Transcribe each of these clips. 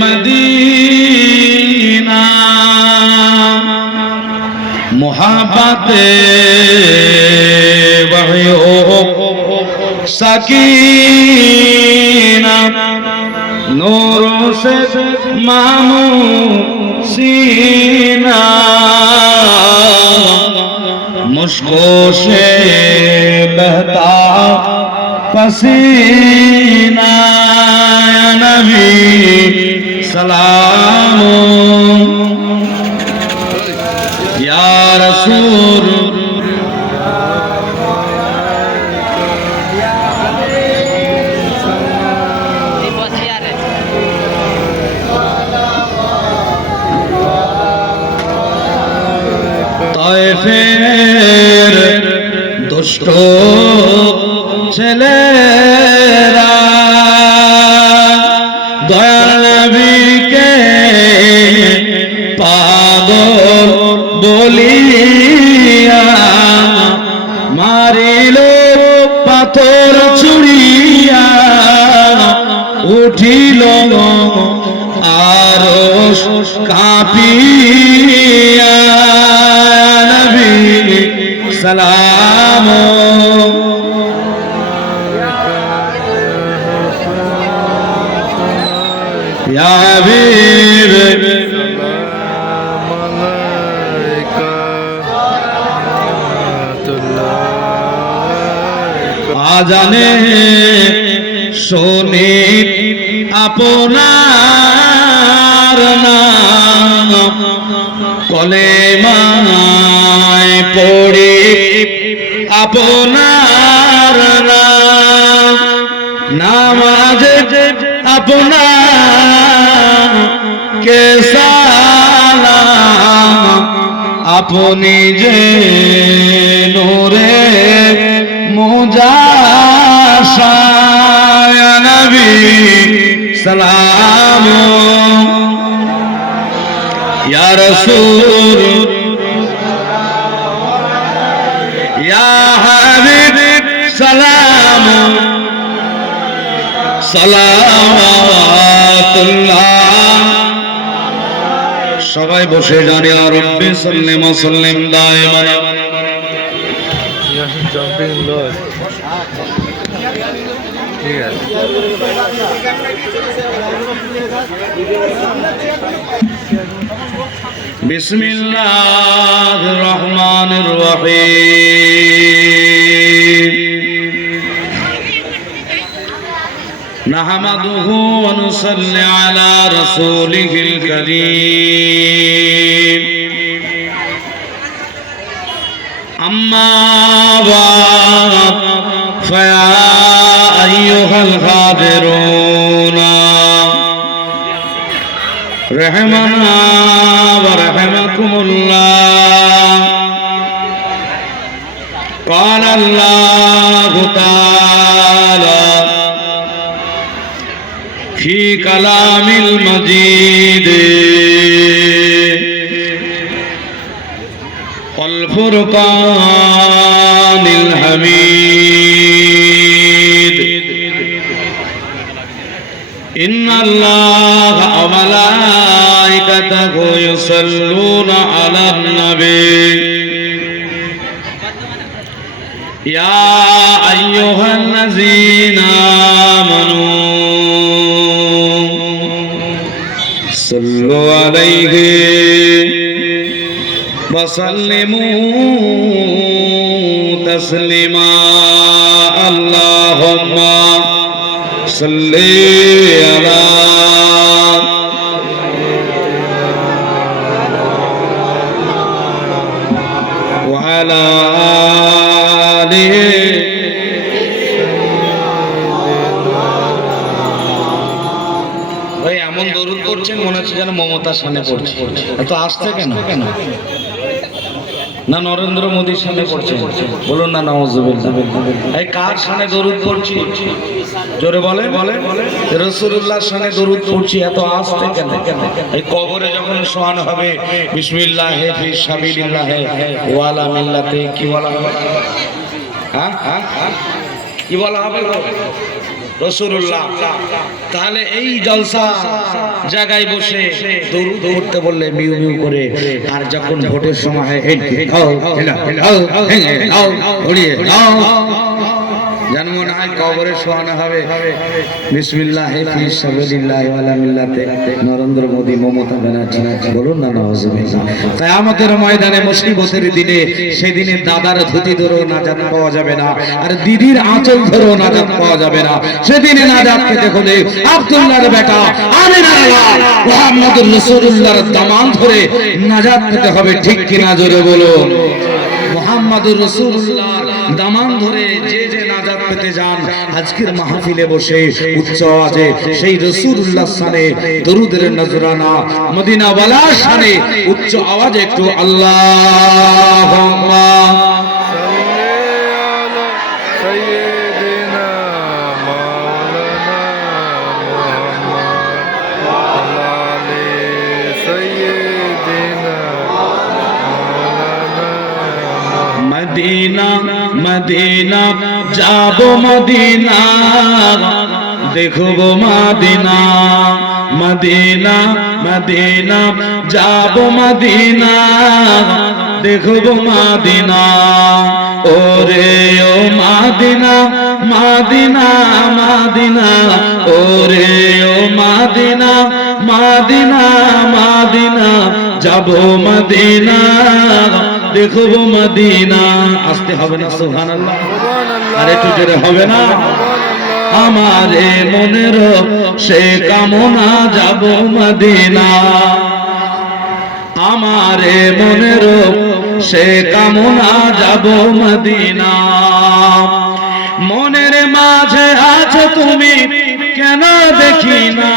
Medina मुहब्बते वहियो Sakina नूरों से मामूसीना मुश्कों से बहता पसीना या नबी सलाम या रसूल तौफेर दुष्टो ছেলেরা দয়াল নবীকে পাগল বলিয়া মারিল পাথর ছুড়িয়া উঠিল আরশ কাঁপিয়া নবী সালাম या वीर आजाने सोने আপনার নাম কলেমায় পড়ে আপনার নাম নামাজে আপনার কে সালাম আপনি যে নূরে মুজাশা ইয়া নবী সালাম ইয়া রাসূল ইয়া হাবিব সালাম সালাওয়াতুল্লাহ সবাই বসে যান ইয়া রাব্বি সাল্লিম ওয়া সাল্লিম দাইমান জাম্পিং লজ ঠিক আছে বিসমিল্লাহির রহমানির রহিম نحمده ونصلي على رسوله الكريم أما بعد فيا أيها الحاضرون رحمنا ورحمكم الله قال الله تعالى في كلام المجيد والفرقان الحميد إن الله وملائكته يصلون على النبي يا أيها الذين آمنوا صلوا عليه وسلموا تسليما اللهم صل على وعلى آله ভাই এমন দরুদ পড়ছেন মনে হচ্ছে যেন মমতার সামনে পড়ছে এত আসছে কেন না নরেন্দ্র মোদীর সামনে পড়ছে বলুন না নাউজুবিল্লাহ এই কার সামনে দরুদ পড়ছি জোরে বলে রাসূলুল্লাহর সামনে দরুদ পড়ছি এত আসছে কেন এই কবরে যখন শোয়ানো হবে বিসমিল্লাহ ফি সাবিলিল্লাহ ওয়ালা মিল্লাতে কি বলা হবে হ্যাঁ কি বলা হবে রাসূলুল্লাহ। তাহলে এই জলসা জায়গায় বসে দরুদ পড়তে বললে মিউ মিউ করে, আর যখন ভোটের সময় হয় জন্ম না হয় কবরে শোয়ানো হবে বিসমিল্লাহ ফি সাবিলিল্লাহ ওয়ালা মিল্লাতে নরেন্দ্র মোদি, মমতা ব্যানার্জি, বলুন না নাউজুবিল্লাহ। কিয়ামতের ময়দানে মুসিবতের দিনে, সেদিনে দাদার ধুতি ধরেও নাজাত পাওয়া যাবে না, আর দিদির আঁচল ধরেও নাজাত পাওয়া যাবে না। সেদিনে নাজাত পেতে হলে আব্দুল্লাহর বেটা আমিনার লাল মুহাম্মদুর রাসূলুল্লাহর দামান ধরে নাজাত পেতে হবে, ঠিক কিনা জোরে বলুন। মুহাম্মদুর রাসূলুল্লাহর দামান ধরে যে যে নাজাত পেতে যান, আজকের মাহফিলে বসে উচ্চ আওয়াজে সেই রাসূলুল্লাহর শানে দরুদের নজরানা, মদিনা ওয়ালার শানে উচ্চ আওয়াজে একটু আল্লাহুম্মা মদিনা মদিনা যাবো মদিনা, দেখবো মদিনা, মদিনা মদিনা যাবো মদিনা, দেখবো মদিনা। ওরে ও মদিনা মদিনা মদিনা, ওরে ও মদিনা মদিনা মদিনা, যাবো মদিনা, দেখবো মদিনা। আসতে হবে না সুবহানাল্লাহ, আরে একটু জোরে হবে না? আমারে মনের সে কামনা, যাব মদিনা, আমারে মনের সে কামনা, যাব মদিনা। মনের মাঝে আছো তুমি, কেন দেখি না,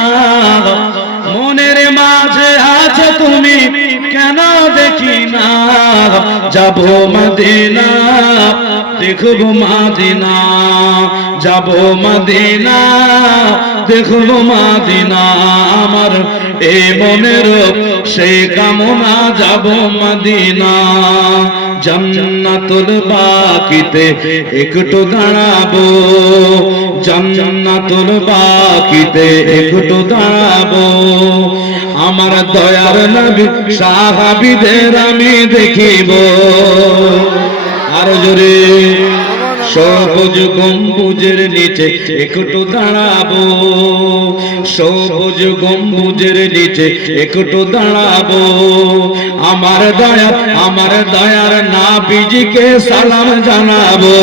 মনের মাঝে আছো তুমি, কেন দেখি না, যাব মদিনা, দেখবো মদিনা, যাব মদিনা, দেখবো মদিনা। আমার এ মনের সেই কামনা, যাব মদিনা। জান্নাতুল বাকিতে একটু দাঁড়াবো, জান্নাতুল বাকিতে একটু দাঁড়াবো, আমার দয়ার নবী সাহাবীদের আমি দেখিব। আরো জোরে, সবুজ গম্বুজের নিচে একটু দাঁড়াবো, সবুজ গম্বুজের নিচে একটু দাঁড়াবো, আমার দয়ার নবীজিকে সালাম জানাবো,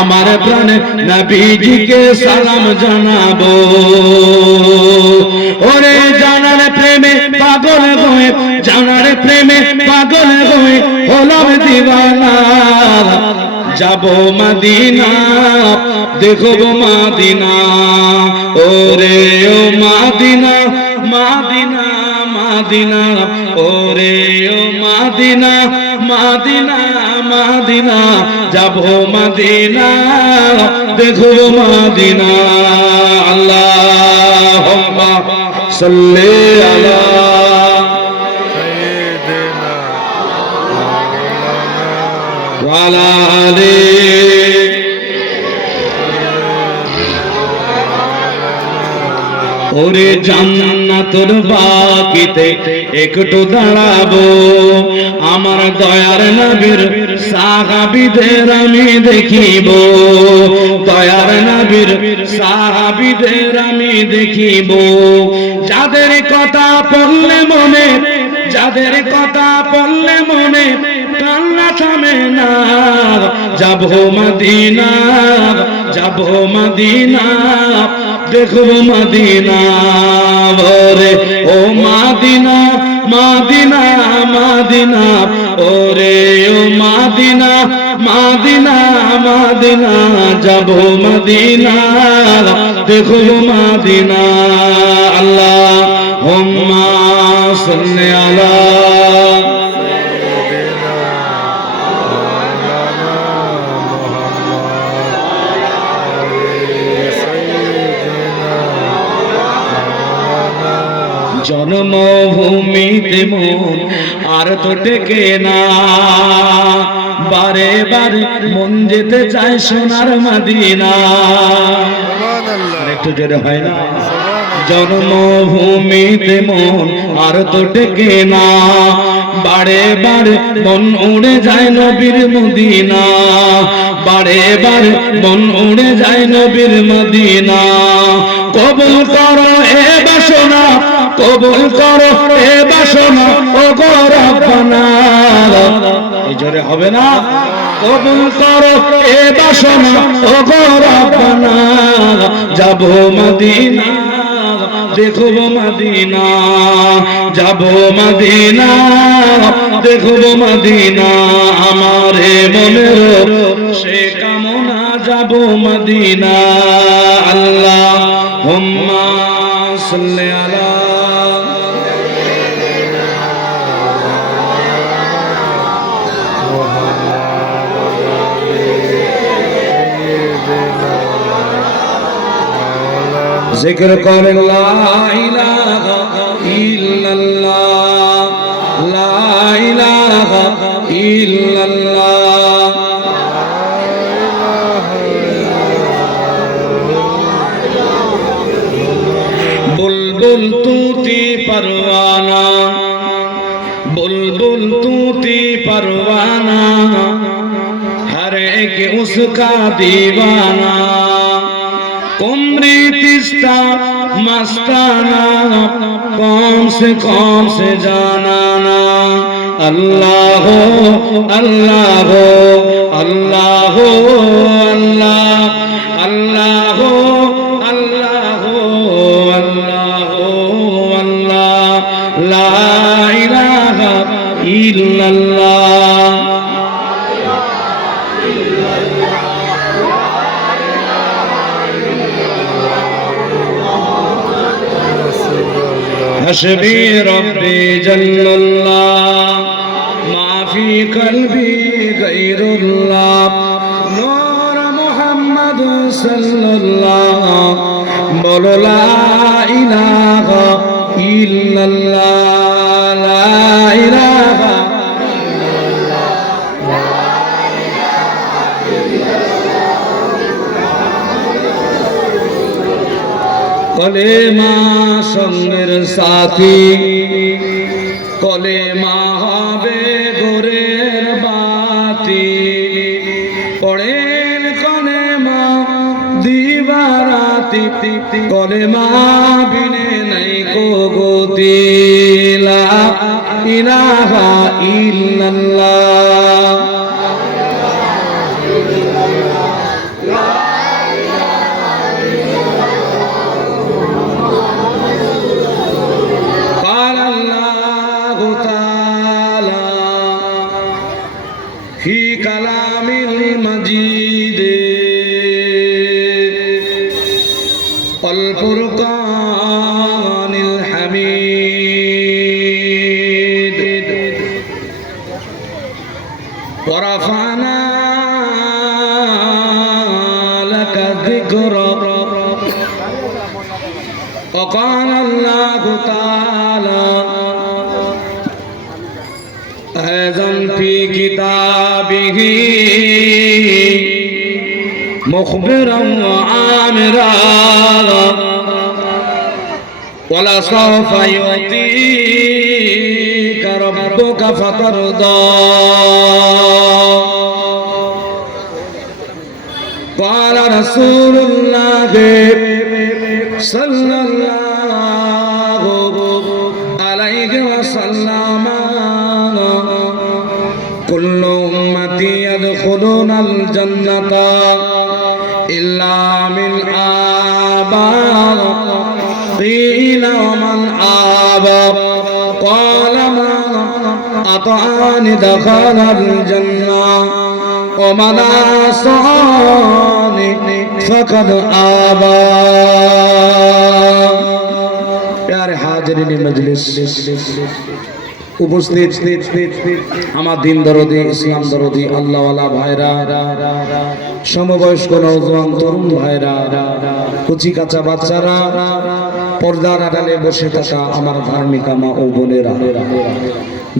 আমার প্রাণের নবীজিকে সালাম জানাবো। ওরে জানার প্রেমে পাগল হয়ে, জানার প্রেমে পাগল হয়ে হলাম দিওয়ানা, যাব মদিনা, দেখবো মদিনা। ওরে ও মদিনা মদিনা মদিনা, ওরে ও মদিনা মদিনা মদিনা, যাব মদিনা, দেখবো মদিনা। আল্লাহুম্মা সাল্লি আলা সাইয়্যিদিনা ওয়া আলা আলি। ওরে জান্নাতুল বাকিতে একটু দাঁড়াবো, আমার দয়ার নবীর সাহাবীদের আমি দেখিব, দয়ার নবীর সাহাবীদের আমি দেখিব। যাদের কথা পড়লে মনে, যাদের কথা পড়লে মনে কান্না থামে না, যাব মদিনা, যাব মদিনা, দেখবো মদিনা। ওরে ও মদিনা মদিনা মদিনা, ওরে ও মদিনা মদিনা মদিনা, যাব মদিনা, দেখবো মদিনা। আল্লাহুম্মা সাল্লি আলা জন্মভূমিতে মন আর তো টেকে না, বারে বারে মন যেতে চায় সোনার মদিনা। একটু জোরে হয় না? জন্মভূমিতে মন আর তো টেকে না, বারে বারে মন উড়ে যায় নবীর মদিনা, বারে বারে মন উড়ে যায় নবীর মদিনা। কবুল করো এ বাসনা, কবুল করো এ বাসনা ও গো রব্বানা। এই জোরে হবে না? কবুল করো এ বাসনা ও গো রব্বানা। যাবো মদিনা, দেখব মদিনা, যাব মদিনা, দেখব মদিনা। আমার মনের সে কামনা, যাব মদিনা। আল্লাহুম্মা সাল্লি আলা जिक्र कर ला इलाहा इल्लल्लाह, ला इलाहा इल्लल्लाह। बुलबुल तूती परवाना, बुलबुल तूती परवाना, हर एक उसका दीवाना। उम्री तिस्ता मस्ताना, कौन से जानाना। अल्लाह हो अल्लाह हो अल्लाह हो अल्लाह, अल्लाह हो अल्लाह हो अल्लाह हो अल्लाह, ला इलाहा इल्लल्लाह। हस्बी रब्बी जल्लल्लाह, माफी कल्बी गैरुल्लाह, नूर मुहम्मद सल्लल्लाह, बोलो ला इलाहा इल्लल्लाह, ला इलाहा कलेमा संगेर साथी, कलेमा হবে গোরের বাতি, পড়েন কলেমা দিবারাতি, কলেমা বিনে নাই কো গতি, লা ইলাহা ইল্লাল্লাহ। في كلام المجيد والفرقان الحميد، ورفعنا لك ذكرك، وقال الله تعالى أيضا في كتابه مخبرا وعامرا، ولسوف يعطيك ربك فترضى. قال رسول الله صلى الله عليه وسلم كل أمتي يدخلون الجنة إلا من آبى. قيل ومن آبى؟ قال من أطعني دخل الجنة ومن عصاني فقد آبى. प्यारे हाज़रीन मजलिस, উপস্থিত আমার দিন দরদি, ইসলাম দরদি আল্লাহওয়ালা ভাইরা, সমবয়স্ক নওজোয়ান তরুণ ভাইরা, কচি কাঁচা বাচ্চারা, পর্দার আড়ালে বসে থাকা আমার ধার্মিক মা ও বোনেরা,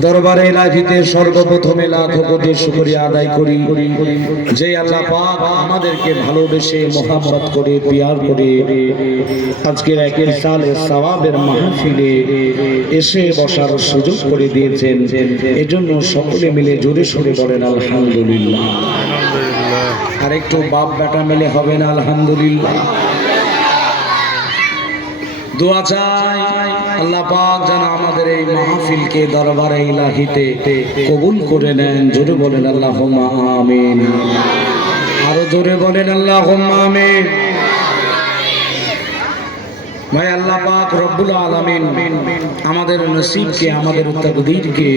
দরবারে ইলাহিতে সর্বপ্রথমে লাখো কোটি শুকরিয়া আদায় করি যে আল্লাহ পাক আমাদেরকে ভালোবেসে মোহাম্মত করে পিয়ার করে আজকের এক সালে সওয়াবের মাহফিলে এসে বসার সুযোগ করে দিয়েছেন। এজন্য সকলে মিলে জোরে সোরে বলেন আলহামদুলিল্লাহ। আর একটু বাপ বেটা মিলে হবে না আলহামদুলিল্লাহ? দোয়া চাই আল্লাহ পাক যেন আমাদের এই মাহফিলকে দরবারে ইলাহিতে কবুল করে নেন। জোরে বলেন আল্লাহুম্মা আমিন। আরো জোরে বলেন আল্লাহুম্মা আমিন। ভাই আল্লাহ পাক রব্বুল আলামিন আমাদের নসিবকে আমাদের তাকদীরকে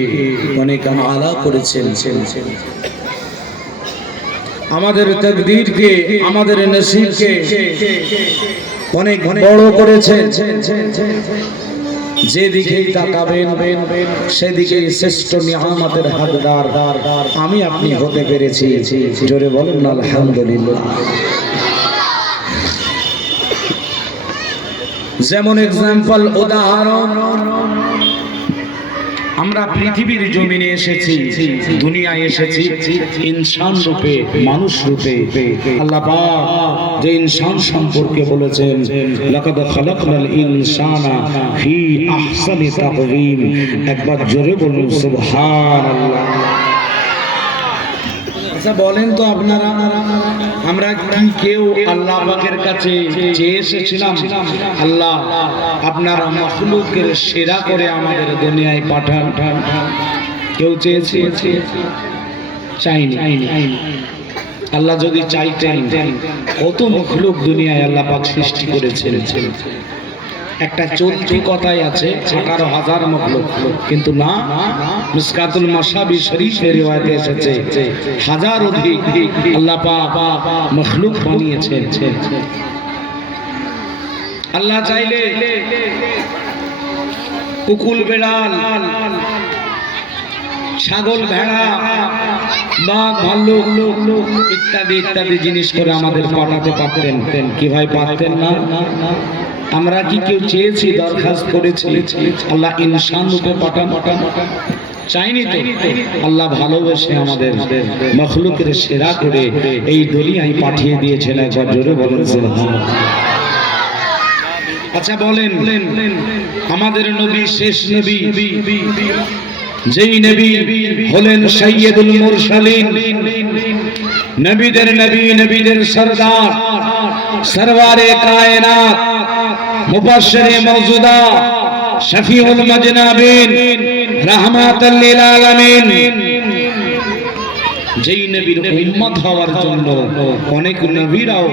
অনেক আলা করেছেন। আমাদের তাকদীরকে আমাদের নসিবকে অনেক বড় করেছেন। যেদিকেই তাকাবেন সেদিকেই শ্রেষ্ঠ নিয়ামতের হকদার আমি আপনি হতে পেরেছি। জোরে বলেন আলহামদুলিল্লাহ। যেমন এক্সাম্পল উদাহরণ, আমরা পৃথিবীর জমিনে এসেছি, দুনিয়ায় এসেছি ইনসান রূপে, মানুষ রূপে। আল্লাহ পাক যে ইনসান সম্পর্কে বলেছেন লাকাদ খালাকনাল ইনসানা ফি আহসানি তাকওয়িম। একবার জোরে বলুন সুবহানাল্লাহ। আচ্ছা বলেন তো আপনারা, আমরা কি কেউ আল্লাহ পাকের কাছে চেয়ে এসেছিলাম আল্লাহ আপনার মাখলুকের সেরা করে আমাদের দুনিয়ায় পাঠান? কেউ চেয়েছে? চাইনি। আল্লাহ যদি চাইতেন কত মাখলুক দুনিয়ায় আল্লাহ পাক সৃষ্টি করেছেন। একটা চলতি কথাই আছে 18,000 মাখলুক, কিন্তু না, মিসকাতুল মাশাবি শরীফের রিওয়ায়েতে এসেছে হাজার অধিক আল্লাহ পাক মাখলুক বানিয়েছেন। আল্লাহ চাইলে কুকুর, বেড়াল, ছাগল, ভেড়া, বাঘ, ভাল্লুক ইত্যাদি ইত্যাদি জিনিস করে আমাদের পাঠাতে পারতেন। কি ভাই পারতেন না? আমরা কি কেউ চেয়েছি, দরখাস্ত করেছি আল্লাহ ইনসান রূপে পাঠান? চাইনি তো। আল্লাহ ভালোবেসে আমাদের মাখলুকের সেরা করে এই দুনিয়ায় পাঠিয়ে দিয়েছেন। একবার জোরে বলেন সুবহানাল্লাহ। আচ্ছা বলেন, আমাদের নবী শেষ নবী, যেই নবী হলেন সাইয়্যিদুল মুরসালিন, নবীদের নবী, নবীদের সরদার, সরওয়ারে কায়নাত, মুবাশশিরে মওজুদা, শফিউল মাজনাবিন, রাহমাতাল লিল আলামিন, যেই নবীর উম্মত হওয়ার জন্য অনেক নবীরাও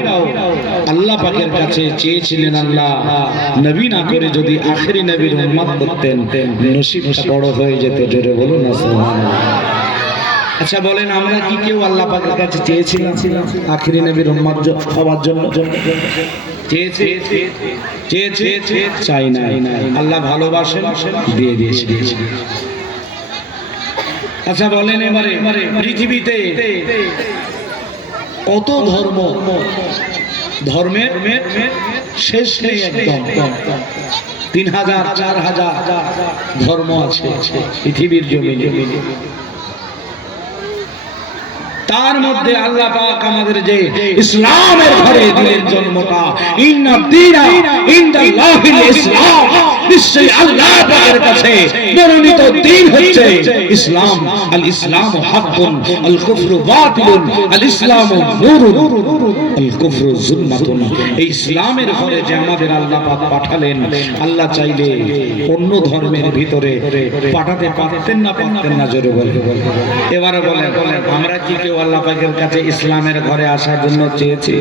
আল্লাহ পাকের কাছে চেয়েছিলেন আল্লাহ নবী না করে যদি আখেরি নবীর উম্মত করতেন নসিবটা বড় হয়ে যেত। জোরে বলুন না সুবহানাল্লাহ। আচ্ছা বলেন, আমরা কি কেউ আল্লাহ পাকের কাছে চেয়েছিলাম আখেরি নবীর উম্মত হওয়ার জন্য? চেয়েছে? চাই না। আল্লাহ ভালোবাসেন, দিয়ে দিয়েছে। আচ্ছা বলেন, এবারে পৃথিবীতে কত ধর্ম, ধর্মের শেষ নেই একদম। 3000 4000 ধর্ম আছে পৃথিবীর জমিনে। তার মধ্যে আল্লাহ পাক আমাদের যে ইসলামের ঘরে দিলেন জন্মটা, ইন্না দীনা ইনদাল্লাহিল ইসলাম, নিশ্চয়ই আল্লাহ পাকের কাছে মনোনীত দ্বীন হচ্ছে ইসলাম। আল ইসলামু হাক্কুন আল কুফরু বাতিলুন আল ইসলামু নূরুন আল কুফরু যুলমাতুন। এই ইসলামের ঘরে যে আমাদের আল্লাহ পাক পাঠালেন, আল্লাহ চাইলে অন্য ধর্মের ভিতরে পাঠাতে পারতেন না? জোরে বলে। এবারে বলেন, আমরা কি কেউ আল্লাহ পাকের কাছে ইসলামের ঘরে আসার জন্য চেয়েছি?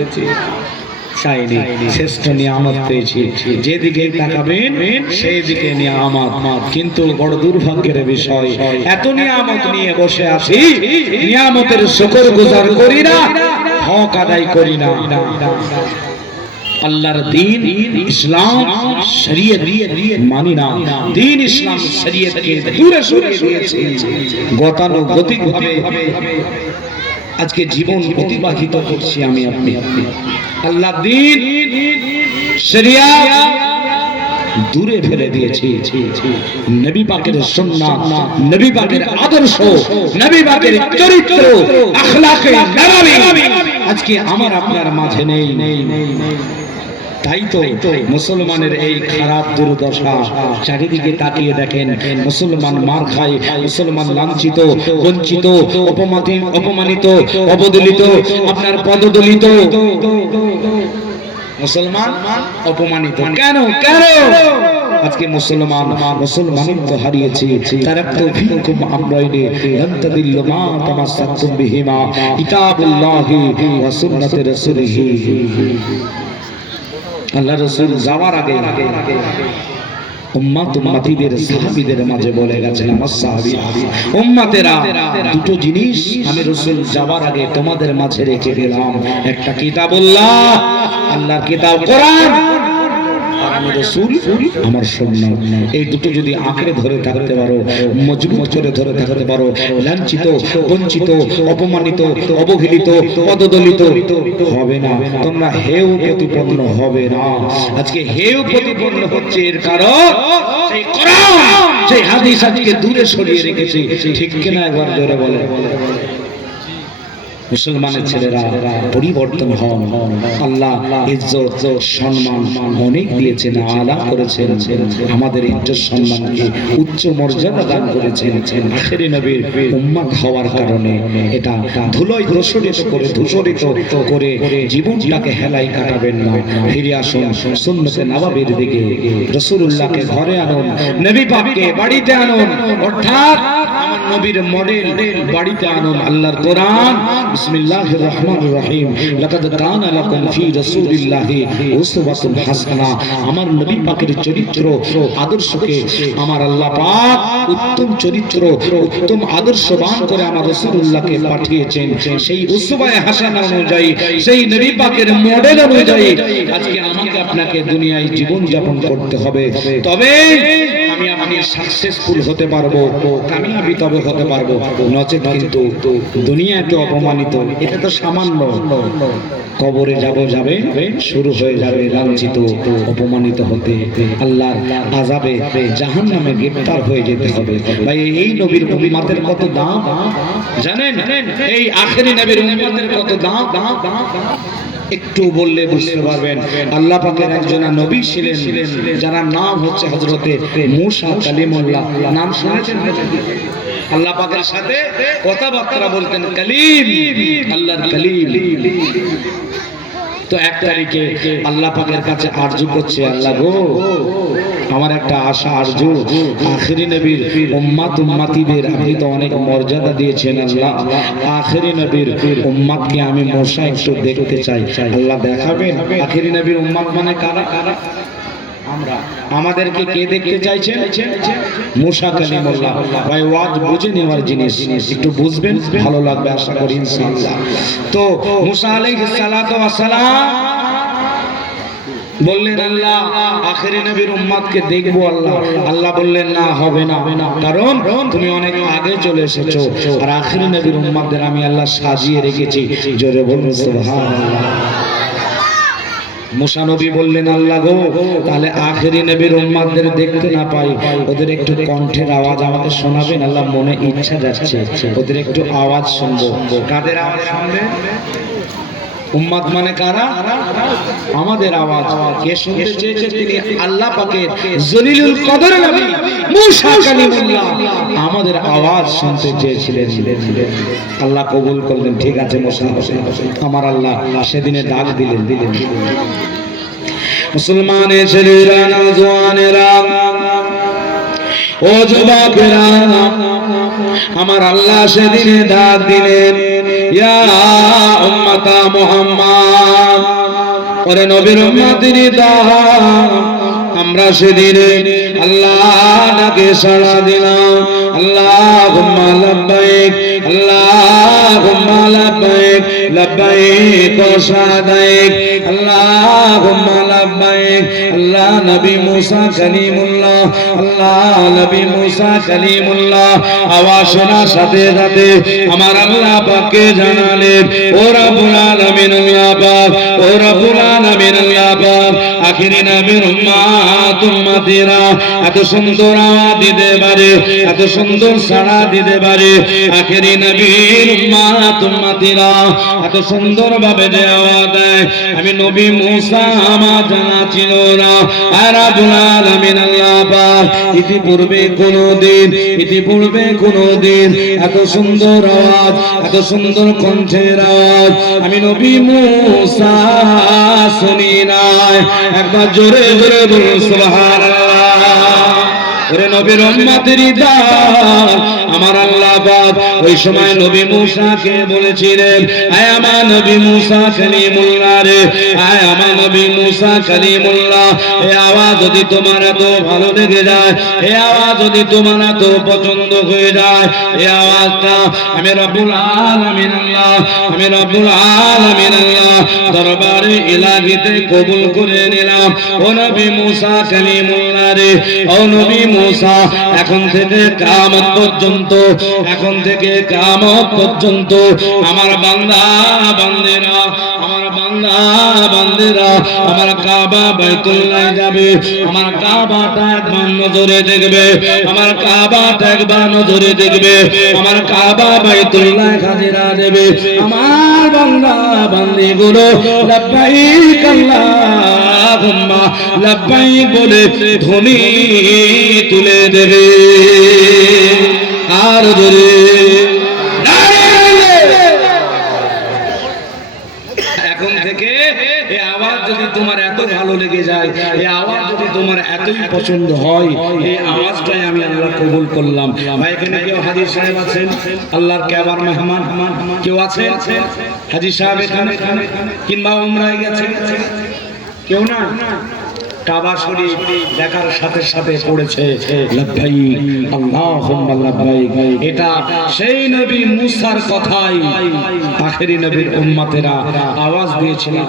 চাইনি। শ্রেষ্ঠ নিয়ামত পেয়েছি, যেদিকে তাকাবেন সেই দিকে নিয়ামত। কিন্তু বড় দুর্ভাগ্যের বিষয়, এত নিয়ামত নিয়ে বসে আছি, নিয়ামতের শুকরগুজার করি না, হক আদায় করি না। আল্লাহর দ্বীন ইসলাম শরীয়ত মানি না, দ্বীন ইসলাম শরীয়তকে দূরে সরিয়ে দিয়েছে। গতানুগতিকভাবে আজকে জীবন অতিবাহিত করছি আমি আপনি। আল্লাহ দ্বীন শরিয়াত দূরে ফেলে দিয়েছি। নবী পাকের সুন্নাত, নবী পাকের আদর্শ, নবী পাকের চরিত্র, আখলাকে নববী আজকে আমার আপনার মাঝে নেই। তাই তো মুসলমানের এই খারাপ দুর্দশা। চারিদিকে তাকিয়ে দেখেন, মুসলমান মার খায়, মুসলমান লাঞ্ছিত, বঞ্চিত, অপমানিত, অবদলিত, আপনার পদদলিত। মুসলমান অপমানিত কেন? আজকে মুসলমানিত্ব হারিয়েছে। তারাক্তু ফীকুম আমরাইনি লান তাদিল্লু মা তামাসসাকতুম বিহিমা কিতাবুল্লাহি ওয়া সুন্নাতি রাসূলিহি। আল্লাহ রাসূল যাওয়ার আগে উম্মতিদের সাহাবীদের মাঝে বলে গেছেন, আমার সাহাবী উম্মতেরা দুটো জিনিস আমি রাসূল যাওয়ার আগে তোমাদের মাঝে রেখে গেলাম। একটা কিতাবুল্লাহ, আল্লাহর কিতাব কোরআন, আমি রাসূল আমার সুন্নাত। এই দুটো যদি আঁকড়ে ধরে থাকতে পারো, মজবুত করে ধরে থাকতে পারো, লাঞ্ছিত, বঞ্চিত, অপমানিত, অবহেলিত, পদদলিত হবে না, তোমরা হেয় প্রতিপন্ন হবে না। আজকে হেয় প্রতিপন্ন হচ্ছে এর কারণ সেই কোরআন, সেই হাদিস আজকে দূরে সরিয়ে রেখেছে। ঠিক কিনা একবার জোরে বলে। মুসলমানের ছেলেরা পরিবর্তন হন। আল্লাহ ইজ্জত সম্মান অনেক দিয়েছেন, আলা করেছেন, আমাদের ইজ্জত সম্মানকে উচ্চ মর্যাদা দান করেছেন। আখেরি নবীর উম্মত হওয়ার কারণে এটা ধুলোয় ধূসরিত করে জীবনটাকে হেলাই কাটাবেন না। ফিরে আসুন সুন্নতে নববীর দিকে। রাসূলুল্লাহকে ঘরে আনুন, নবী পাককে বাড়িতে আনুন, অর্থাৎ আমার নবীর মডেল বাড়িতে আনুন। আল্লাহর কোরআন, বিসমিল্লাহির রহমানির রহিম, লাকাদ কানা লাকুম ফি রাসূলিল্লাহি উসওয়াতুন হাসানাহ। আমার নবী পাকের চরিত্র আদর্শকে আমার আল্লাহ পাক উত্তম চরিত্র, উত্তম আদর্শবান করে আমার রাসূলুল্লাহকে পাঠিয়েছেন। সেই উসওয়ায়ে হাসানা অনুযায়ী, সেই নবী পাকের মডেল অনুযায়ী আজকে আমাকে আপনাকে দুনিয়ায় জীবন যাপন করতে হবে। তবে আমি সাকসেসফুল হতে পারবো, কামিয়াবি তবে হতে পারবো, নচেত কিন্তু দুনিয়াতে অপমানিত। এটা তো সামান্য, কবরে যাবে শুরু হয়ে যাবে লাঞ্ছিত, অপমানিত হতে, আল্লাহর আযাবে জাহান্নামে গ্রেফতার হয়ে যেতে হবে। ভাই এই নবীর উম্মতের কত দাম জানেন? এই আখেরি নবীর উম্মতের কত দাম একটু বললে বুঝতে পারবেন। আল্লাহ পাকের একজন নবী ছিলেন যারা নাম হচ্ছে হযরতে মূসা কালিমুল্লাহ। নাম শুনেছেন? আল্লাহ পাকের সাথে কথাবার্তা বলতেন, কালিম, আল্লাহর কালিম। তো এক তারিখে আল্লাহ পাকের কাছে আরজু করছে, আল্লাহ গো আমার একটা আশা আরজু, আখেরি নবীর উম্মতিদের আপনি তো অনেক মর্যাদা দিয়েছেন আল্লাহ, আখেরি নবীর উম্মতকে আমি মূসা একটু দেখতে চাই। আল্লাহ দেখাবেন আখেরি নবীর উম্মত মানে কারা? আমরা। আমাদেরকে কে দেখতে চাইছেন? মূসা কালিমুল্লাহ। ভাই ওয়াজ বুঝে নেওয়ার জিনিস, একটু বুঝবেন, ভালো লাগবে আশা করি ইনশাআল্লাহ। তো মূসা আলাইহিস সালাতু ওয়াস সালাম বললেন, আল্লাহ আখেরি নবীর উম্মতকে দেখবো। আল্লাহ বললেন, না হবে না, কারণ তুমি অনেক আগে চলে এসেছো, আর আখেরি নবীর উম্মতদের আমি আল্লাহ সাজিয়ে রেখেছি। জোরে বলুন সুবহানাল্লাহ। মূসা নবী বললেন, আল্লাহ গো তাহলে আখেরি নবীর উম্মতদের দেখতে না পাই, ওদের একটু কণ্ঠের আওয়াজ আমাকে শোনাবেন। আল্লাহ মনে ইচ্ছা যাচ্ছে ওদের একটু আওয়াজ শুনবো। কাদের আওয়াজ শুনবেন? উম্মত মানে কারা? আমাদের আওয়াজ। কে শুনতে চেয়েছে? তিনি আল্লাহ পাকের জলিলুল কদর নবী মূসা কালিমুল্লাহ আমাদের আওয়াজ শুনতে চেয়েছিলেন। আল্লাহ কবুল করলেন। ঠিক আছে মূসা, আমার আল্লাহ সেদিনে ডাক দিলেন। মুসলমানের ছেলেরা, নওজওয়ানেরা, ও যুবকেরা, আমার আল্লাহ সেদিনে ডাক দিলেন, ইয়া উম্মতা মুহাম্মদ, ওরে নবীর উম্মতিরা, আমরা সেদিনে আল্লাহ ডাকে সাড়া দিলাম। আল্লাহুম্মা লাব্বাইক, আল্লাহুম্মা লাব্বাইক, লাব্বাইক ওয়া সাদাইক, আল্লাহুম্মা লাব্বাইক। আল্লাহ নবী মূসা কালিমুল্লাহ, আল্লাহ নবী মূসা কালিমুল্লাহ আওয়াজ শোনার সাথে সাথে আমার আল্লাহ পাককে জানালেন, ও রব্বুল আলামিন, ইয়া পাক, ও রব্বুল আলামিন, ইয়া পাক, আখিরি নবীর উম্মত উম্মতেরা এত সুন্দর আওয়াজ দিতে পারে, এত সুন্দর সাড়া দিতে পারে। আখেরি নবীর উম্মতেরা এত সুন্দর ভাবে যে আওয়াজ দেয়, আমি নবী মুসা আমার জানা ছিল না। আর রব্বুল আলামিন আল্লাহ পাক ইতিপূর্বে কোনদিন এত সুন্দর আওয়াজ, এত সুন্দর কণ্ঠের আওয়াজ আমি নবী মুসা শুনি নাই। একবার জোরে জোরে বলুন সুবহানাল্লাহ। ওরে নবীর উম্মতেরই দান আমার আল্লাহ পাক ওই সময় নবী মুসাকে বলেছিলেন, আয় আমার নবী মুসা কালিমুল্লাহ রে, আয় আমার নবী মুসা কালিমুল্লাহ, এই আওয়াজ যদি তোমার এত ভালো লেগে যায়, এই আওয়াজ যদি তোমার এত পছন্দ হয়ে যায়, এই আওয়াজটা আমি রব্বুল আলামিন আল্লাহ, আমি রব্বুল আলামিন আল্লাহ দরবারে ইলাহিতে কবুল করে নিলাম। ও নবী মুসা কালিমুল্লাহ রে, ও নবী মুসা এখন থেকে কিয়ামত পর্যন্ত, এখন থেকে কিয়ামত পর্যন্ত আমার বান্দা বান্দেরা, আমার বান্দা বান্দেরা আমার কাবা বাইতুল্লাহ যাবে, আমার কাবাটা একবার নজরে দেখবে, আমার কাবাটা একবার নজরে দেখবে, আমার কাবা বাইতুল্লাহ হাজিরা দেবে। আমার বান্দা বান্দিগুলো লাব্বাইক আল্লাহুম্মা লাব্বাইক বলে ধ্বনি তুলে দেবে। আর জোরে এখন থেকে এই আওয়াজ যদি তোমার এত ভালো লেগে যায়, এই আওয়াজ যদি তোমার এতই পছন্দ হয়, এই আওয়াজটাই আমি আল্লাহ কবুল করলাম। ভাই এখানে কেউ হাজী সাহেব আছেন, আল্লাহর কাবার মেহমান কেউ আছেন? হাজী সাহেব এখানে কিংবা উমরায় গেছে কেউ? না, কাবা শরীফ দেখার সাথে সাথে পড়েছে লাব্বাইক আল্লাহুম্মা লাব্বাইক। এটা সেই নবী মুসার কথাই আখেরি নবীর উম্মতেরা আওয়াজ দিয়েছিলেন,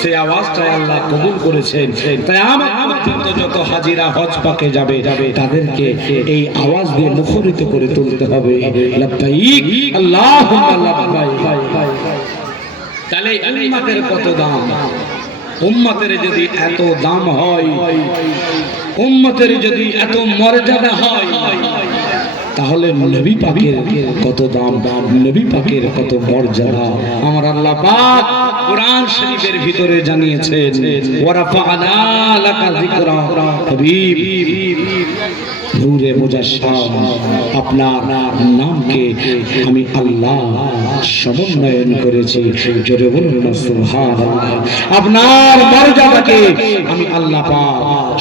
সেই আওয়াজটাই আল্লাহ কবুল করেছেন। তাই আমার পর্যন্ত যত হাজিরা হজ পাকে যাবে তাদেরকে এই আওয়াজ দিয়ে মুখরিত করে তুলতে হবে, লাব্বাইক আল্লাহুম্মা লাব্বাইক। তাহলে উম্মতের কত দাম, উম্মতের যদি এত দাম হয়, উম্মতের যদি এত মর্যাদা হয়, তাহলে নবী পাকের কত দাম, নবী পাকের কত মর্যাদা আমার আল্লাহ পাক কোরআন শরীফের ভিতরে জানিয়েছেন, ওয়ারাফা'না লাকা যিকরা হাবিব নূরে মুজাসসাম, আপনার নামকে আমি আল্লাহ সমন্বয়ন করেছি। জোরে বলুন সুবহানাল্লাহ। আপনার মর্যাদাকে আমি আল্লাহ পাক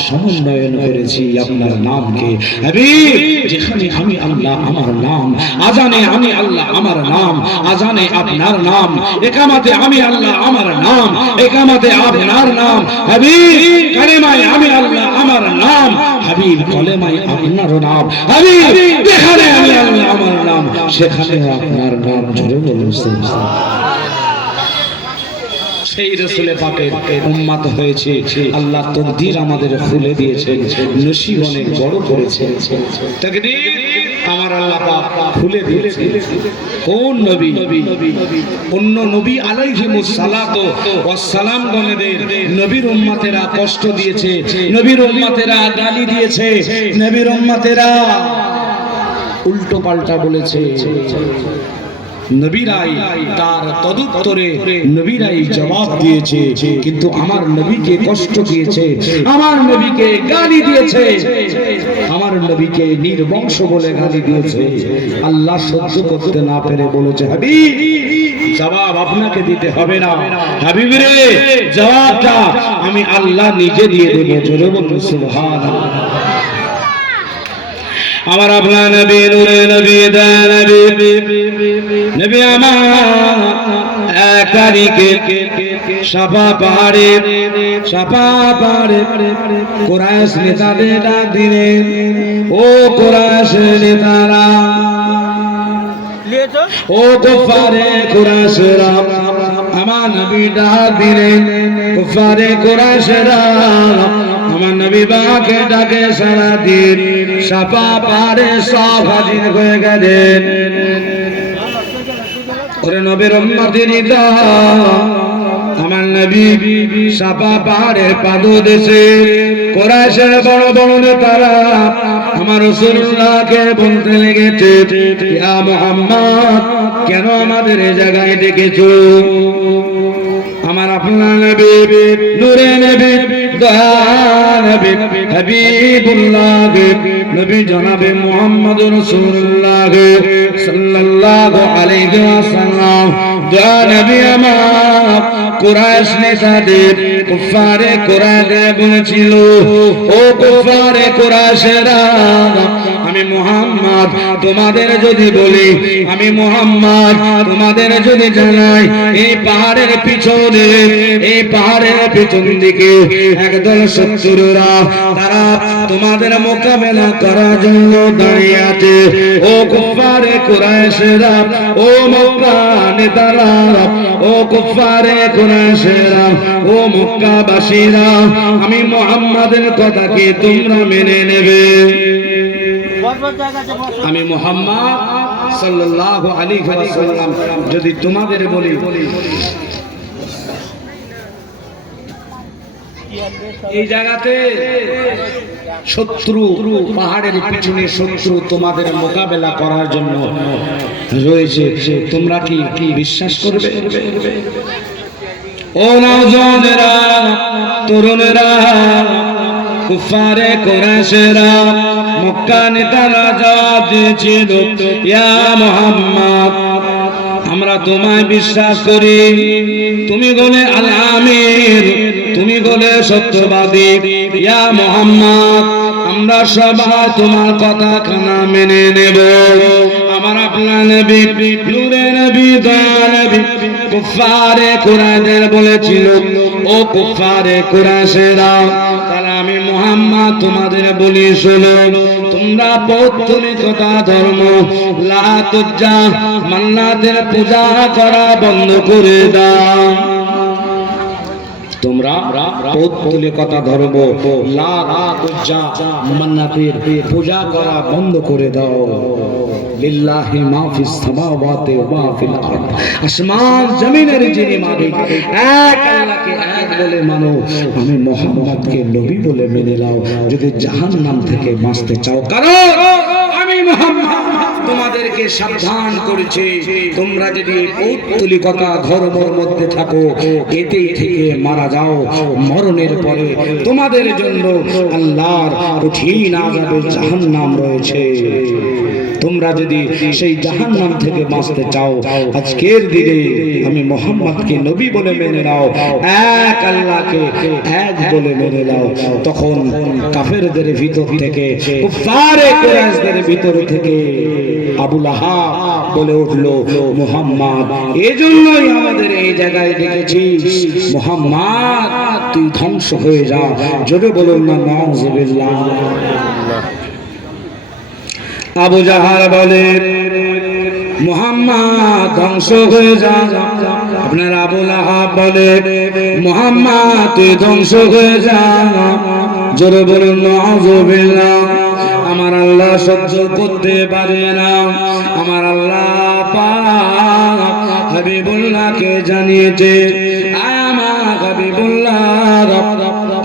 সমন্বয়ন করেছি আপনার নামকে। হাবিব যেখানে আমি আল্লাহ আমার নাম, আজানে আমি আল্লাহ আমার নাম, আজানে আপনার নাম, ইকামতে আমি আল্লাহ আমার নাম, ইকামতে আপনার নাম। হাবিব কালেমায় আমি আল্লাহ আমার নাম, হাবিব কলেমায় আপনার নাম। হাবিব যেখানে আমি আল্লাহ আমার নাম, সেখানে আপনার নাম। জোরে বলুন সুবহানাল্লাহ। সেই রাসূলের পাকের উম্মত হয়েছে, আল্লাহ তকদির আমাদের খুলে দিয়েছেন, নসিব অনেক বড় করেছে। তাকদীর আমার আল্লাহ পাক খুলে দিয়েছে। কোন নবী? অন্য নবী আলাইহিমুস সালাতু ওয়াস সালাম গণদের নবীর উম্মতেরা কষ্ট দিয়েছে, নবীর উম্মতেরা গালি দিয়েছে, নবীর উম্মতেরা উল্টো পাল্টা বলেছে। নবীরাই তার তদুত্তরে নবীরাই জবাব দিয়েছে, কিন্তু আমার নবীকে কষ্ট দিয়েছে, আমার নবীকে গালি দিয়েছে, আমার নবীকে নির্বংশ বলে গালি দিয়েছে। আল্লাহ সহ্য করতে না পেরে বলেছে, হাবিব জবাব আপনাকে দিতে হবে না, হাবিব রে জবাবটা আমি আল্লাহ নিজে দিয়ে দেব। জোরে বলুন সুবহানাল্লাহ। আমার আপনার নবী নূরে নবী দা নবী নবী আমার এক তারিখে সাফা পাহাড়ে কুরাইশ নেতাদের ডাক দিলেন, ও কুরাইশ নেতারা, ও কুফারে কুরাইশরা, আমার নবী ডাক দিলেন, কুফারে কুরাইশরা আমার নবী পাকে ডাকে সারা দিন, সাফা পাহাড়ে সব হাজির হয়ে গেলেন। ওরে নবীর উম্মতেরা, আমার নবী সাফা পাহাড়ের পাদদেশে কুরাইশের বড় বড় নেতারা আমার রাসূলুল্লাহকে বলতে লেগেছে, ইয়া মুহাম্মদ, কেন আমাদের এই জায়গায় ডেকেছো? আমার আপনার নবী, নূরে নবী, দয়া নবী, হাবিবুল্লাহ নবী জনাবে মুহাম্মদ রাসূলুল্লাহ সাল্লাল্লাহু আলাইহি ওয়াসাল্লাম, দয়া নবী আমার কুরাইশ নেতাদের কুফারে কুরাইশরা বলেছিল, ও কুফারে কুরাইশরা, আমি মুহাম্মদ তোমাদের যদি বলি, আমি মুহাম্মদ তোমাদের যদি জানাই, এই পাহাড়ের পিছনে, এই পাহাড়ের পিছন দিকে একদল শত্রুরা তারা তোমাদের মোকাবেলা করার জন্য দাঁড়িয়ে আছে। ও কুফারে কুরাইশরা, ও মক্কা নেতারা, ও কুফারে কুরাইশরা, ও মক্কাবাসীরা, আমি মুহাম্মাদের কথা কি তোমরা মেনে নেবে? আমি মুহাম্মদ সাল্লাল্লাহু আলাইহি ওয়াসাল্লাম যদি তোমাদের বলি, এই জায়গাতে শত্রু, পাহাড়ের পিছনে শত্রু তোমাদের মোকাবেলা করার জন্য রয়েছে, তোমরা কি বিশ্বাস করবে? ও নওজওয়ানেরা, তরুণেরা, কুফারে কুরাইশরা, মক্কা নেতারা জবাব দিয়েছিল, ইয়া মুহাম্মদ, আমরা তোমায় বিশ্বাস করি, তুমি বলে আল আমির, তুমি বলে সত্যবাদী, ইয়া মুহাম্মদ, আমরা সবাই তোমার কথা খানা মেনে নেব। আমার আপনার নবী, নূরে নবী, দয়া নবী কুফারে কুরাইশদের বলেছিল, ও কুফারে কুরাইশরা, তাহলে আমি মুহাম্মদ তোমাদের বলি, শোনো, তোমরা পৌত্তলিকতা ধর্ম, লাত উজ্জা মান্নাতের পূজা করা বন্ধ করে দাও। তোমরা পৌত্তলিকতা ধর্ম, লাত উজ্জা মান্নাতের পূজা করা বন্ধ করে দাও। লিল্লাহি মা ফিস সামাওয়াতি ওয়া মা ফিল আরদ, আসমান জমিনের যিনি মালিক, এক আল্লাহকে এক বলে মানো, আমি মুহাম্মদকে নবী বলে মেনে নাও যদি জাহান্নাম থেকে বাঁচতে চাও। কারণ আমি মুহাম্মদ তোমাদেরকে সাবধান করেছি, তোমরা যদি পৌত্তলিকতা ধর্মের মধ্যে থাকো, এতেই থেকে মারা যাও, মরণের পরে তোমাদের জন্য আল্লাহর কঠিন আযাবে জাহান্নাম রয়েছে। তোমরা যদি সেই জাহান্নাম থেকে বাঁচতে চাও, আজকের দিনে আমি মুহাম্মদকে নবী বলে মেনে নাও, এক আল্লাহকে এক বলে মেনে নাও। তখন কাফেরদের ভিতর থেকে, কুফারে কুরাইশদের ভিতর থেকে আবু লাহাব বলে উঠল, মুহাম্মদ, এজন্যই আমাদের এই জায়গায় ডেকেছিস, মুহাম্মদ তুই ধ্বংস হয়ে যা। জোরে বলুন না নাউযুবিল্লাহ। আবু জাহাল বলে, মুহাম্মদ ধ্বংস হয়ে যা। আপনার আবু লাহাব বলে, মুহাম্মদ তুই ধ্বংস হয়ে যা। জোরে বলুন নাউযুবিল্লাহ। আমার আল্লাহ সহ্য করতে পারে না। আমার আল্লাহ পাক হাবিবুল্লাহকে জানিয়েছে, আয় আমার হাবিবুল্লাহ।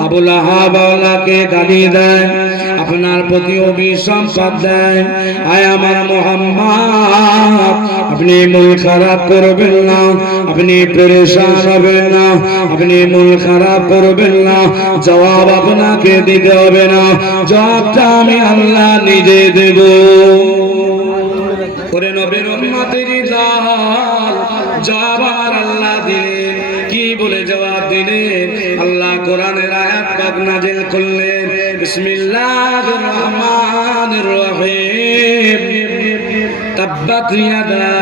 আবু লাহাব আল্লাহকে গালি দেয়, আপনার প্রতি অভিসম্পাদ দেয়, আয় আমার মুহাম্মদ, আপনি মন খারাপ করবেন না, আপনি পরেশান হবেন না, আপনি মন খারাপ করবেন না। জবাব আপনাকে দিতে হবে না, জবাবটা আমি আল্লাহ নিজে দেব। করে নবীর উম্মতের দল জবাব আমার আল্লাহ দিলেন। কি বলে জবাব দিলেন? আল্লাহ কোরআনের আয়াত পাক নাযিল করলেন, বিসমিল্লাহির রহমানির রহিম, তাব্বাত ইয়াদা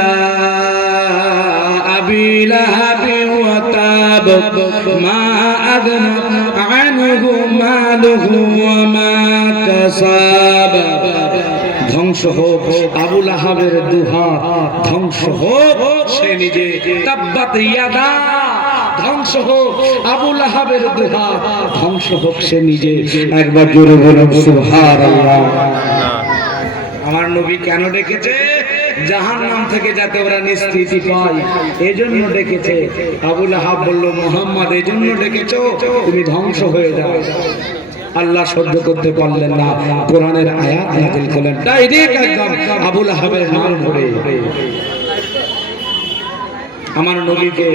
আবি লাহাবি ওয়া তাব, মা আগনা আনহু মালুহু ওয়া মা কাসাব। ধ্বংস হোক আবু লাহাবের দুহাত, ধ্বংস হোক সে নিজে। তাব্বাত ইয়াদা, ধ্বংস হোক আবু লাহাবের দুহাত, ধ্বংস হোক সে নিজে। একবার জোরে বলুন সুবহানাল্লাহ। আমার নবী কেন ডেকেছে? জাহান্নাম থেকে যাতে ওরা নিষ্কৃতি পায় এজন্য ডেকেছে। আবু লাহাব বলল, মুহাম্মদ এজন্য ডেকেছো, তুমি ধ্বংস হয়ে যাও। আল্লাহ সহ্য করতে পারলেন না, কোরআনের আয়াত নাযিল করলেন, ডাইরেক্ট একদম আবু লাহাবের নাম ধরে আমার নবীকে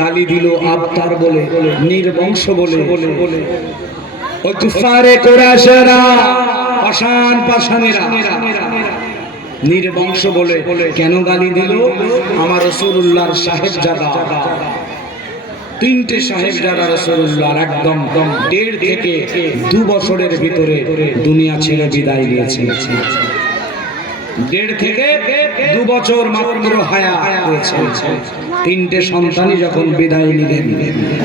গালি দিল আবতার বলে, নির্বংশ বলে। ওই কুফারে কুরাইশরা, পাষাণ পাষাণীরা নির্বংশ বলে কেন গালি দিল? আমার রাসূলুল্লাহর সাহেবজাদা, তিনটে সাহেবজাদা রাসূলুল্লাহর একদম 1.5 থেকে 2 বছরের ভিতরে দুনিয়া ছেড়ে বিদায় নিয়েছে। 1.5 থেকে 2 বছর মাত্র হায়াত হয়েছে। তিনটে সন্তানই যখন বিদায় নিলেন,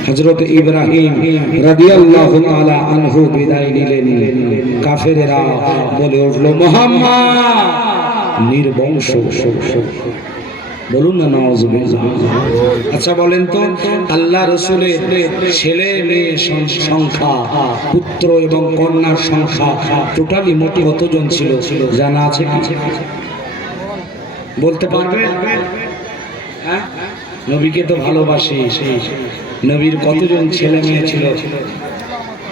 হযরত ইব্রাহিম রাদিয়াল্লাহু তাআলা আনহু বিদায় নিলেন, কাফেরেরা বলে উঠল, মুহাম্মদ নির্বংশ। বলুন না নাউযুবিল্লাহ। আচ্ছা বলেন তো, আল্লাহ রাসূলের ছেলে মেয়ে সংখ্যা, পুত্র এবং কন্যার সংখ্যা টোটালি মোটে কতজন ছিল জানা আছে কি? বলতে পারবে? হ্যাঁ, নবীকে তো ভালোবাসি, নবীর কতজন ছেলে মেয়ে ছিল?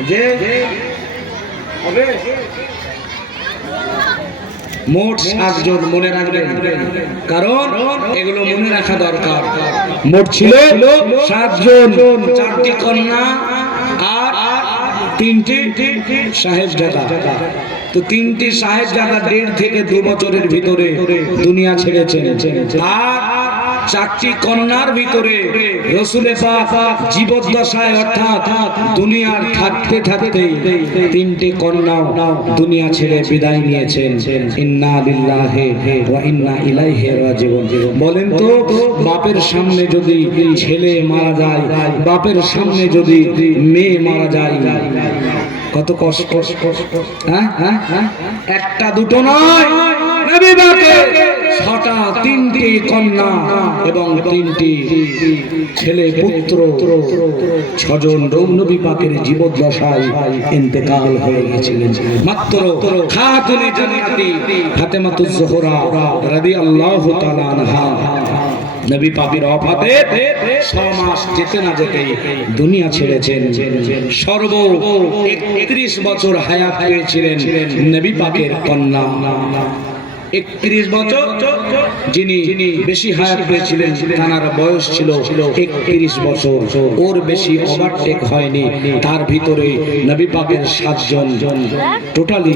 যে হবে মোট 7 জন, মনে রাখবেন, কারণ এগুলো মনে রাখা দরকার। মোট ছিল 7 জন, 4টি কন্যা আর 3টি সাহেবজাদা। তো 3টি সাহেবজাদা 1.5 থেকে 2 বছরের ভিতরে দুনিয়া ছেড়েছেন, আর 4টি কন্যার ভিতরে রাসূলে পাক জীবদ্দশায় অর্থাৎ দুনিয়ার থাকতে থাকতে 3টে কন্যা দুনিয়া ছেড়ে বিদায় নিয়েছেন। ইন্না লিল্লাহি ওয়া ইন্না ইলাইহি রাজিউন। বলেন তো, বাপের সামনে যদি ছেলে মারা যায়, বাপের সামনে যদি মেয়ে মারা যায়, কত কষ্ট। হ্যাঁ, একটা দুটো নয়, নবী পাকের 6টা, 3টি কন্যা এবং 3টি ছেলে পুত্র, 6 জন নবী পাকের জীবদ্দশায় ইন্তেকাল হয়ে গিয়েছিলেন। মাত্র খাতুনে জান্নাতি ফাতেমাতুজ জোহরা রাদিয়াল্লাহু তাআলা আনহা নবী পাকের ওফাতে 6 মাস যেতে না যেতেই দুনিয়া ছেড়েছেন। সর্ব 31 বছর হায়াত পেয়েছিলেন নবী পাকের কন্যা। 31 বছর, যিনি বেশি হায়াত পেয়েছিলেন তার বয়স ছিল 31 বছর। ওর বেশি ওভারটেক হয়নি, তার ভিতরে নবী পাকের 7 জন টোটালি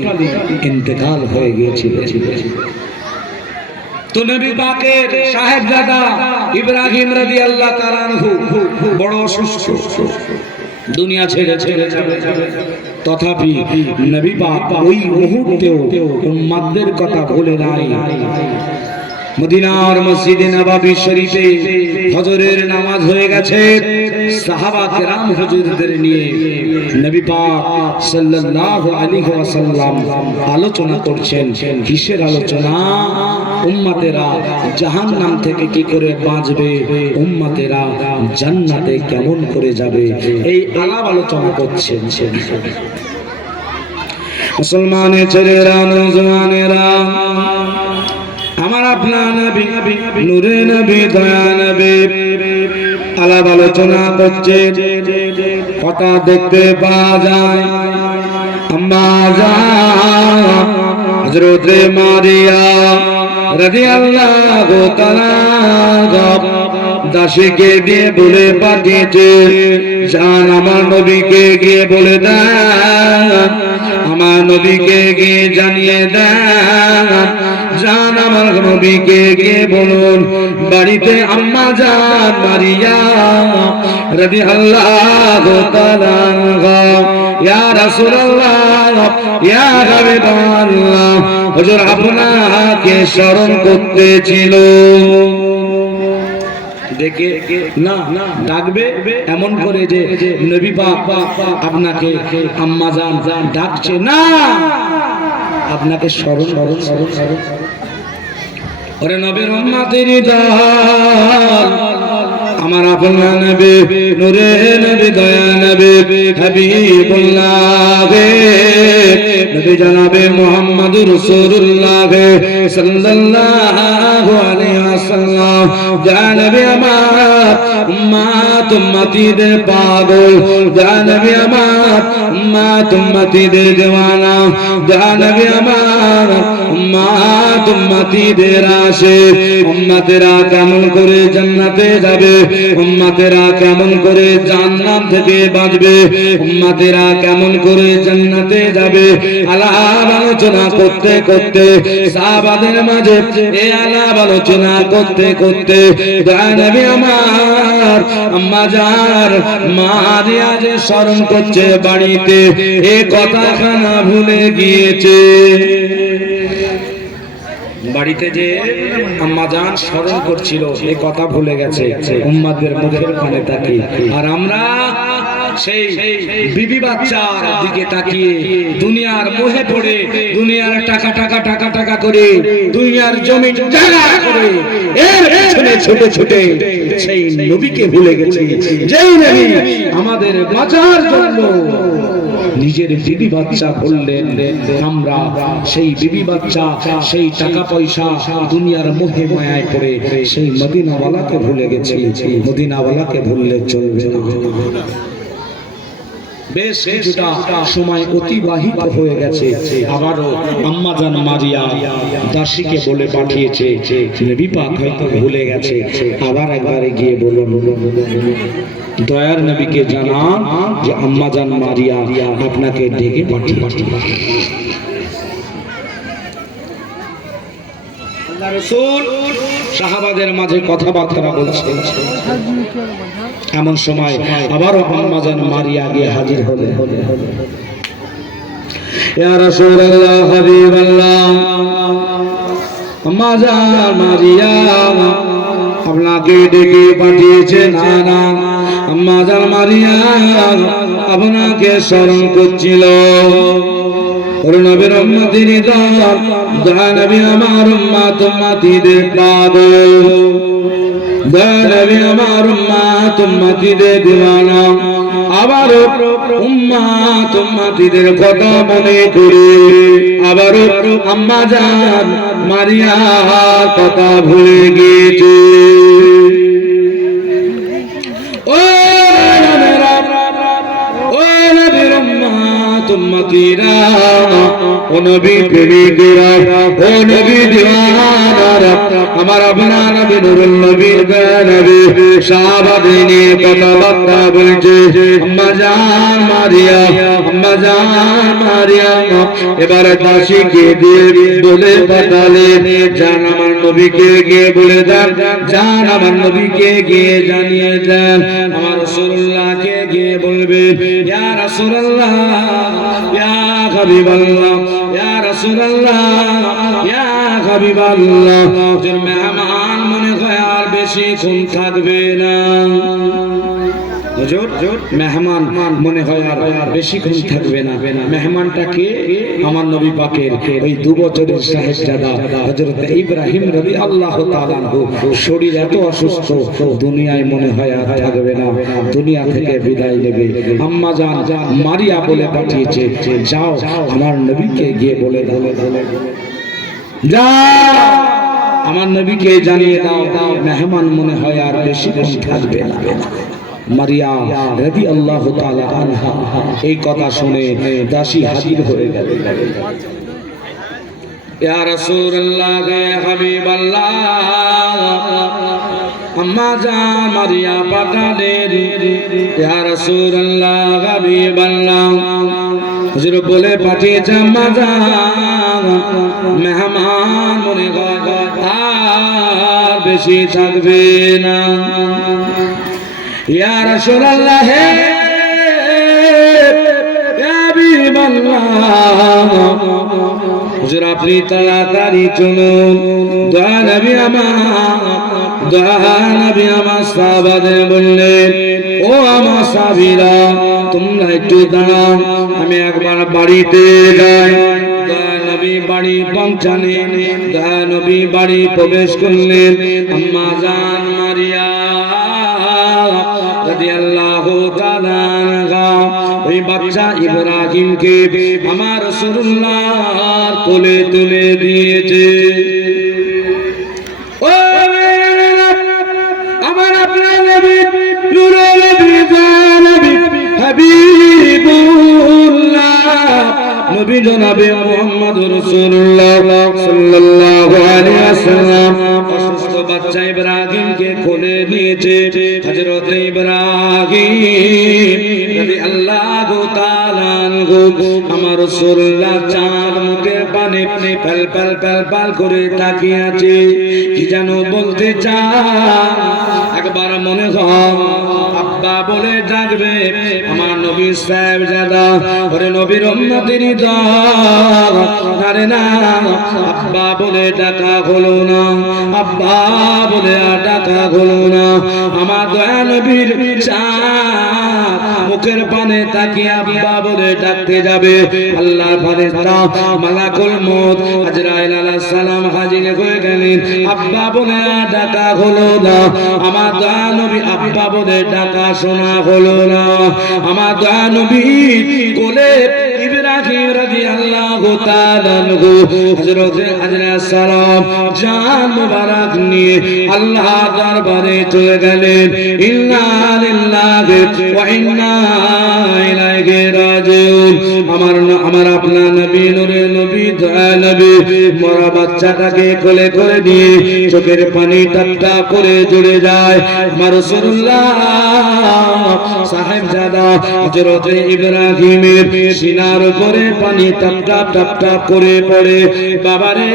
ইন্তেকাল হয়ে গিয়েছিল। তো নবী পাকের সাহেবজাদা ইব্রাহিম রাদিয়াল্লাহু তাআলা আনহু বড় অসুস্থ, দুনিয়া ছেড়ে তথাপি নবী পাক ওই মুহূর্তেও উম্মতদের কথা ভুলে নাই। মদিনার মসজিদে নববী শরীফে ফজরের নামাজ হয়ে গেছে, সাহাবা কেরাম হুজুরদের নিয়ে নবী পাক সাল্লাল্লাহু আলাইহি ওয়াসাল্লাম আলোচনা করছেন। কিসের আলোচনা? উম্মতেরা জাহান্নাম থেকে কি করে বাঁচবে, উম্মতেরা জান্নাতে কেমন করে যাবে, এই আলাপ আলোচনা করছেন। মুসলমানের ছেলেরা, নওজওয়ানেরা, আমার আপনার নবী, নূরে নবী, দয়া নবী আলাপ আলোচনা করছে। কথা দেখতে পাওয়া যায়, আম্মা জান হযরত মারিয়া রাদিয়াল্লাহু তাআলা দাসীকে দিয়ে বলে পাঠিয়েছে, জান আমার নবীকে গিয়ে বলে দেন, আমার নবীকে গিয়ে জানিয়ে দেন, জান আমার নবীকে গিয়ে বলুন বাড়িতে আম্মা জান মারিয়া রাদিয়াল্লাহু তাআলা ইয়া রাসূলুল্লাহ, ইয়া হাবিবাল্লাহ, হুজুর আপনাকে স্মরণ করতেছিল। দেখে না ডাকবে এমন করে যে নবী পাক আপনাকে আম্মা জান ডাকছে না, আপনাকে স্মরণ। ওরে নবীর উম্মতের দল, আমার আপনার নবী, নূরে নবী, দয়া নবী, হাবিবুল্লাহ নবী জনাবে মুহাম্মদ মুহাম্মাদুর রাসূলুল্লাহ সাল্লাল্লাহু আলাইহি ওয়াসাল্লাম। ইয়া নবী আমার উম্মত উম্মতীদের পাগল, ইয়া নবী আমার উম্মত উম্মতীদের دیवाনা, ইয়া নবী আমার উম্মত উম্মতীদের আশিক। উম্মতেরা কেমন করে জান্নাতে যাবে, উম্মতেরা কেমন করে জাহান্নাম থেকে বাঁচবে, উম্মতেরা কেমন করে জান্নাতে যাবে, আলাপ আলোচনা করতে করতে সাহাবাদের মাঝে এই আলাপ আলোচনা করতে করতে নবী আমার আম্মা জান মারিয়া যে স্মরণ করছে বাড়িতে, এই কথাখানা ভুলে গিয়েছে। বাড়িতে যে আম্মা জান স্মরণ করছিল এই কথা ভুলে গেছে উম্মাদের মুখের পানে তাকিয়ে। আর আমরা সেই বিবি বাচ্চার দিকে তাকিয়ে দুনিয়ার মোহে পড়ে দুনিয়ার টাকা টাকা টাকা টাকা করে দুনিয়ার জমি জায়গা করে এর পেছনে ছুটে ছুটে সেই নবীকে ভুলে গেছে, যেই নবী আমাদের বাঁচার জন্য নিজের বিবি বাচ্চা বললেন। আমরা সেই বিবি বাচ্চা, সেই টাকা পয়সা, দুনিয়ার মোহে মায়ায় পড়ে সেই মদিনাওয়ালাকে ভুলে গেছি। মদিনাওয়ালাকে ভুললে চলবে না। বেশ কিছুটা সময় অতিবাহিত হয়ে গেছে, আবারও আম্মা জান মারিয়া দাসীকে বলে পাঠিয়েছে নবী পাক হয়তো ভুলে গেছে, আবার একবারে গিয়ে বলুন দয়ার নবীকে জানান যে আম্মা জান মারিয়া আপনাকে ডেকে পাঠিয়েছে। রাসূল সাহাবাদের মাঝে কথাবার্তা বলছেন, এমন সময় আবারও আম্মা জান মারিয়া গিয়ে হাজির হলেন। ইয়া রাসূলুল্লাহ হাবিবাল্লাহ, আম্মা জান মারিয়া আপনাকে ডেকে পাঠিয়েছে। না, আম্মা জান মারিয়া আপনাকে স্মরণ করছিল। ওর নবীর উম্মতের দল, দয়া নবী আমার উম্মত উম্মতীদের পাগল, দয়া নবী আমার উম্মত উম্মতীদের দিওয়ানা। আবার উম্মত উম্মতীদের কথা মনে করে আবার আম্মা জান মারিয়ার কথা ভুলে গিয়েছে। উম্মতীরা, ও নবী প্রেমিকেরা, ও নবী দিওয়ানারা, আমার আপনার নবী নুরুল নবীর নবী সাহাবাদের নিয়ে কথাবার্তা বলছে। আম্মা জান মারিয়া, আম্মা জান মারিয়া এবার দাসীকে দিয়ে বলে পাঠালেন, জান আমার নবীকে গিয়ে বলে দেন, জান আমার নবীকে গিয়ে জানিয়ে দেন, আমার রাসূলুল্লাহকে গিয়ে বলবেন, ইয়া রাসূলুল্লাহ, ইয়া হাবিবাল্লাহ, ইয়া রাসূলুল্লাহ, ইয়া হাবিবাল্লাহ, যে মেহমান মনে হয় আর বেশিক্ষণ থাকবে না। হুজুর মেহমান মনে হয় আর বেশিক্ষণ থাকবে না। মেহমানটাকে আমার নবী পাকের ওই 2 বছরের সাহেবজাদা হযরত ইব্রাহিম রাদিয়াল্লাহু তাআলা আনহু, শরীর এত অসুস্থ দুনিয়ায় মনে হয় আর থাকবে না, দুনিয়া থেকে বিদায় নেবে। আম্মা জান মারিয়া বলে পাঠিয়েছে, যাও আমার নবীকে গিয়ে বলে দাও, যাও আমার নবীকে জানিয়ে দাও মেহমান মনে হয় আর বেশিক্ষণ থাকবে না। মারিয়া রাদিয়াল্লাহু তাআলা আনহা এই কথা শুনে দাসী হাজির হয়ে গেল। ইয়া রাসূলুল্লাহ, ইয়া হাবিবাল্লাহ, আম্মা জান মারিয়া পাঠালেন, ইয়া রাসূলুল্লাহ, হাবিবাল্লাহ, হুজুর বলে পাঠিয়েছে আম্মা জান মেহমান মনে হয় আর বেশি থাকবে না। ইয়া রাসূলুল্লাহ, ইয়া হাবিবাল্লাহ, হুজুর আপনি তাড়াতাড়ি চলুন। দয়া নবী আমার সাহাবাদের বললেন, ও আমার সাহাবীরা তোমরা একটু দাঁড়াও, আমি একবার বাড়িতে যাই। দয়া নবী বাড়ি পৌঁছালেন, দয়া নবী বাড়ি প্রবেশ করলেন। আম্মা জান মারিয়া রাদিয়াল্লাহু তাআলা আনহা ওই বাচ্চা ইব্রাহিমকে আমার রাসূলুল্লাহর কোলে তুলে দিয়েছে। ও আমার আপনার নবী নূরে নবী জানবী হাবিবুল্লাহ নবী জনাবে মুহাম্মদুর রাসূলুল্লাহ সাল্লাল্লাহু আলাইহি ওয়াসাল্লাম অসুস্থ বাচ্চা ইব্রাহিমকে কোলে নিয়েছে। হযরত ইব্রাহিম রাদিয়াল্লাহু তাআলা আনহু আমার রাসূলুল্লাহ চাঁদ মুখের পানে পাল পাল পাল পাল করে তাকিয়ে আছে, কি যেন বলতে চায়। একবার মনে হয় আব্বা বলে ডাকবে আমার নবী সাহেবজাদা, ওরে নবীর উম্মতের দল, আরে না আব্বা বলে ডাকা হলো না, আব্বা বলে ডাকা হলো না। আমার দয়া নবীর চাঁদ মুখের পানে তাকিয়ে আব্বা বলে ডাকতে যাবে, আল্লাহর ফেরেশতা মালাকুল মউত আজরাইল আলাইহিস সালাম হাজির হয়ে গেলেন। আব্বা বলে ডাকা হলো না, আমার দয়া নবী আব্বা বলে ডাকা শোনা হলো না। আমার দয়া নবী কোলে ইব্রাহিম রাদিয়াল্লাহু তাআলা আনহু হযরত আলাইহিস সালাম জান মুবারক নিয়ে আল্লাহর দরবারে চলে গেলেন। ইন্না লিল্লাহি ওয়া ইন্না ইলাইহি রাজিউন। আমার আপনার নবী নূরে নবী দয়া নবী মরা বাচ্চাটাকে কোলে করে নিয়ে চোখের পানি টাটকা করে জুড়ে যায়। আমার রাসূলুল্লাহ সাহেবজাদা হযরত ইব্রাহিমের সিনার উপরে পানি টাটকা টাটকা করে পড়ে। বাবারে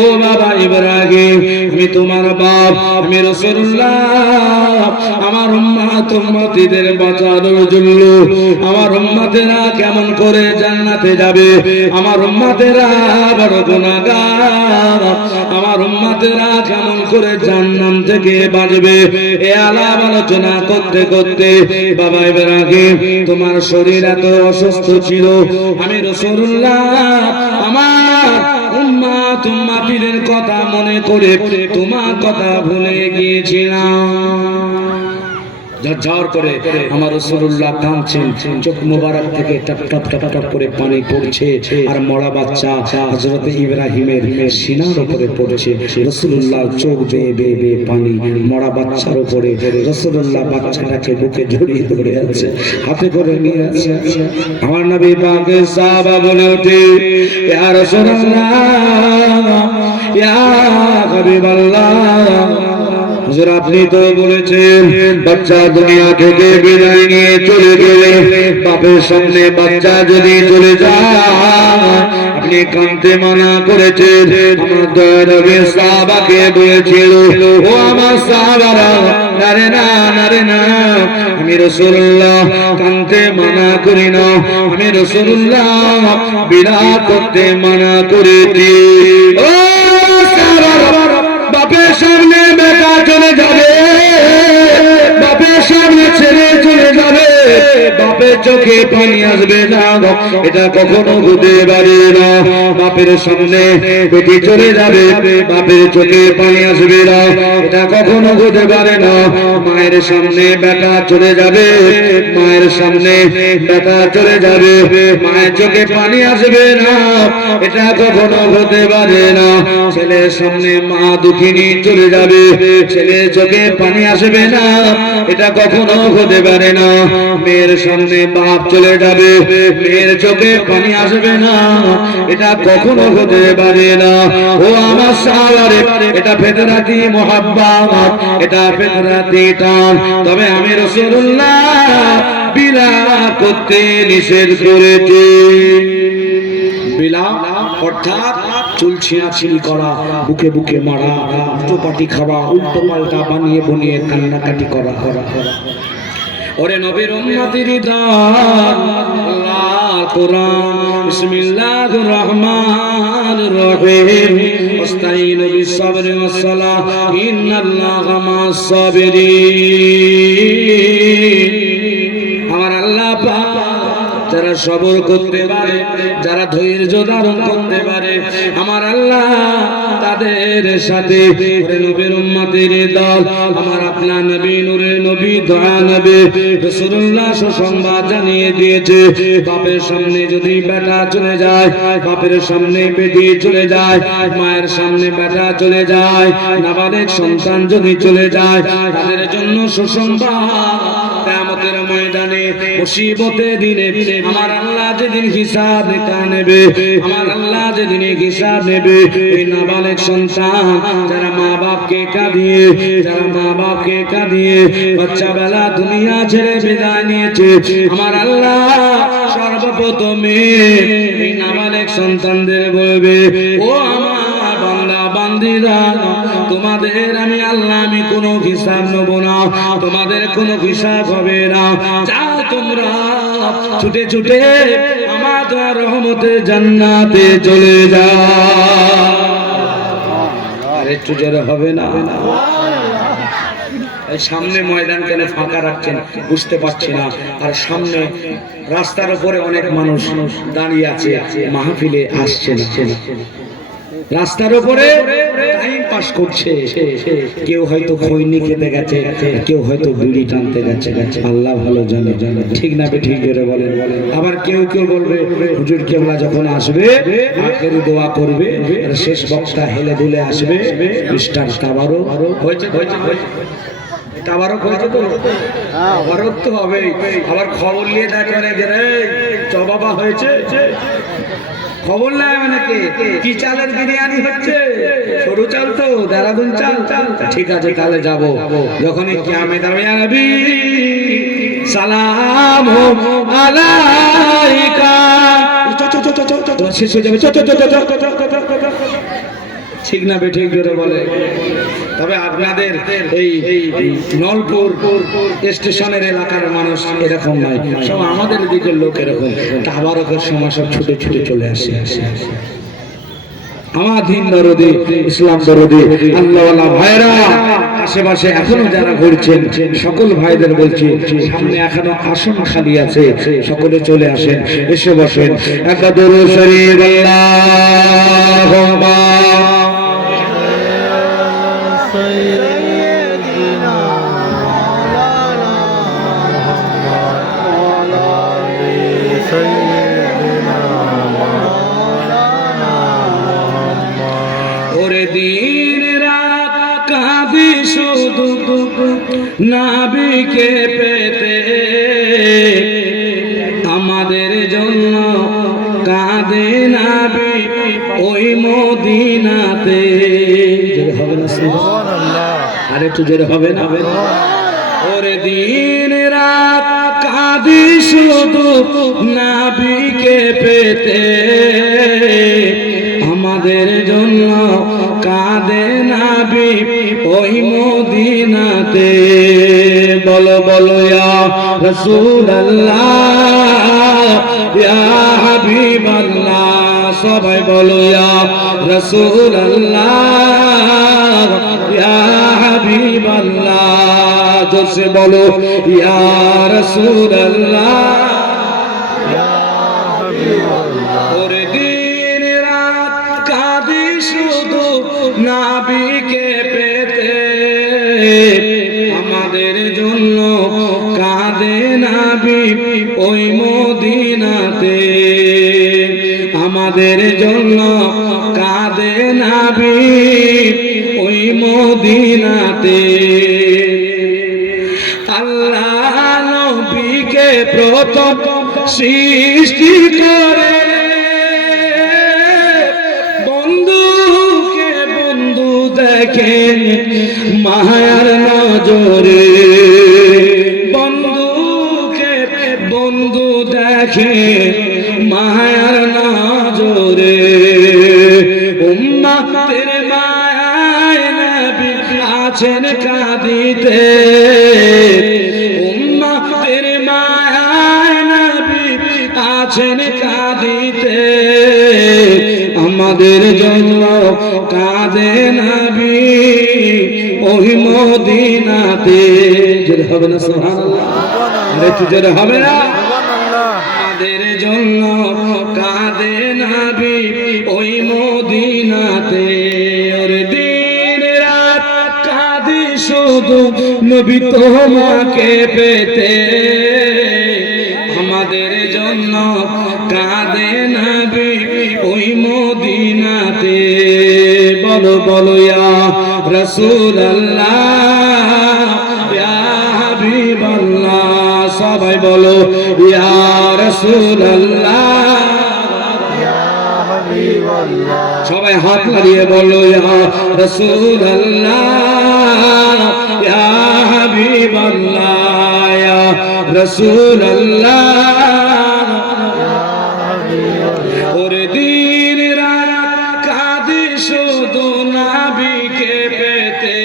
ও বাবা ইব্রাহিম, আমি তোমার বাপ, আমি রাসূলুল্লাহ, আমার উম্মত উম্মতীদের বাঁচানোর জন্য আমার উম্মতেরা কেমন করে জান্নাতে যাবে, আমার উম্মতেরা বড় গুনাহগার, আমার উম্মতেরা কেমন করে জাহান্নাম থেকে বাঁচবে, এ আলাপ আলোচনা করতে করতে বাবা ইব্রাহিম তোমার শরীর এত অসুস্থ ছিল, আমি রাসূলুল্লাহ আমার উম্মত উম্মতীদের কথা মনে করে তোমার কথা ভুলে গিয়েছিলাম। ঝরঝর করে আমার রাসূলুল্লাহ কাঁদছেন, চোখ মোবারক থেকে টপ টপ টপ টপ করে পানি পড়ছে, আর মরা বাচ্চা হযরত ইব্রাহিমের সিনার উপরে পড়ছে। রাসূলুল্লাহ চোখ বেয়ে বেয়ে বেয়ে পানি মরা বাচ্চার উপরে। রাসূলুল্লাহ বাচ্চাটাকে বুকে জড়িয়ে ধরে আছে, হাতে করে নিয়ে আছে। আমার নবী পাকের সাহাবা বলে ওঠে, ইয়া রাসূলুল্লাহ, ইয়া হাবিবাল্লাহ, হুজুর আপনি তো বলেছেন বাচ্চা দুনিয়া থেকে বিদায় নিয়ে চলে গেলে বাপের সামনে বাচ্চা যদি চলে যায় আপনি কাঁদতে মানা করেছেন। আমার দয়া নবী সাহাবাকে বলেছিল, ও আমার সাহাবারা, নারে না নারে না, আমি রাসূলুল্লাহ কাঁদতে মানা করি না, আমি রাসূলুল্লাহ বিদায় করতে মানা করেছি। ও সাহাবারা, বাপের সামনে বেটা চলে যাবে, বাপের সামনে ছেলে চলে যাবে, বাপের চোখে পানি আসবে না, এটা কখনো হতে পারে না। বাপের সামনে বেটি চলে যাবে, বাপের চোখে পানি আসবে না, এটা কখনো হতে পারে না। মায়ের সামনে বেটা চলে যাবে, মায়ের সামনে বেটা চলে যাবে, মায়ের চোখে পানি আসবে না, এটা কখনো হতে পারে না। ছেলের সামনে মা দুঃখিনী চলে যাবে, ছেলের চোখে পানি আসবে না, এটা কখনো হতে পারে না। মেয়ের সামনে বাপ চলে যাবে, মেয়ের চোখে পানি আসবে না, এটা কখনো হতে পারে না। ও আমার সাহাবারে, এটা ফিতরাতি মুহাব্বত, এটা ফিতরাতি টান। তবে আমি রাসূলুল্লাহ বিলাপ করতে নিষেধ করেছি। বিলাপ অর্থাৎ চুল ছিঁড়াছিঁড়ি করা, বুকে বুকে মারা, উল্টোপাটি খাওয়া, উল্টো পাল্টা বানিয়ে বনিয়ে কান্নাকাটি করা। ওরে নবীর উম্মতের দল, আল্লাহর কোরআন, বিসমিল্লাহির রহমানির রহিম, ওয়াস্তাইনু বিস-সাবরি ওয়াস-সালাহ, ইন্নাল্লাহা মা'আস-সাবিরিন। আমার আল্লাহ পাক যারা সবর করতে পারে, যারা ধৈর্য ধারণ করতে পারে, আমার আল্লাহ তাদের সাথে নবীর উম্মতের দল, আমার আপনার নবী নূরের নবী দয়া নবী রাসূলুল্লাহ সুসংবাদ জানিয়ে দিয়েছে, বাপের সামনে যদি বেটা চলে যায়, বাপের সামনে বেটি চলে যায়, মায়ের সামনে বেটা চলে যায়, নাবালেগ সন্তান যদি চলে যায়, তাদের জন্য সুসংবাদ কিয়ামতের ময়দানে মুসিবতের দিনে আমার আল্লাহ যেদিন হিসাব নিকাশ নেবে, আমার আল্লাহ যেদিন হিসাব নেবে, এই নাবালেগ সন্তান যারা মা বাপকে কাঁদিয়ে, যারা মা বাপকে কাঁদিয়ে বাচ্চা বেলা দুনিয়া ছেড়ে বিদায় নিয়েছে, আমার আল্লাহ সর্বপ্রথমে এই নাবালেগ সন্তানদের বলবে, ও আমার বান্দা বান্দীরা, তোমাদের আমি আল্লাহ আমি কোনো হিসাব নেব না, তোমাদের কোনো হিসাব হবে না, যাও তোমরা ছুটে ছুটে আমার রহমতের জান্নাতে চলে যাও। আর একটু জোরে হবে না? সামনে ময়দান কেন ফাঁকা রাখছেন বুঝতে পারছি না, আর সামনে রাস্তার উপরে অনেক মানুষ দাঁড়িয়ে আছে, মাহফিলে আসছে না, রাস্তার উপরে টাইম পাস করছে, কেউ হয়তো খৈনি খেতে গেছে, কেউ হয়তো বিড়ি টানতে গেছে, আল্লাহ ভালো জানে, ঠিক না ঠিক করে বলেন। আবার কেউ কেউ বলবে হুজুর কেবলা যখন আসবে আখেরি দোয়া করবে, আর শেষ বক্তা হেলে দুলে আসবে, মিস্টার তাবারও হয়েছে, তাবারক হয়েছে তো, তাবারক তো হবে। আবার খবর নিয়ে দেখে যে চ বাবা হয়েছে, খবর নেয় অনেকে কি চালের বিরিয়ানি হচ্ছে, সরু চাল তো, দেরাদুন চাল, ঠিক আছে কালে যাব, যখনই কিয়ামত হবে ইয়া নবী সালাম আলাইকা, শেষ হয়ে যাবে, ঠিক না ঠিক করে বলে। তবে আপনাদের এই নলপুর স্টেশনের এলাকার মানুষ এরকম নয়, সব আমাদের দিকের লোক এরকম, তাবারকের সময় সব ছুটে ছুটে চলে আসে। আমার দিন দরদি, ইসলাম দরদি আল্লাহওয়ালা ভাইরা আশেপাশে এখনো যারা ঘুরছেন সকল ভাইদের বলছি, সামনে এখনো আসন খালি আছে, সকলে চলে আসেন, এসে বসেন। একটা দরুদ শরীফ আল্লাহুম্মা নাবিকে পেতে, আমাদের জন্য কাঁদে নাবি ওই মদিনাতে। হবে না সুবহানাল্লাহ? আর একটু জোরে হবে না? ওরে দিন রাত কাঁদি শুধু নাবিকে পেতে, আমাদের জন্য কাঁদে নাবি ওই মদিনাতে। বলো বলো ইয়া রাসূলুল্লাহ ইয়া হাবিবাল্লাহ, সবাই বলো ইয়া রাসূলুল্লাহ ইয়া হাবিবাল্লাহ, জোরসে বলো ইয়া রাসূলুল্লাহ ইয়া হাবিবাল্লাহ। ওরে দিন রাত কাঁদি শুধু নাবিকে পেতে, আমাদের জন্য কাঁদে নাবি ওই মদিনাতে, আমাদের জন্য কাঁদে নাবি ওই মদিনাতে। আল্লাহ নবীকে প্রথম সৃষ্টি করে বন্ধুকে বন্ধু দেখে মায়ার নজরে, বন্ধুকে বন্ধু দেখে মায়ার নজরে। উম্মতের মায়ায় নবী আছেন কাঁদিতে, উম্মতের মায়ায় নবী আছেন কাঁদিতে, আমাদের জন্য কাঁদে নবী ওই মদিনাতে। জোরে হবে না সুবহানাল্লাহ? আরে তুই জোরে হবে না? আমাদের জন্য কাঁদে নবী ওই মদিনাতে। ওর দিন রাত কাঁদি শুধু নবী তোমাকে পেতে। আমাদের জন্য কাঁদে নবী ওই মদিনাতে। বলো বলো ইয়া রাসূলুল্লাহ ইয়া হাবিবাল্লাহ, সবাই বলো ইয়া রাসূলুল্লাহ ইয়া হাবিবাল্লাহ। সবাই হাত নাড়িয়ে বলো ইয়া রাসূলুল্লাহ ইয়া হাবিবাল্লাহ ইয়া রাসূলুল্লাহ। ওর দিন রাত কাঁদি শুধু নবীকে পেতে।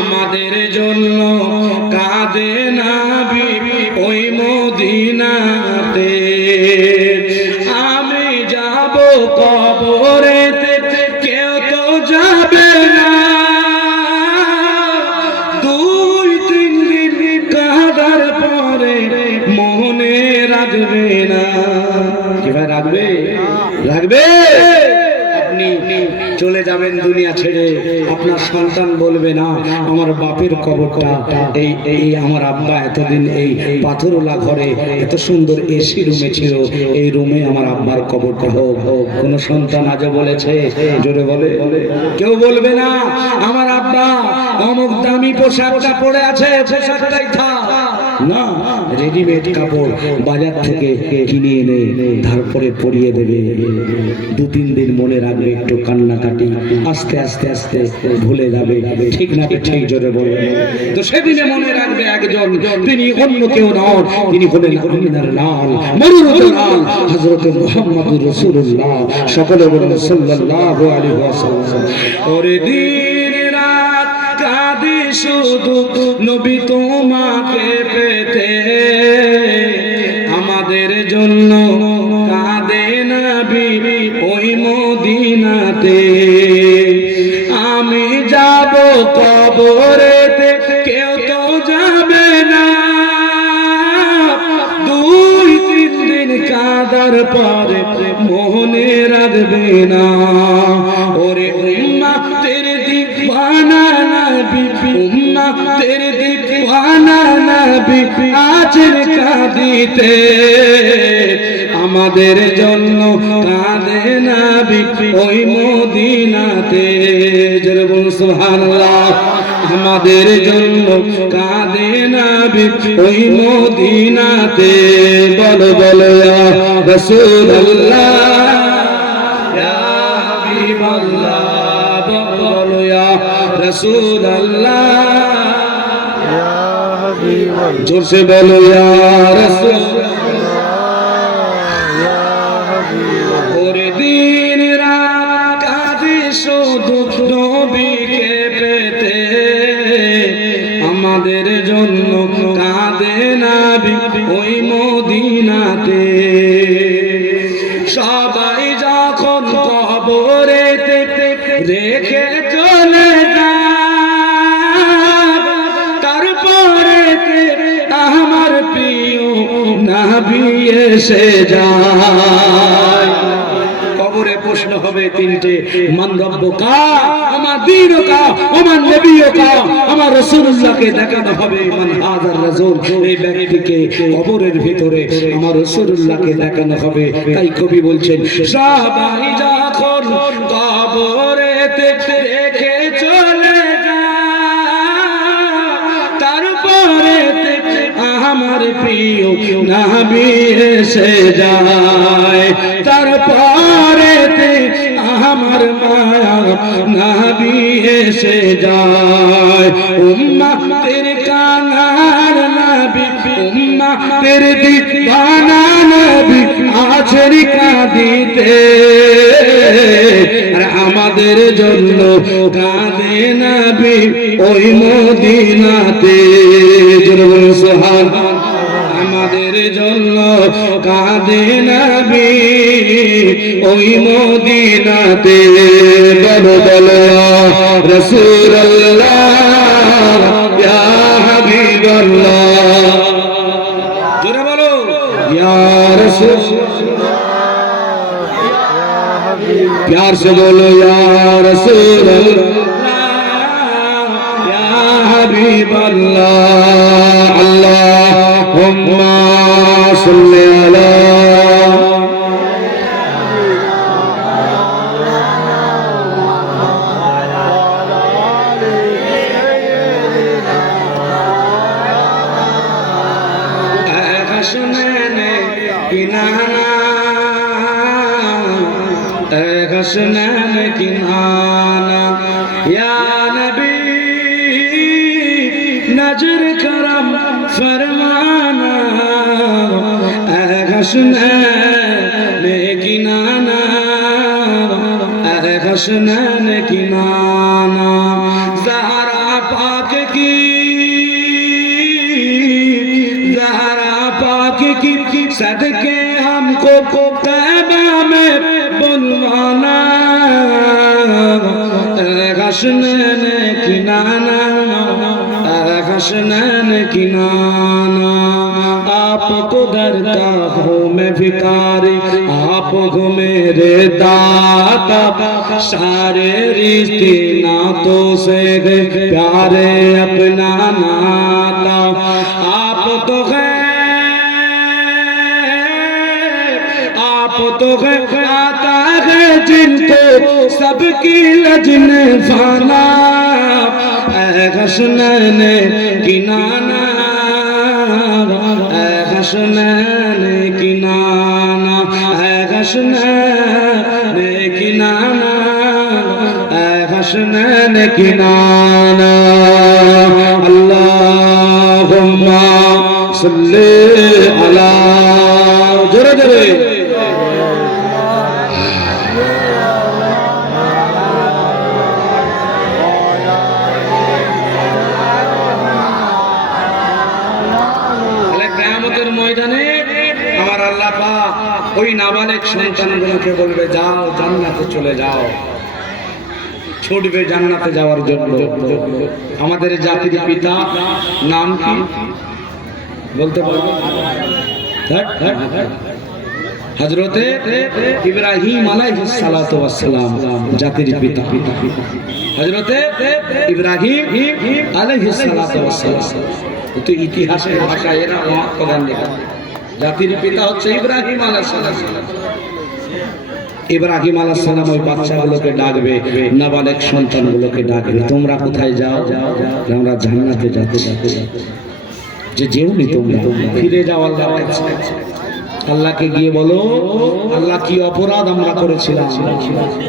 আমাদের জন্য কাঁদে নবী ওই মদিনাতে। আমি যাব কবরেতে কেউ তো যাবে না, 2-3 দিন কাঁদার পরে মনে রাখবে না। কি ভাই রাখবে? রাখবে? আপনি চলে যাবেন দুনিয়া ছেড়ে, আপনার সন্তান বলবে না আমার বাপের কবরটা এই আমার আব্বা এতদিন এই পাথরওয়ালা ঘরে এত সুন্দর এসি রুমে ছিল, এই রুমে আমার আব্বার কবরটা হোক। কোন সন্তান আজও বলেছে? জোরে বলে? কেউ বলবে না আমার আব্বা অমুক দামি পোশাকটা পরে আছে, পোশাকটাই থাক না, রেডিমেড কাপড় বাজার থেকে কিনে এনে তারপরে পরিয়ে দেবে। 2-3 দিন মনে রাখবে, একটু কান্নাকাটি, আস্তে আস্তে আস্তে ভুলে যাবে। ঠিক না? ঠিক জোরে বলবে। তো সেদিনে মনে রাখবে একজন, তিনি অন্য কেউ নন, তিনি হলেন আমিনার লাল, মরুর লাল, হযরত মুহাম্মদুর রাসূলুল্লাহ। সকলে বলেন সাল্লাল্লাহু আলাইহি ওয়াসাল্লাম। ওরে দিন রাত কাঁদি শুধু নবী তোমাকে পেতে। আমাদের জন্য কাঁদে নবী ওই মদিনাতে। আমি যাব কবরেতে কেউ তো যাবে না, 2-3 দিন কাঁদার পরে মনে রাখবে না। ওরে উম্মতের দিওয়ানা নবী, উম্মতের দিওয়ানা নবী আছেন কাঁদিতে। আমাদের জন্য কাঁদে নবী ওই মদিনাতে। জোরে বলুন সুবহানাল্লাহ। আমাদের জন্য কাঁদে নবী ওই মদিনাতে। বলো বলো ইয়া রাসূলুল্লাহ ইয়া হাবিবাল্লাহ, বলো ইয়া রাসূলুল্লাহ ইয়া হাবিবাল্লাহ। জোরসে বলো ইয়া রাসূলুল্লাহ ইয়া হাবিবাল্লাহ। ওরে দিন রাত কাঁদি শুধু নবীকে পেতে। আমাদের জন্য কাঁদে নবী ওই মদিনাতে। সবাই যখন কবরেতে রেখে চলে যায়, তারপরে আমার প্রিয় নবী এসে যায়। কবরে প্রশ্ন হবে 3টে, মান রব্বুকা, আমার দীনুকা, আমার নবীকা, আমার রাসূলুল্লাহকে দেখানো হবে মান হাযার রাসূল। এই ব্যক্তিকে কবরের ভিতরে আমার রাসূলুল্লাহকে দেখানো হবে। তাই কবি বলছেন সবাই যখন কবরেতে রেখে চলে যায়, তারপরে আমার প্রিয় নবী এসে যায়। তারপরে আমার মায়া নবী এসে যায়। উম্মতের কাঙ্গাল নবী, উম্মতের দিওয়ানা নবী আছেন কাঁদিতে। আর আমাদের জন্য কাঁদে নবী ওই মদিনাতে। জোরে বলুন সুবহানাল্লাহ। আমাদের জন্য কাঁদে নবী ওই মদিনাতে। বলো বলো রাসূলুল্লাহ ইয়া হাবিবাল্লাহ। জোরে বলো ইয়া रसूल, प्यार से बोलो या रसूल अल्लाह या हबीब अल्लाह। अल्लाहुम्मा सल्ली अला हसनैन किनाना या नबी नजर करम फरमाना हसनैन किनाना हसनैन किनाना ज़हरा पाक की सदके हमको तैबा में बुलवाना हसनैन किनाना हसनैन किनाना। आपको डरता हूँ मैं भिखारी, आपको मेरे दाता, सारे रिश्ते नातों से प्यारे अपना नाता। आप तो आता है जिनको सबकी लजन फाना हसनैन किनाना हसनैन किनाना हसनैन किनाना हसनैन किनाना। अल्लाहुम्मा सल्ली अला जोरे जोरे ওই নাবালেক সন্তানগুলোকে বলবে যাও জান্নাতে চলে যাও, ছুটবে জান্নাতে যাওয়ার জন্য। আমাদের জাতির পিতা নাম কি বলতে পারবে? হযরতে ইব্রাহিম আলাইহিস সালাতু ওয়াস সালাম জাতির পিতা। হযরতে ইব্রাহিম আলাইহিস সালাতু ওয়াস সালাম তো ইতিহাসের ভাষায় এরা মহাত্মা লেখা। জাতির পিতা হচ্ছে ইব্রাহিম আলাইহিস সালাম। ইব্রাহিম আলাইহিস সালাম ওই বাচ্চাগুলোকে ডাকবে, নাবালেক সন্তানগুলোকে ডাকবে, তোমরা কোথায় যাও? আমরা জান্নাতে যেতে। যে যেওনি তোমরা, ফিরে যাও আল্লাহর কাছে। আল্লাহকে গিয়ে বলো আল্লাহ কি অপরাধ আমরা করেছিলাম,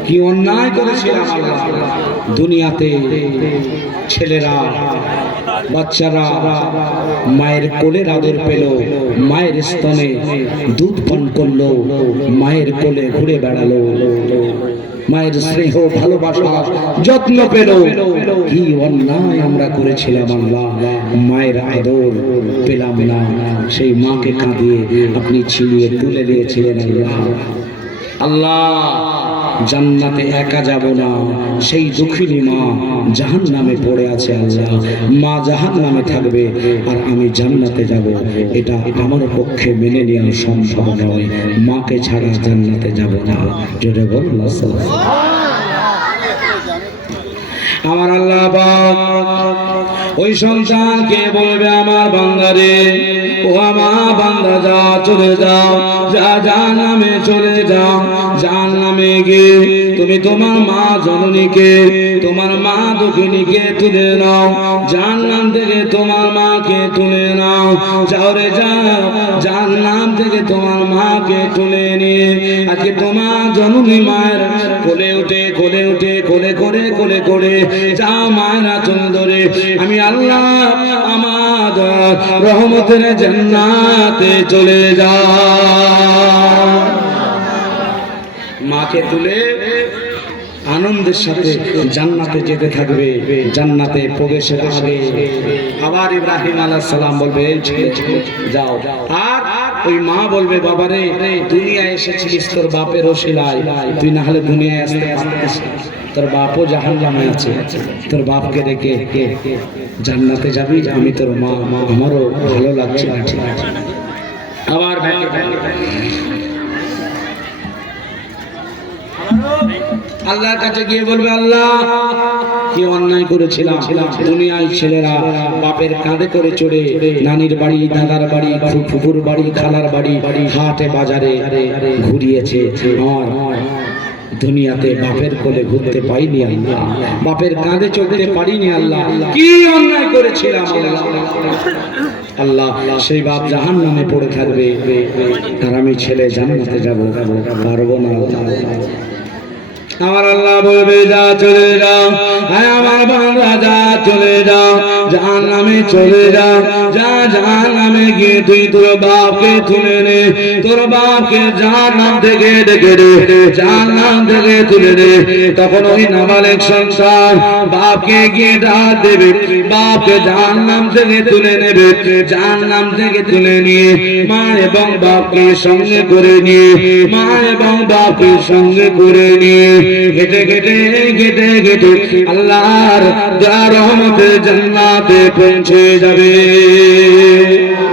কি অন্যায় করেছিলাম। আল্লাহ দুনিয়াতে ছেলেরা বাচ্চারা মায়ের কোলের আদর পেল, মায়ের স্তনে দুধ পান করলো, মায়ের কোলে ঘুরে বেড়ালো, মায়ের স্নেহ ভালোবাসা যত্ন পেল। কি অন্যায় আমরা করেছিলাম আল্লাহ, মায়ের আদর পেলাম না। সেই মাকে কাঁদিয়ে আপনি ছিনিয়ে তুলে দিয়েছিলেন আল্লাহ। আল্লাহ জান্নাতে একা যাব না, সেই দুঃখিনী মা জাহান্নামে পড়ে আছে। আল্লাহ মা জাহান্নামে থাকবে আর আমি জান্নাতে যাব, এটা আমার পক্ষে মেনে নেওয়া সম্ভব নয়। মাকে ছাড়া জান্নাতে যাব না। জোরে বলুন আমার আল্লাহ ওই সন্তানকে বলবে আমার বান্দারে, ও আমার বান্দা যা চলে যাও, যা জাহান্নামে চলে যাও। জাহান্নামে গিয়ে তুমি তোমার মা জননীকে, তোমার মা দুঃখিনীকে তুলে নাও, জাহান্নাম থেকে তোমার মাকে তুলে নাও। যাও রে যাও, জাহান্নাম থেকে তোমার মাকে তুলে নিয়ে আজকে তোমার জননী মায়ের কোলে উঠে কোলে উঠে কোলে করে কোলে করে যা মায়েরা চল ধরে আমি আল্লাহ আমার রহমতের জান্নাতে চলে যাও। মাকে তুলে আনন্দের সাথে জান্নাতে যেতে থাকবে। জান্নাতে প্রবেশের আগে আবার ইব্রাহিম আলাইহিস সালাম বলবে যাও, আর ওই মা বলবে বাবারে দুনিয়ায় এসেছিস তোর বাপের ওসিলায়, তুই না হলে দুনিয়ায় আসতে পারতিস না। তোর বাপও জাহান্নামে আছে, তোর বাপকে রেখে জান্নাতে যাবি, আমি তোর মা, আমারও ভালো লাগছে না। ঠিক আছে আবার আল্লাহর কাছে গিয়ে বলবে, আল্লাহ কি অন্যায় করেছিলাম। দুনিয়ায় ছেলেরা বাপের কাঁধে করে চড়ে নানির বাড়ি, দাদার বাড়ি, ফুফুর বাড়ি, খালার বাড়ি, হাটে বাজারে ঘুরিয়েছে। আমার দুনিয়াতে বাপের কোলে ঘুরতে পাইনি আল্লাহ, বাপের কাঁধে চড়তে পারিনি আল্লাহ, কি অন্যায় করেছিলাম আল্লাহ। সেই বাপ জাহান্নামে পড়ে থাকবে আর আমি ছেলে জান্নাতে যাব, পারবো না। আমার আল্লাহ বলবে, যা চলে যাও, হ্যাঁ আমার বান্দা যা চলে যাও, জাহান্নামে চলে যাও, যা জাহান্নামে গিয়ে তুই তোর বাপকে তুলে নে, তোর বাপকে জাহান্নাম থেকে ডেকে রে, জাহান্নাম থেকে তুলে নে। তখন ওই নাবালেক সন্তান বাপকে গিয়ে ডাক দেবে, বাপকে জাহান্নাম থেকে তুলে নেবে, জাহান্নাম থেকে তুলে নিয়ে মা এবং বাপকে সঙ্গে করে নিয়ে, মা এবং বাপকে সঙ্গে করে নিয়ে হেঁটে হেঁটে হেঁটে হেঁটে আল্লাহর রহমতের জান্নাতে পৌঁছে যাবে।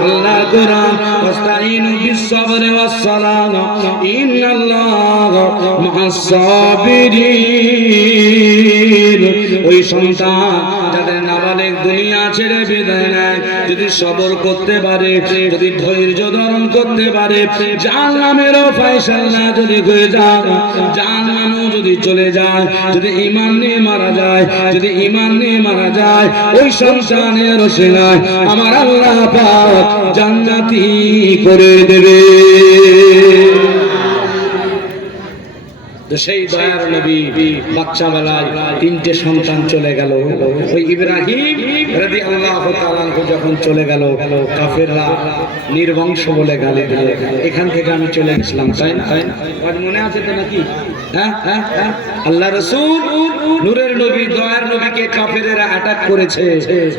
আল্লাহ কোরআন ওয়াস্তাইনু বিস-সাবরি ওয়াস-সালাহ ইন্নাল্লাহা মা'আস-সাবিরিন। ওই সন্তান যাদের নাবালেক দুনিয়া ছেড়ে বিদায় নেয়, যদি সবর করতে পারে, যদি ধৈর্য ধারণ করতে পারে, জাহান্নামেরও ফয়সালা যদি হয়ে যায়, জাহান্নামও যদি চলে যায়, যদি ঈমান নিয়ে মারা যায়, যদি ঈমান নিয়ে মারা যায়, ওই সন্তানের ওসিলায় আমার আল্লাহ পাক জান্নাতি করে দেবে। তো সেই দয়ার নবী বাচ্চা বেলায় তিনটে সন্তান চলে গেল। ওই ইব্রাহিম রাদিয়াল্লাহু তাআলা যখন চলে গেল, কাফেররা নির্বংশ বলে গালি দিল। এখান থেকে আমি চলে গেছিলাম, তাই না? আজ মনে আছে তো নাকি? হ্যাঁ হ্যাঁ হ্যাঁ। আল্লাহ রাসূল নূরের নবী, দয়ার নবীকে কাফেরেরা অ্যাটাক করেছে,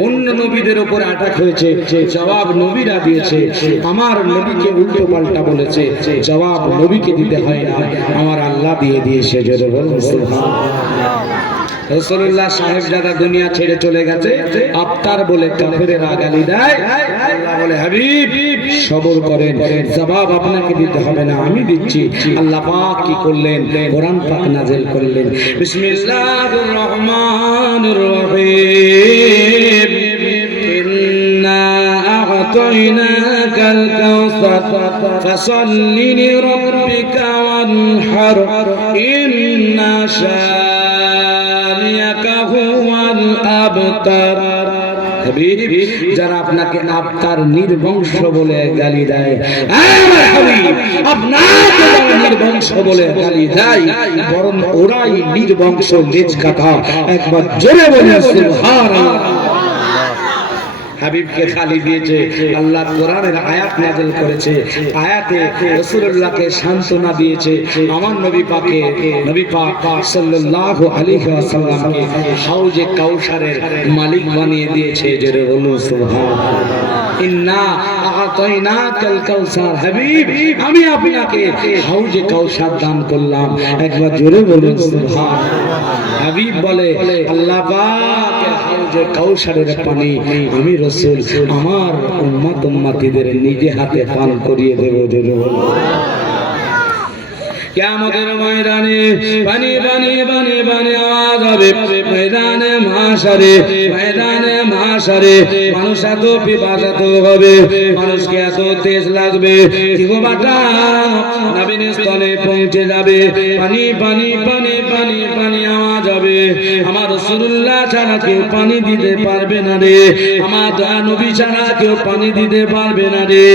অন্য নবীদের উপর অ্যাটাক হয়েছে, জবাব নবীরা দিয়েছে। আমার নবীকে উল্টো পাল্টা বলেছে, জবাব নবীকে দিতে হয় না, আমার আল্লাহ দিয়ে দিয়েছে। জোরে বলুন সুবহানাল্লাহ। রাসূলুল্লাহ সাহেব যারা দুনিয়া ছেড়ে চলে গেছে, আফতার বলে কাফেরেরা গালি দেয়, আল্লাহ বলে হাবিব সবর করেন, জবাব আপনাকে দিতে হবে না, আমি দিচ্ছি। আল্লাহ পাক কি করলেন? কোরআন পাক নাযিল করলেন, বিসমিল্লাহির রহমানির রহিম, ইন্না আ'তাইনাকাল কাউসার ফাসাল্লি লিরাব্বিকা ওয়ানহার ইন্না শানিয়াকা হুয়াল আবতার। হাবিব যারা আপনাকে আবতার নির্বংশ বলে গালি দেয়, আপনাকে যারা নির্বংশ বলে গালি দেয়, বরং ওরাই নির্বংশ, লেজ কাটা। একবার জোরে বলে সুবহানাল্লাহ। হাবিবকে খালি দিয়েছে, আল্লাহ কোরআনের আয়াত নাযিল করেছে, আয়াতে রাসূলুল্লাহকে সান্তনা দিয়েছে। আমার নবী পাকে, নবী পাক সাল্লাল্লাহু আলাইহি ওয়াসাল্লামকে হাউজে কাউসারের মালিক বানিয়ে দিয়েছে। জোরে বলুন সুবহানাল্লাহ। ইন্না আ'তাইনাকাল কাউসার, হাবিব আমি আপনাকে হাউজে কাউসার দান করলাম। একবার জোরে বলুন সুবহানাল্লাহ। হাবিব বলে, আল্লাহ পাক হাউজে কাউসারের পানি আমি রাসূল আমার উম্মত উম্মতিদের নিজে হাতে পান করিয়ে দেব। জোরে বলুন। কিয়ামতের ময়দানে পানি পানি পানি পানি আওয়াজ হবে, ময়দানে মাশারে, ময়দানে মাশারে মানুষ এত পিপাসাত হবে, মানুষকে এত তেজ লাগবে, জিহ্বাটা নাবিনের স্থলে পৌঁছে যাবে, পানি পানি পানি পানি পানি আওয়াজ হবে। আমার রাসূলুল্লাহ ছাড়া কেউ পানি দিতে পারবে না রে, আমার দয়া নবী ছাড়া কেউ পানি দিতে পারবে না রে।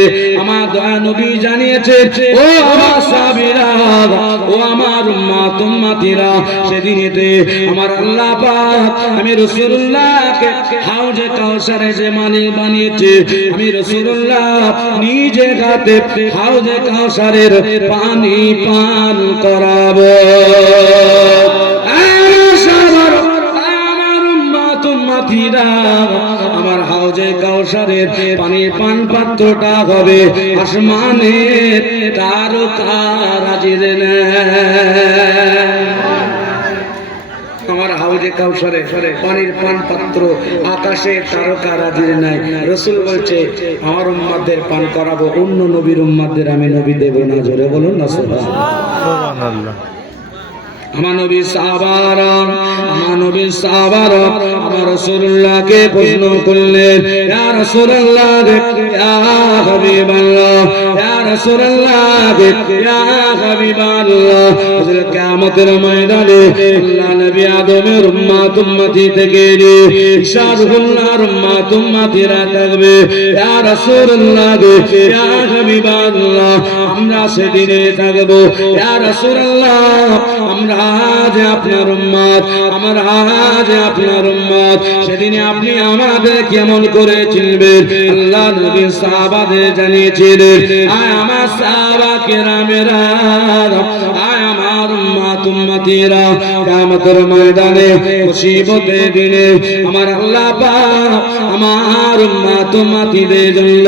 আমার দয়া নবী জানিয়েছে, ও আমার সাহাবীরা, ও আমার উম্মত উম্মতিরা, সেদিনেতে আমার আল্লাহ পাক আমি রাসূলুল্লাহকে হাউজে কাউসারে যে মালিক বানিয়েছে, আমি রাসূলুল্লাহ নিজে হাতে হাউজে কাউসারের পানি পান করাবো। আমার উম্মত উম্মতিরা, আমার হাউজে কাউসারের পানির পান পাত্রটা হবে আসমানের তারকারাজির ন্যায়। আমার হাউজে কাউসারে পানির পান পাত্র আকাশে তারকা রাজির নাই। রাসূল বলছে আমার উম্মতদের পান করাবো, অন্য নবীর উম্মতদের আমি নবী দেব না। জোরে বলুন না সুবহানাল্লাহ। আমার নবী সাহাবারা আমার রাসূলুল্লাহকে প্রশ্ন করলেন, ইয়া রাসূলুল্লাহ, ইয়া হাবিবাল্লাহ, ইয়া রাসূলুল্লাহ, ইয়া হাবিবাল্লাহ, কিয়ামতের ময়দানে আল্লাহ নবী আদমের উম্মতি থেকে ইনশাআল্লাহর উম্মতিরা থাকবে। ইয়া রাসূলুল্লাহ, ইয়া হাবিবাল্লাহ, আমরা সেদিনে থাকবো। ইয়া রাসূলুল্লাহ, আমরা আজ আপনার উম্মত, আমরা আজ আপনার উম্মত, সেদিনে আপনি আমাদের কেমন করে চিনবেন? আল্লাহ নবী সাহাবাদের জানিয়েছিলেন, আয় আমার সাহাবা কেরামেরা, আয় আমার উম্মতিরা, কিয়ামতের ময়দানে মুসিবতের দিনে আমার আল্লাহ পাক আমার উম্মতিদের জন্য,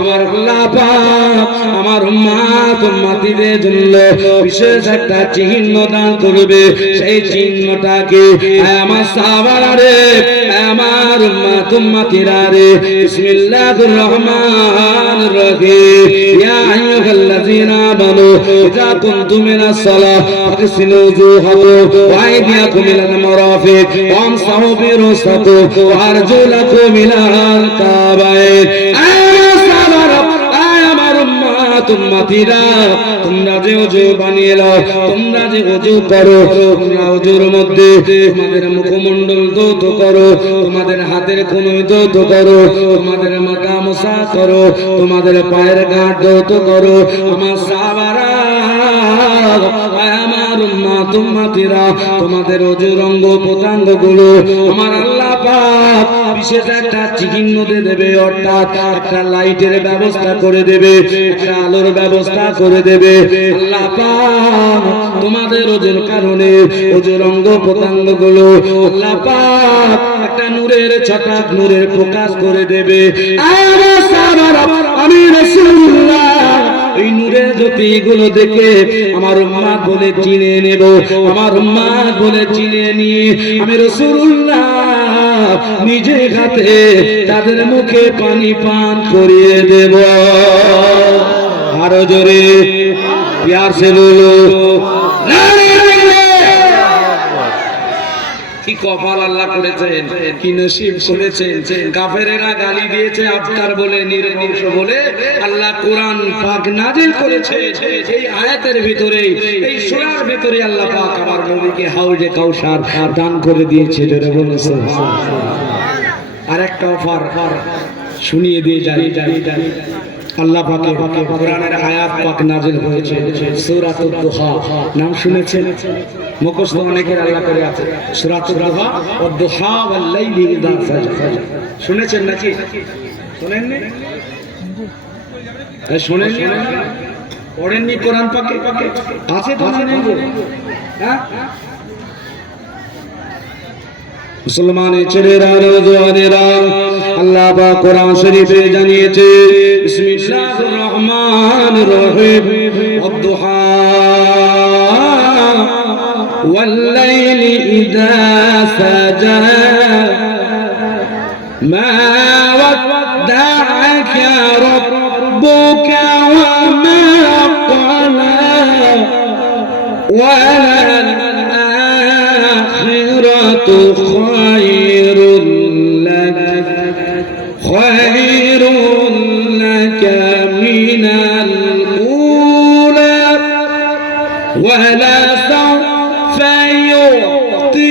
আমার আল্লাহ পাক আমার উম্মতিদের জন্য বিশেষ একটা চিহ্ন দান করবে। সেই চিহ্নটাকে আমার সাহাবারা রে, আমার উম্মতিরা রে, বিসমিল্লাহির রহমানির রহিম, ইয়া আইয়ুহাল্লাযীনা আমানু ইযা কুনতুম ইলাস সালাহ ফাগসিলু ওজুহাকুম ওয়া আইদিয়াকুম ইলাল মারাফিক ওয়ামসাহু বিরুসাকুম ওয়া আরজুলাকুম ইলাল কাবাইন। তোমরা যে ওযু বানিয়ে নাও, তোমরা যে ওযু করো, তোমরা ওযুর মধ্যে তোমাদের মুখমণ্ডল ধৌত করো, তোমাদের হাতের কনুই ধৌত করো, তোমাদের মাথা মোছা করো, তোমাদের পায়ের গাঁট ধৌত করো। আমার সাহাবারা, আমার উম্মতিরা, তোমাদের ওযুর অঙ্গ প্রত্যঙ্গ গুলো আমার আল্লাহ পাক বিশেষ একটা চিহ্ন দিয়ে দেবে, অর্থাৎ একটা লাইটের ব্যবস্থা করে দেবে, একটা আলোর ব্যবস্থা করে দেবে। আল্লাহ পাক তোমাদের ওজুর কারণে ওজুর অঙ্গ প্রত্যঙ্গ গুলো আল্লাহ পাক একটা নূরের ছটাক, নূরের প্রকাশ করে দেবে। আমি রাসূলুল্লাহ এই নূরের জ্যোতিগুলো দেখে আমার উম্মত বলে চিনে নেব, আমার উম্মত বলে চিনে নিয়ে আমি রাসূলুল্লাহ নিজে হাতে তাদের মুখে পানি পান করিয়ে দেব। আরো জোরে প্যার সে বলো, কি কপাল আল্লাহ করেছেন, কি নসিব করেছেন। কাফেরেরা গালি দিয়েছে আফতার বলে, নির্বংশ বলে, আল্লাহ কোরআন পাক নাজিল করেছে। এই আয়াতের ভিতরে, এই সূরার ভিতরে আল্লাহ পাক আমার নবীকে হাউজে কাউসার দান করে দিয়েছে। জোরে বলুন সুবহানাল্লাহ। আরেকটা অফার শুনিয়ে দিয়ে জানি আল্লাহ পাকের কোরআনের আয়াত পাক নাজিল হয়েছে সূরাতুদ দুহা। নাম শুনেছেন? মুখস্থ অনেকের আল্লাহ করে আছে। সূরাতুদ দুহা, ওয়াদ দুহা ওয়াল লাইলি ইযা সাজা। শুনেছেন নাকি? শুনেননি? শুনেননি? পড়েননি কোরআন পাকে? আছে তো না নেই? হ্যাঁ, মুসলমানের ছেলেরা, নওজওয়ানেরা, আল্লাহ পাক কোরআন শরীফে জানিয়েছে, বিসমিল্লাহির রহমানির রহিম, ওয়াদ-দুহা ওয়াল-লাইলি ইযা সাজা মা ওয়াদ্দাআকা রাব্বুকা ওয়া মা ক্বালা ওয়াল-আখিরাতু খায়রুল লাকা মিনাল উলা ওয়ালা সাওফা ইউ'তিকা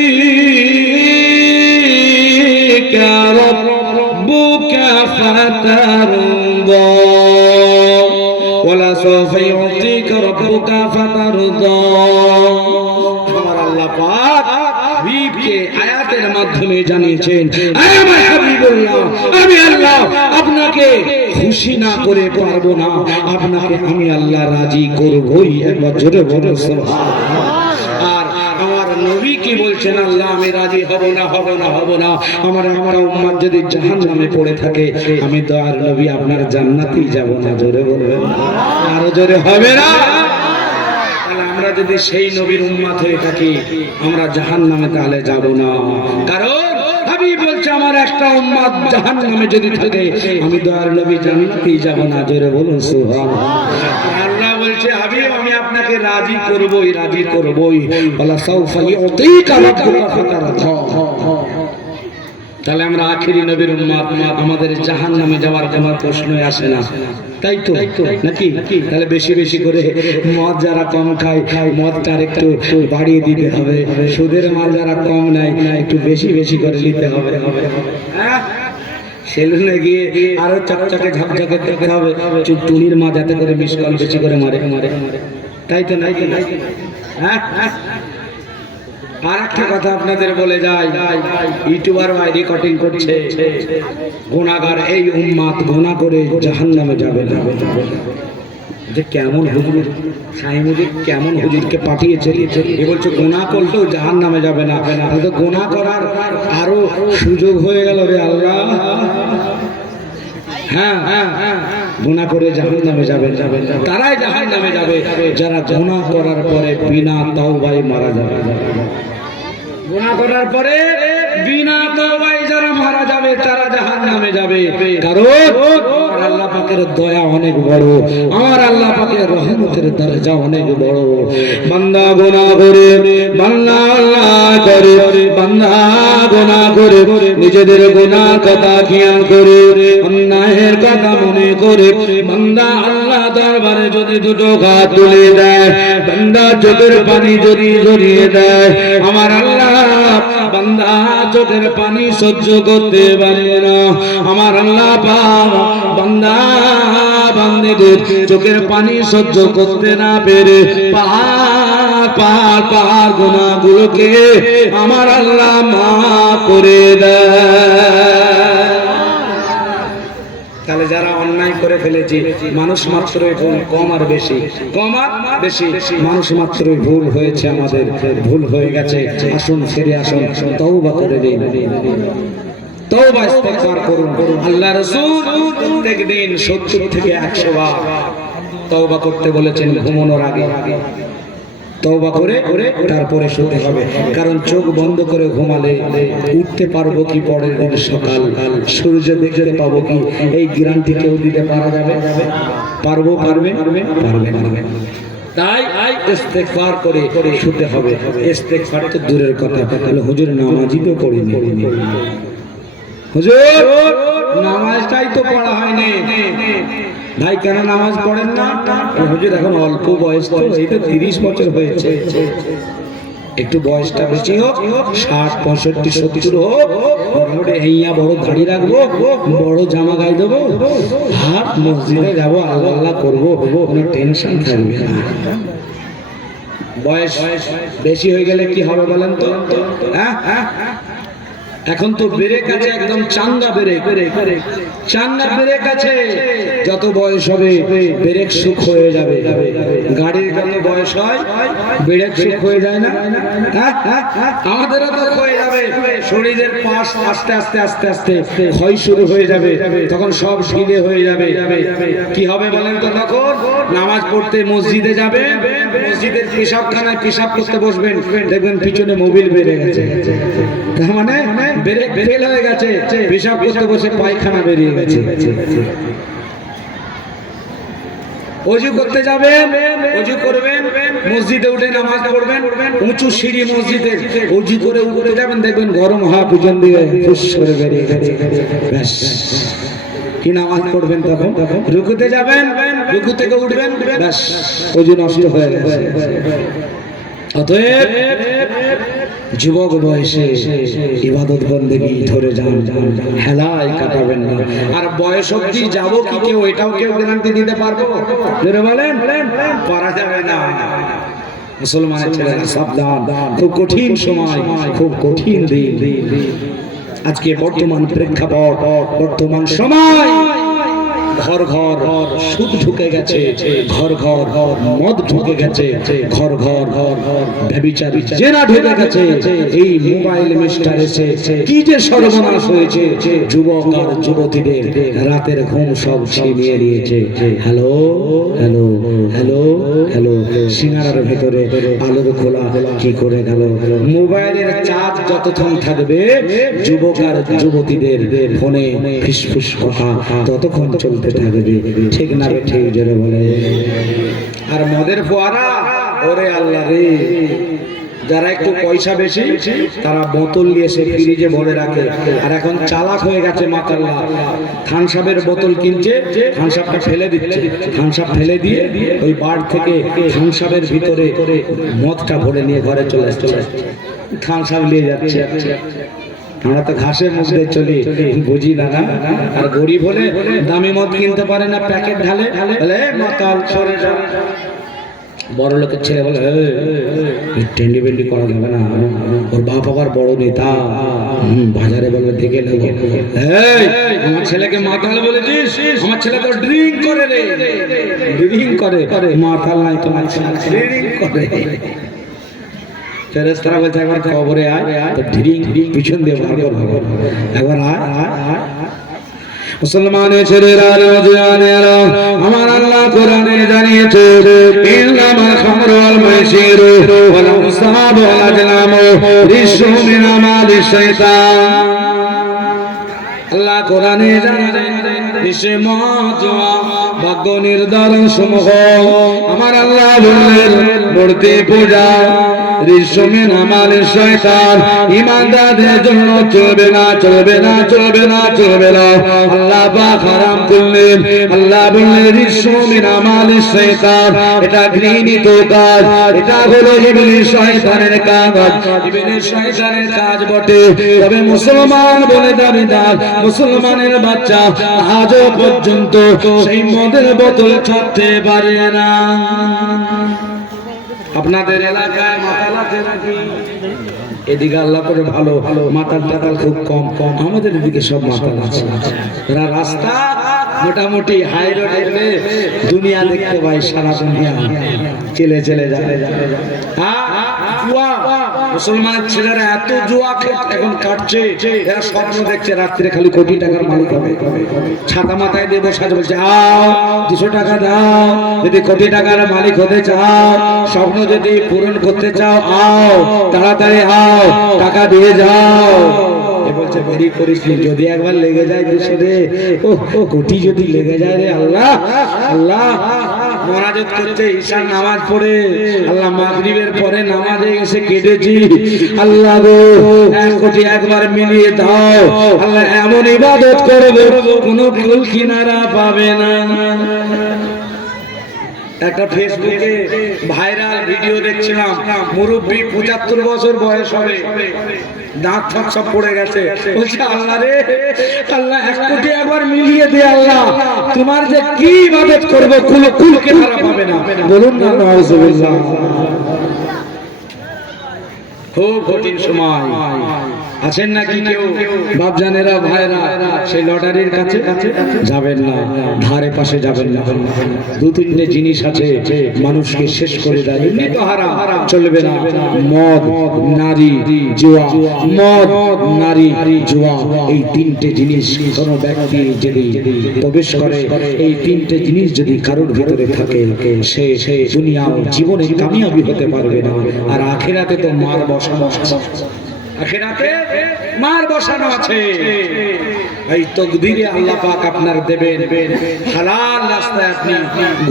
রাব্বুকা ফাতারদা ওয়ালা সাওফা ইউ'তিকা রাব্বুকা ফাতারদা। আমার আল্লাহ পাক হাবিবকে আয়াতের মাধ্যমে জানিয়েছেন, আয় আমার হাবিবুল্লাহ, আমি আল্লাহ আপনাকে খুশি না করে পারবো না, আপনাকে আমি আল্লাহ রাজি করবই। একবার জোরে বলো সুবহানাল্লাহ। আর আমার নবী কি বলছেন, আল্লাহ আমি রাজি হব না। আমার উম্মত যদি জাহান্নামে পড়ে থাকে, আমি তো আর নবী আপনার জান্নাতেই যাব না। জোরে বলবেন, আরো জোরে হবে না? আমরা যদি সেই নবীর উম্মত হয়ে থাকি আমরা জাহান্নামে তাহলে যাব না। কারণ হাবিব বলছে আমার একটা উম্মত জাহান্নামে যদি থাকে আমি দয়ার নবী জান্নাতেই যাব না। জোরে বলুন সুবহানাল্লাহ। আল্লাহ বলছে হাবিব আমি আপনাকে রাজি করবই ওয়ালা সাউফা ইউতিকা রাব্বুকা ফাতারদা। তাহলে আমরা আখেরি নবীর উম্মত, আমাদের জাহান্নামে যাওয়ার কোনো প্রশ্নই আসে না, তাই তো নাকি? তাহলে বেশি বেশি করে মদ যারা কম খায় মদটার একটু বাড়িয়ে দিতে হবে, সুদের মাল যারা কম নেয় একটু বেশি বেশি করে নিতে হবে। সেলুনে গিয়ে আরো চকচকে ঝকঝকে দেখতে হবে, টুনির মা যাতে করে মিসকল বেশি করে মারে, তাই তো নাই? হ্যাঁ। আর একটা কথা আপনাদের বলে যায়, ইউটিউবার ভাই রেকর্ডিং করছে, গুনাহগার এই উম্মত গুনাহ করে জাহান্নামে যাবে না। যে কেমন হুজুর সাইমুদ্দিন কেমন হুজুরকে পাঠিয়েছে, এ বলছে গুনাহ করলেও জাহান্নামে যাবে না। তো গুনাহ করার আরো সুযোগ হয়ে গেল রে আল্লাহ। হ্যাঁ, গুনাহ করে জাহান্নামে যাবে, তারাই জাহান্নামে যাবে যারা গুনাহ করার পরে বিনা তাওবায় মারা যাবে। গুনাহ করার পরে বিনা তাওবায় যারা মারা যাবে তারা জাহান্নামে যাবে। কারণ আমার আল্লাহ পাকের দয়া অনেক বড়, আমার আল্লাহ পাকের রহমতের দরজা অনেক বড়। বান্দা গুনাহ করে, বান্দা আল্লাহ করে, বান্দা গুনাহ করে, নিজেদের গুনাহ কথা খেয়াল করে, অন্যায়ের কথা মনে করে বান্দা আল্লাহ দরবারে যদি দুটো হাত তুলে দেয়, বান্দা চোখের পানি যদি ঝরিয়ে দেয়, আমার আল্লাহ বান্দা চোখের পানি সহ্য করতে পারে না। আমার আল্লাহ পাক বান্দা বান্দিদের চোখের পানি সহ্য করতে না পেরে পাহাড় গুনাহগুলোকে আমার আল্লাহ মাফ করে দেয়। তাহলে যারা অন্যায় করে ফেলেছি, মানুষ মাত্রই ভুল, কম আর বেশি, কম আর বেশি, মানুষ মাত্রই ভুল হয়েছে, আমাদের ভুল হয়ে গেছে। আসুন ফিরে আসুন, তওবা করে দিন, তওবা ইস্তেগফার করুন। আল্লাহ রাসূল প্রত্যেকদিন 70 থেকে 100 বার তওবা করতে বলেছেন ঘুমানোর আগে। তওবা করে তারপরে শুতে হবে, কারণ চোখ বন্ধ করে ঘুমালে উঠতে পারবো কি পরের দিন সকাল, সূর্য দেখতে পাবো কি, এই গ্যারান্টি কেউ দিতে পারা যাবে? পারবো? পারবে? তাই ইস্তেগফার করে শুতে হবে। ইস্তেগফার তো দূরের কথা, তাহলে হুজুর নামাজই তো পড়িনি, হুজুর নামাজটাই তো পড়া হয়নি। ভাই কেন নামাজ পড়েন না? হুজুর এখন অল্প বয়স তো, এই তো 30 বছর হয়েছে, একটু বয়সটা বেশি হোক, 60, 65, 70 হোক, মোটামুটি এইয়া বড় দাড়ি রাখবো, বড় জামা গায়ে দেবো, আর মসজিদে যাবো, আল্লাহ আল্লাহ করবো, কোনো টেনশন থাকবে না। বয়স বেশি হয়ে গেলে কি হবে বলেন তো? হ্যাঁ, এখন তো ব্রেক আছে, একদম চাঙ্গা ব্রেক, চাঙ্গা ব্রেক আছে। যত বয়স হবে ব্রেক সুখ হয়ে যাবে। গাড়ির যত বয়স হয় ব্রেক সুখ হয়ে যায় না? আমাদেরও তো হয়ে যাবে। শরীরের পাশ আস্তে আস্তে আস্তে আস্তে ক্ষয় শুরু হয়ে যাবে, তখন সব ঢিলে হয়ে যাবে। কি হবে বলেন তো? তখন নামাজ পড়তে মসজিদে যাবে, মসজিদের পেশাবখানায় পেশাব করতে বসবেন, দেখবেন পিছনে মোবিল বেড়ে গেছে, তার মানে ব্রেক ফেল হয়ে গেছে, পেশাব করতে বসে পায়খানা বেরিয়ে গেছে। ওযু করতে যাবেন, ওযু করবেন, মসজিদে উঠে নামাজ পড়বেন, উঁচু সিঁড়ি মসজিদে, ওযু করে উঠে যাবেন, দেখবেন গরম হাওয়া পিছন দিয়ে ফুস করে বেরিয়ে গেছে। ব্যাস, কি নামাজ পড়বেন তখন? রুকুতে যাবেন, রুকু থেকে উঠবেন, ব্যাস ওযু নষ্ট হয়ে গেছে। অতএব যুবক বয়সে ইবাদত বন্দেগী ধরে যান, হেলায় কাটাবেন না। আর বয়স অবধি যাবো কি কেউ, এটাও কেউ গ্যারান্টি দিতে পারবো? জোরে বলেন, পারা যাবে না। মুসলমানের ছেলেরা সাবধান, খুব কঠিন সময়, খুব কঠিন দিন। আজকে বর্তমান প্রেক্ষাপট, বর্তমান সময়, ঘর ঘর সুদ ঢুকে গেছে, ঘর ঘর মদ ঢুকে গেছে, ঘর ঘর ব্যভিচারী জেনা ঢুকে গেছে। এই মোবাইল মিস্টার এসে কি যে সর্বনাশ হয়েছে, যুবক আর যুবতীদের রাতের ঘুম সব ছিনিয়ে নিয়েছে। হ্যালো হ্যালো হ্যালো হ্যালো, সিঙ্গারার ভেতরে আলোর খোলা কি করে গেল। মোবাইলের চার্জ যতক্ষণ থাকবে যুবক আর যুবতীদের ফোনে ফিসফুস কথা ততক্ষণ চলতে থাকবে। ঠিক না রে? ঠিক জোরে বলে। আর মদের ফোয়ারা, ওরে আল্লাহ রে, যারা একটু পয়সা বেশি তারা বোতল নিয়ে এসে ফ্রিজে ভরে রাখে। আর এখন চালাক হয়ে গেছে মাতাল্লাহ, থামসাপের বোতল কিনছে, থামসাপটা ফেলে দিচ্ছে, থামসাপ ফেলে দিয়ে ওই বার থেকে থামসাপের ভিতরে মদটা ভরে নিয়ে ঘরে চলে আসছে, থামসাপ নিয়ে যাচ্ছে। আমরা তো ঘাসের মধ্যে চলি, বুঝি না। আর গরিব হলে দামি মদ কিনতে পারে না, প্যাকেট ঢালে, মাতাল সরে যা। বড় লোকের ছেলে বলে টেন্ডি বেন্ডি করা যাবে না, ওর বাপ আবার বড় নেতা, বাজারে বলবে দেখে নেব। আমার ছেলেকে মাতাল বলেছিস? আমার ছেলে তো ড্রিঙ্ক করে রে, ড্রিঙ্ক করে। মাতাল নাই তোমার ছেলে, ড্রিঙ্ক করে। ফেরেশতারা বলছে একবার কবরে আয়, তো ড্রিঙ্ক পিছন দিয়ে বার করবো, একবার আয়। মুসলমানের ছেলেরা, নওজওয়ানেরা, আমার আল্লাহ কোরআনে জানিয়েছে ইন্নামাল খামরু ওয়াল মাইসিরু ওয়াল আনসাবু ওয়াল আজলামু রিজসুম মিন আমালিশ শাইতান। আল্লাহ কোরআনে জানিয়েছে নিশ্চয় মদ, ভাগ্য নির্ধারণ সমূহ আমার আল্লাহ বললেন মূর্তি পূজা রিজসুম মিন আমালিশ শাইতান, ঈমানদারদের জন্য চলবে না, চলবে না, চলবে না, চলবে না। আল্লাহ পাক হারাম করলেন। আল্লাহ বললেন রিজসুম মিন আমালিশ শাইতান, এটা ঘৃণিত কাজ, এটা হলো ইবলিস শয়তানের কাজ, ইবলিস শয়তানের কাজ বটে। তবে মুসলমান বলে দাবিদার মুসলমানের বাচ্চা আজও পর্যন্ত সেই মদের বোতল ছাড়তে পারে না। আপনাদের এলাকায় মাতাল আছে নাকি? এদিকে আল্লাহ করে ভালো মাতাল টাতাল খুব কম কম, আমাদের এদিকে সব মাতাল আছে। রাস্তা মোটামুটি হাই রোড এলে দুনিয়া দেখতে পাই, সারা দুনিয়া চলে চলে যায়। মুসলমানের ছেলেরা এত জুয়া এখন কাটছে, এরা স্বপ্ন দেখছে রাত্রে খালি কোটি টাকার মালিক হবে। ছাতা মাথায় দিয়ে বসে বলছে আও 200 টাকা দাও, যদি কোটি টাকার মালিক হতে চাও, স্বপ্ন যদি পূরণ করতে চাও, আও তাড়াতাড়ি আও, টাকা দিয়ে যাও। বলছে দেরি করিস, যদি একবার লেগে যায় 200 রে, ও কোটি যদি লেগে যায় রে, আল্লাহ আল্লাহ মোনাজাত করতে ঈশার নামাজ পড়ে, আল্লাহ মাগরিবের পরে নামাজে এসে কেটেছি, আল্লাহ গো 1 কোটি একবার মিলিয়ে দাও, আল্লাহ এমন ইবাদত করবে কোনো কুল কিনারা পাবে না। একটা ফেসবুকে ভাইরাল ভিডিও দেখছিলাম, মুরব্বী 75 বছর বয়স হবে, দাঁত ফাঁক সব পড়ে গেছে, বলছে আল্লাহ রে, আল্লাহ 1 কোটি একবার মিলিয়ে দে, আল্লাহ তোমার যে কি ইবাদত করব কোনো কুলকে তারা পাবে না। বলুন না নাউজুবিল্লাহ। খুব কঠিন সময়। আছেন নাকি কেউ বাপজানেরা ভাইরা সেই লটারির কাছে যাবেন না, ধারে পাশে যাবেন না। 2-3টে জিনিস আছে মানুষকে শেষ করে দেয়, এমনি তো হারাম, চলবে না। মদ, নারী, জুয়া। মদ, নারী, জুয়া, এই 3টে জিনিস কোনো ব্যক্তি যদি প্রবেশ করে, এই 3টে জিনিস যদি কারোর ভিতরে থাকে, সে দুনিয়া জীবনে কামিয়াবি হতে পারবে না। আর আখিরাতে তো মার বসানো, আখিরাতে মার বসানো আছে। এই তকদিরে আল্লাহ পাক আপনার দেবেন, হালাল রাস্তায় আপনি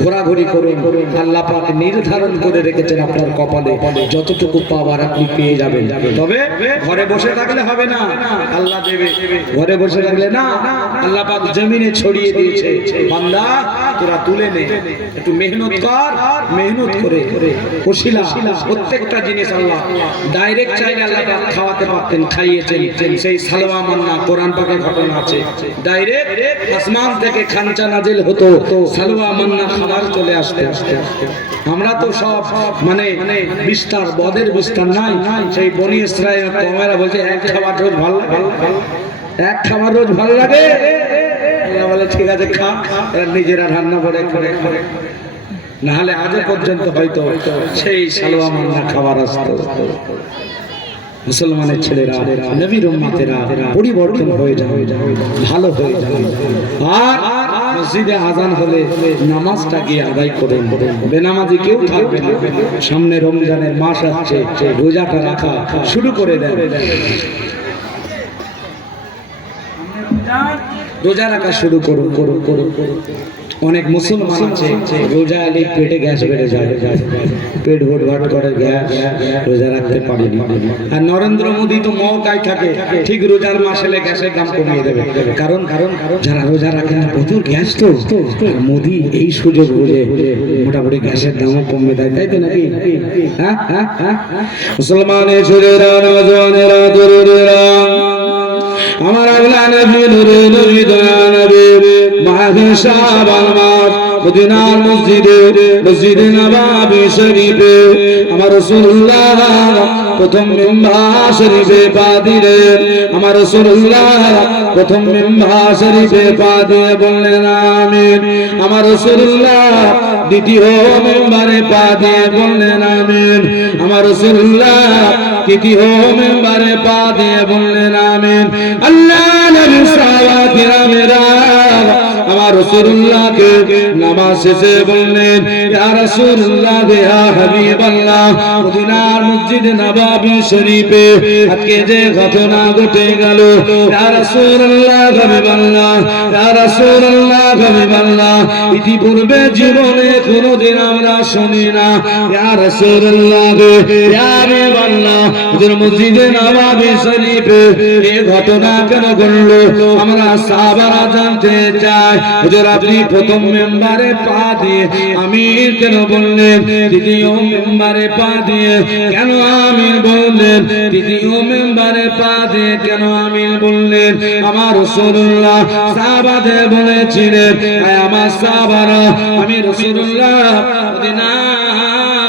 ঘোরাঘুরি করুন। আল্লাহ পাক নির্ধারণ করে রেখেছেন আপনার কপালে যতটুকু পাওয়ার আপনি পেয়ে যাবেন। তবে ঘরে বসে থাকলে হবে না, আল্লাহ দেবে। ঘরে বসে থাকলে না, আল্লাহ পাক জমিনে ছড়িয়ে দিয়েছে, বান্দা তোরা তুলে নে, একটু মেহনত কর, মেহনত করে ওসিলা প্রত্যেকটা জিনিস আল্লাহ ডাইরেক্ট চাইলে আল্লাহ পাক খাওয়াতে পারতেন, খাইয়েছেন। সেই সালওয়া মান্না কোরআন পাকের ঘটনা আছে, ডাইরেক্ট আসমান থেকে খানচা নাজিল হতো, সালওয়া মান্না খাবার চলে আসতে আসতে। আমরা তো সব মানে বিস্তার, বদের বিস্তার নাই। সেই বনি ইসরাইল কমেরা বলছে 1 খাবার রোজ ভালো লাগে, 1 খাবার রোজ ভালো লাগে। ওরা বলে ঠিক আছে খা, এরা নিজেরা রান্না করে করে করে, নাহলে আজও পর্যন্ত হয়তো সেই সালোয়া মান্না খাবার আসতো। মুসলমানের ছেলেরা, নবীর উম্মতেরা পরিবর্তন হয়ে যাবে, ভালো হয়ে যাবে। আর মসজিদে আজান হলে নামাজটা গিয়ে আদায় করেন, বেনামাজি কেউ থাকবে না। সামনে রমজানের মাস আসছে, রোজাটা রাখা শুরু করে দেন, রোজা রাখা শুরু করুন করুন করুন করুন। অনেক মুসলমান আছে রোজা এলে পেটে গ্যাস বেড়ে যায়, পেট ভটভট করে গ্যাস, রোজা রাখতে পারেনি। আর নরেন্দ্র মোদী তো মৌকায় থাকে, ঠিক রোজার মাস এলে গ্যাসের দাম কমিয়ে দেবে। কারণ কারণ যারা রোজা রাখে না প্রচুর গ্যাস, তো মোদী এই সুযোগ বুঝে মোটামুটি গ্যাসের দামও কমিয়ে দেয়, তাই তো নাকি? হ্যাঁ হ্যাঁ হ্যাঁ। মুসলমানের ছেলেরা, নওজওয়ানেরা, তরুণেরা, আমার আল্লাহ নবী নূরে নবী দয়া নবী মাহে শাবান মাস মদিনার মসজিদে নববী শরীফে আমার রাসূলুল্লাহ প্রথম মিম্বার শরীফে পা দিলেন। আমার রাসূলুল্লাহ প্রথম মিম্বার শরীফে পা দিয়ে বললেন আমিন। আমার রাসূলুল্লাহ দ্বিতীয় মিম্বারে পা দিয়ে বললেন আমিন। আমার রাসূলুল্লাহ তৃতীয় মিম্বারে পা দিয়ে বললেন আমিন। আল্লাহ নবী সাহাবা কিরামেরা আমার রাসূলুল্লাহকে নামাজ শেষে বললেন ইয়া রাসূলুল্লাহ ইয়া হাবিবাল্লাহ, মদিনার মসজিদে নববী শরীফে আজকে যে ঘটনা ঘটে গেল, ইয়া রাসূলুল্লাহ হাবিবাল্লাহ, ইয়া রাসূলুল্লাহ হাবিবাল্লাহ, ইতিপূর্বে জীবনে কোনোদিন আমরা শুনি না। ইয়া রাসূলুল্লাহ ইয়া হাবিবাল্লাহ, মসজিদে নববী শরীফে এই ঘটনা কেন ঘটলো আমরা সাহাবারা জানতে চাই। হুজুর আপনি প্রথম মেম্বারে পা দিয়ে আমির কেন বললেন, দ্বিতীয় মেম্বারে পা দিয়ে কেন আমির বললেন, তৃতীয় মেম্বারে পা দিয়ে কেন আমির বললেন? আমার রাসূলুল্লাহ সাহাবাদের বলেছিলেন আমার সাহাবারা, আমি রাসূলুল্লাহ মদিনা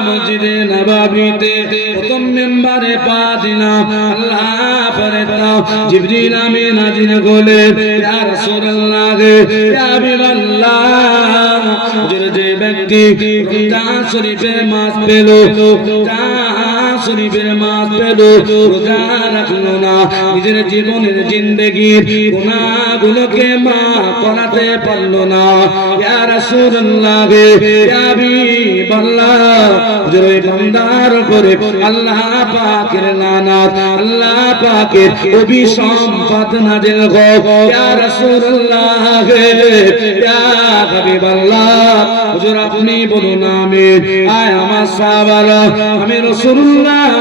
মসজিদে নববীতে প্রথম মেম্বারে পা দিলাম, আল্লাহ ফেরেশতা জিবরিল আমিন নাজিল হলেন ইয়া রাসূলুল্লাহ ইয়া হাবিবাল্লাহ, যে ব্যক্তি রমজান শরীফের মাস পেল, রমজান শরীফের মাস পেল, রোজা রাখলো না, নিজের জীবনের জিন্দেগির গুনাহগুলোকে মাফ করাতে পারলো না, ইয়া রাসূলুল্লাহ ইয়া হাবিবাল্লাহ, যে ওই বান্দার উপরে আল্লাহ পাকের লানাত, আল্লাহ পাকের অভিসম্পাত নাযিল হোক। ইয়া রাসূলুল্লাহ ইয়া হাবিবাল্লাহ, হুজুর আপনি বলুন আমিন। আয় আমার সাহাবারা, আমি রাসূলুল্লাহ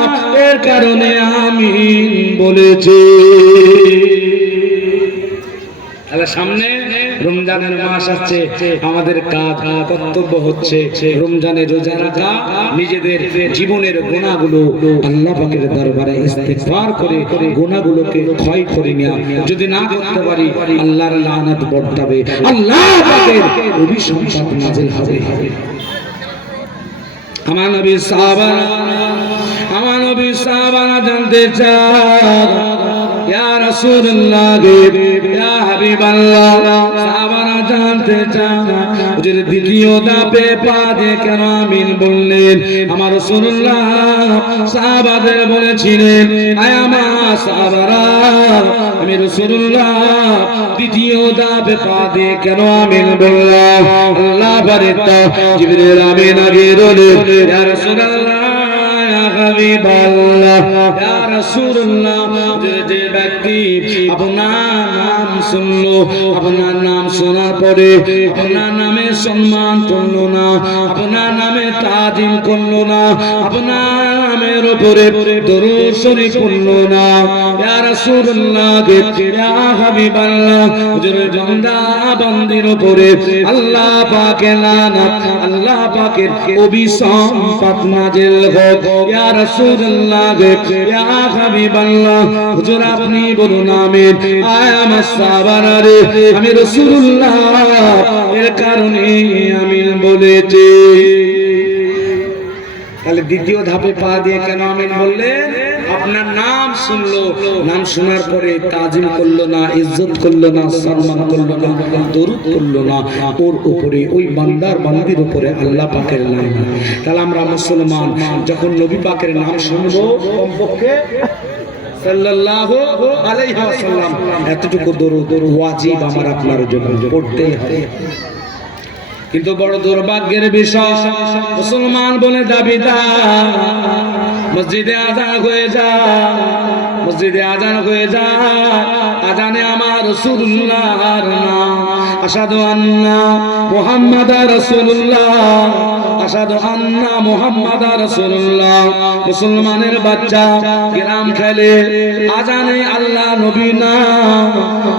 এর কারণে আমিন বলেছি। সামনে রমজানের মাস আসছে, আমাদের কাজ কর্তব্য হচ্ছে রমজানে রোজা রাখা, নিজেদের জীবনের গুনাহগুলো আল্লাহ পাকের দরবারে ইস্তিগফার করে গুনাহগুলোকে ক্ষয় করে নেওয়া। যদি না করতে পারি আল্লাহর লানত বর্তাবে, আল্লাহ পাকের অভিসম্পাত নাযিল হবে। আমার নবী সাহাবারা জানতে চায় ইয়া রাসূলুল্লাহ ইয়া হাবিবাল্লাহ, সাহাবারা জানতে চায় যে দ্বিতীয় ধাপে পা দিয়ে কেন আমিন বললেন? আমার রাসূলুল্লাহ সাহাবাদের বলেছিলেন আয় আমার সাহাবারা, আমি রাসূলুল্লাহ দ্বিতীয় ধাপে পা দিয়ে কেন আমিন বললাম? আল্লাহ ফেরেশতা জিবরিল আমিন আগে বলে ইয়া রাসূলুল্লাহ ইয়া হাবিবাল্লাহ, ইয়া রাসূলুল্লাহ, যে ব্যক্তি আপনার নাম শুনলো, আপনার নাম শোনার পরে আপনার নামে সম্মান করলো না, আপনার নামে তাজিম করলো না, আপনার নামের উপরে দরুদ শরীফ পড়লো না, ইয়া রাসূলুল্লাহ ইয়া হাবিবাল্লাহ, হুজুর বান্দা বান্দির উপরে আল্লাহ পাকের লানত, আল্লাহ পাকের অভিসম্পাত নাযিল হোক। ইয়া রাসূলুল্লাহ ইয়া হাবিবাল্লাহ, হুজুর আপনি বলুন আমিন। আয় আমার সাহাবারা রে, আমি রাসূলুল্লাহ এর কারণে আমিন বলেছি। তাহলে দ্বিতীয় ধাপে পা দিয়ে কেন আমিন বললেন? আপনার নাম শুনলো, নাম শোনার পরে তাজিম করলো না, ইজ্জত করলো না, সম্মান করলো না, দরুদ করলো না, ওর উপরে ওই বান্দার বান্দির উপরে আল্লাহ পাকের নাম। তাহলে আমরা মুসলমান যখন নবী পাকের নাম শুনবো কমপক্ষে সাল্লাল্লাহু আলাইহি ওয়াসাল্লাম এতটুকু দরুদ ওয়াজিব আমার আপনার জন্য পড়তেই হবে। কিন্তু বড় দুর্ভাগ্যের বিষয়, মুসলমান বলে দাবিদার মসজিদে আযান হয়ে যায়, মসজিদে আযান হয়ে যায়, আযানে আমার রাসূলুল্লাহর নাম, আশহাদু আন্না মুহাম্মাদার রাসূলুল্লাহ, আশহাদু আন্না মুহাম্মাদার রাসূলুল্লাহ। মুসলমানের বাচ্চা কেরাম খেলে, আযানে আল্লাহ নবী নাম,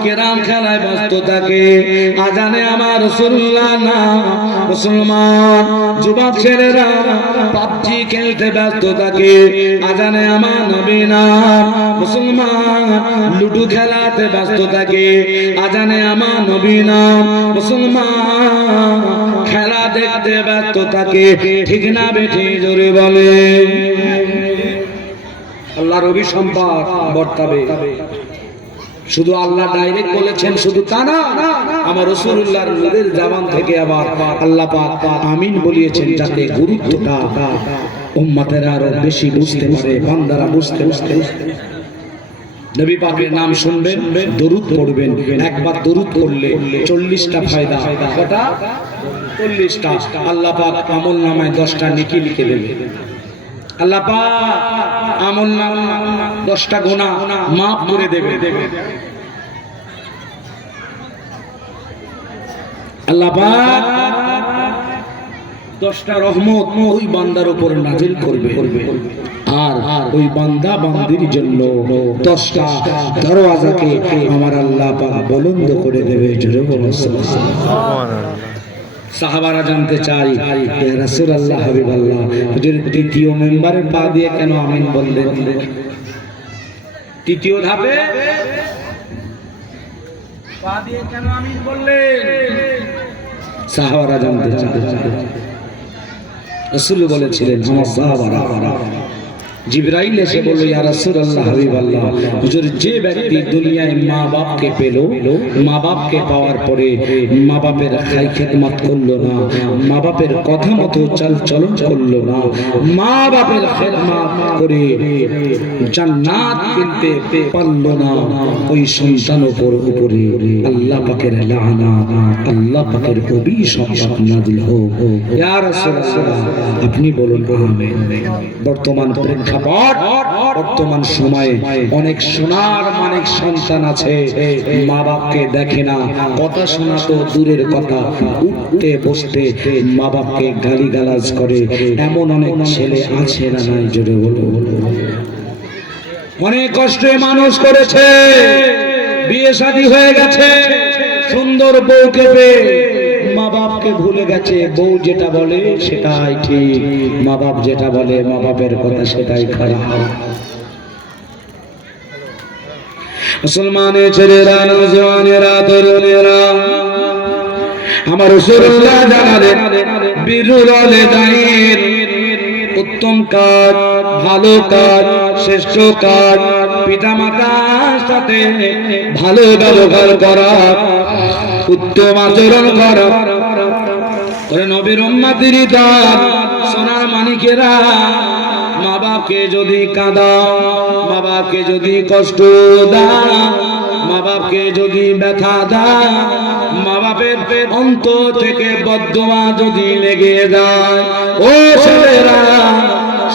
কেরাম খেলায় ব্যস্ত থাকে, আযানে আমার রাসূলুল্লাহ নাম। মুসলমান যুবক ছেলেরা পাবজি খেলতে ব্যস্ত থাকে, আযানে আমার নবী নাম। মুসলমান লুডু খেলাতে ব্যস্ত থাকে, আযানে আমার নবী নাম। মুসলমান খেলা দেখতে ব্যস্ত থাকে, ঠিক না বেঠি জোরে বলে? আল্লাহর অভিসম্পাদ বর্তাবে। শুধু আল্লাহ ডাইরেক্ট বলেছেন শুধু তা না, আমার রাসূলুল্লাহর নূরের জবান থেকে আবার আল্লাহ পাক আমিন বলিয়েছেন, যাতে গুরুত্বটা উম্মতেরা আরো বেশি বুঝতে পারে, বান্দারা বুঝতে বুঝতে নবী পাকের নাম শুনবেন, দরুদ পড়বেন। একবার দরুদ পড়লে 40টা ফায়দা। কটা? 40টা। আল্লাহ পাক আমল নামায় 10টা নেকি লিখে দেবে। আল্লাহ পাক আমল নামায় 10টা গুনাহ মাফ করে দেবে। আল্লাহ পাক 10টা রহমত ওই বান্দার উপর নাজিল করবে, আর ওই বান্দা বান্দির জন্য 10টা দরওয়াজাকে আমার আল্লাহ পাক বুলন্দ করে দেবে। জোরে বলুন সুবহানাল্লাহ। সাহাবারা জানতে চাই, ইয়া রাসূলুল্লাহ হাবিবাল্লাহ, হুজুর তৃতীয় মেম্বারের পা দিয়ে কেন আমিন বললেন? তৃতীয় ধাপে পা দিয়ে কেন আমিন বললেন? সাহাবারা জানতে চাই। রাসূল বলেছিলেন, আমার সাহাবারা, জিবরাইল এসে বলল, ইয়া রাসূলুল্লাহ হাবিবাল্লাহ, হুজুর যে ব্যক্তি দুনিয়ায় মা বাপকে পেল, মা বাপকে পাওয়ার পরে মা বাপের খাই খেদমত করলো না, মা বাপের কথা মতো চাল চলন করলো না, মা বাপের খেদমত করে জান্নাত কিনতে পারলো না, ওই সন্তান উপরে আল্লাহ পাকের লানাত, আল্লাহ পাকের অভিশাপ নাযিল হোক। ইয়া রাসূলুল্লাহ, আপনি বলুন আমিন। বর্তমান বর্তমান সময়ে অনেক সোনার মানিক সন্তান আছে, মা বাপকে দেখে না, কথা শোনা তো দূরের কথা, উঠতে বসতে মা বাপকে গালিগালাজ করে, এমন অনেক ছেলে আছে না নাই? জোরে বলো। অনেক কষ্টে মানুষ করেছে, বিয়ে শাদী হয়ে গেছে, সুন্দর বউকে পেয়ে মা বাপকে ভুলে গেছে। বউ যেটা বলে সেটাই ঠিক, মা বাপ যেটা বলে, মা বাপের কথা সেটাই খারাপ। মুসলমানের ছেলেরা, নওজওয়ানেরা, তরুণেরা, আমার রাসূলুল্লাহ জানালেন বিরুল ওয়ালিদাইন, উত্তম কাজ, ভালো কাজ, শ্রেষ্ঠ কাজ, পিতামাতার সাথে ভালো ব্যবহার করা, উত্তম আচরণ করা। নবীর উম্মতের দান, সোনার মানিকেরা, মা বাপকে যদি কাঁদাও, মা বাপকে যদি কষ্ট দাও, মা বাপকে যদি ব্যথা দাও, মা বাপের অন্তর থেকে বদদোয়া যদি লেগে যায়, ও ছেলেরা,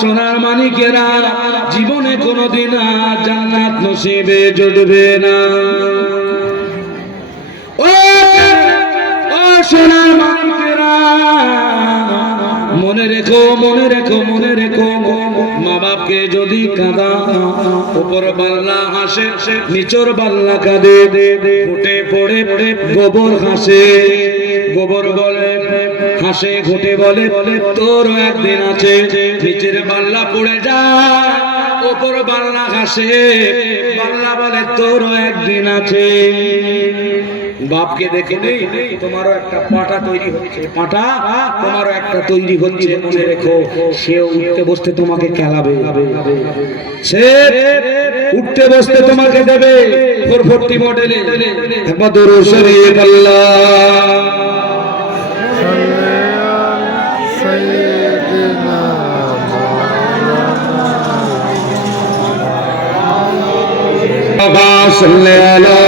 সোনার মানিকেরা, জীবনে কোনোদিন জান্নাত নসিবে জুটবে না। সোনার মানিকেরা, মনে রেখো, মনে রেখো, মনে রেখো, মা বাপকে যদি কাঁদা, উপর বাল্লা হাসে, নিচর বাল্লা কাঁদে, ফুটে পড়ে গোবর হাসে, গোবর বলে হাসে, ঘুটে বলে তোর একদিন আছে, নিচের বাল্লা পড়ে যায়, উপর বাল্লা হাসে, বাল্লা বলে তোর একদিন আছে। বাপকে দেখে নেই তোমারও একটা পাটা তৈরি হচ্ছে, পাটা তোমারও একটা তৈরি হচ্ছে, মনে রেখো সেও উঠতে বসতে তোমাকে খেলাবে, সে উঠতে বসতে তোমাকে দেবে 440 মডেলে। একবার দরুদ শরীফ আল্লাহ সাল্লি আলা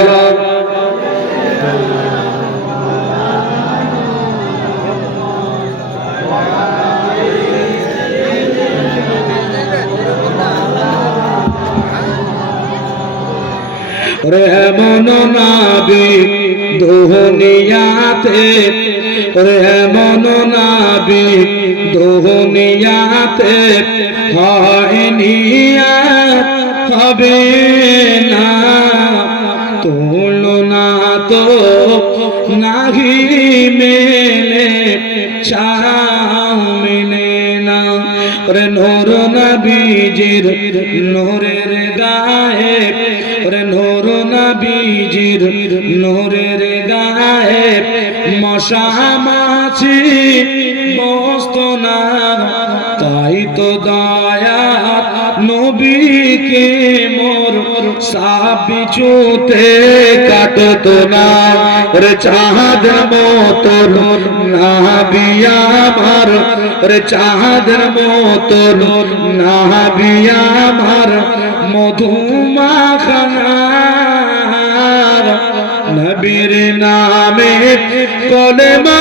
রহমান নবী দুনিয়াতে, রহমান নবী দুনিয়াতে হয়নি হবে না তুলনা তো নাহি মেলে সামনে না। রে নূর নবীজির নূরের গায়ে, রে নূর নবীজির নূরের গায়ে মশা মাছি বসতো না, তাই তো দয়া নবীকে মোর সাপ বিছুতে কাটতো না। রে চাঁদের মতো নবী আমার, রে চাঁদের মতো নবী আমার মধুমাখানা নবীর নামে কলেমা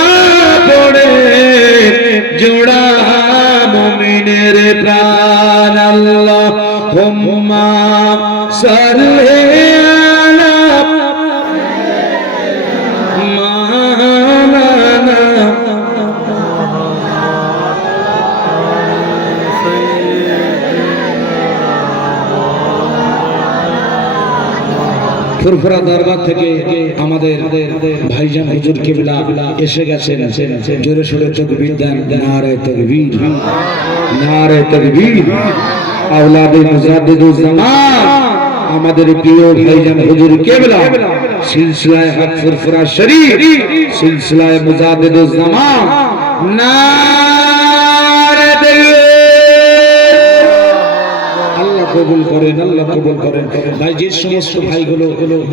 পড়ে জোড়া মুমিনের প্রাণ। আল্লাহুম্মা সাল্লি আলা মাওলানা ফুরফুরা দরবার থেকে আমাদের ভাইজান হুজুর কিবলা এসে গেছেন। জোরে সোরে তাকবীর দেন, নারে তাকবীর, নারে তাকবীর। আওলাদে মুজাদ্দিদুজ জামান আমাদের প্রিয় ভাইজান হুজুর কিবলা সিলসিলায়ে হক ফুরফুরা শরীফ, সিলসিলায়ে মুজাদ্দিদুজ জামান, নারে তাকবীর। কবুল করেন, আল্লাহ কবুল করেন। ভাই যে সমস্ত ভাইগুলো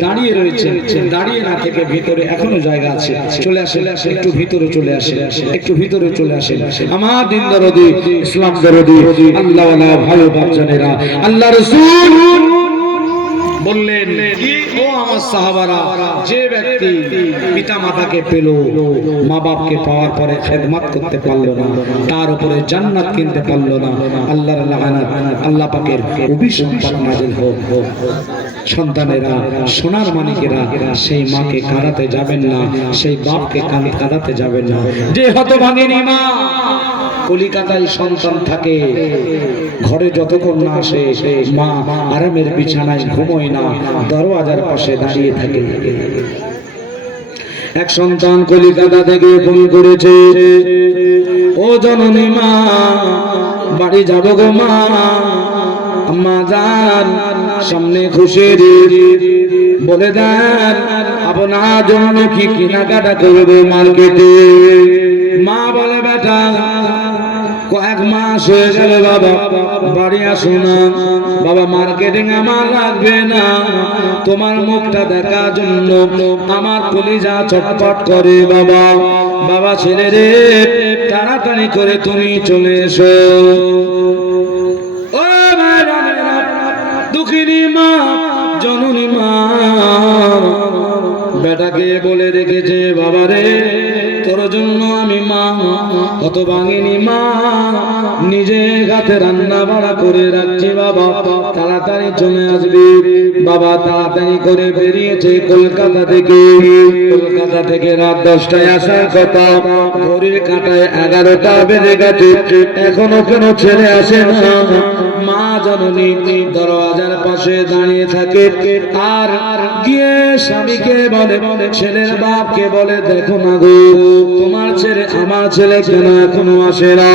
দাঁড়িয়ে রয়েছে, দাঁড়িয়ে না থেকে ভিতরে এখনো জায়গা আছে, চলে আসেন, একটু ভিতরে চলে আসেন, একটু ভিতরে চলে আসেন। আমার দিন দরদি, ইসলাম দরদি, আল্লাহ ওয়ালা ভালো বাচ্চানেরা, আল্লাহ রাসূল বললেন কি ও আমার সাহাবারা, যে ব্যক্তি পিতা মাতাকে পেল, মা বাপকে পাওয়ার পরে খেদমত করতে পারলো না, তার উপরে জান্নাত কিনতে পারলো না, আল্লাহর লাগানাত, আল্লাহ পাকের অভিশাপ নাযিল হোক। সন্তানেরা, সোনার মানিকেরা সেই মাকে কাঁদাতে যাবেন না, সেই বাপকে কাঁদাতে যাবেন না। যে হতভাগিনী মা কলিকাতায় সন্তান থাকে, ঘরে যতক্ষণ না আসে মা আরামের বিছানায় ঘুমোয় না, দরওয়াজার পাশে দাঁড়িয়ে থাকে। এক সন্তান কলিকাতা থেকে ফোন করেছে, ও জননী মা, বাড়ি যাব গো মা, আম্মা জান সামনে খুশির বলে দেন আপনার জন্য কি কেনাকাটা করবো মার্কেটে। মা বলে বেটা কয়েক মাস হয়ে গেল বাবা, বাড়ি আসো না বাবা, মার্কেটিং আমার লাগবে না, তোমার মুখটা দেখার জন্য আমার কলিজা ছটফট করে বাবা। বাবা ছেলে রে, তাড়াতাড়ি করে তুমি চলে এসো। ও দুঃখিনী মা, জননী মা বেটাকে বলে রেখেছে, বাবা রে তোর জন্য আমি মা হতভাগিনী মা নিজে হাতে রান্না বাড়া করে রাখছি, বাবা তাড়াতাড়ি চলে আসবি। বাবা তাড়াতাড়ি করে বেরিয়েছে কলকাতা থেকে। কলকাতা থেকে রাত 10টায় আসার কথা, ঘড়ির কাঁটায় 11টা বেজে গেছে, এখনো কেন ছেলে আসে না। মা জননী দরওয়াজার পাশে দাঁড়িয়ে থাকে, আর গিয়ে স্বামীকে বলে, ছেলের বাপকে বলে, দেখো না গো তোমার ছেলে আমার ছেলে কেন এখনো আসে না,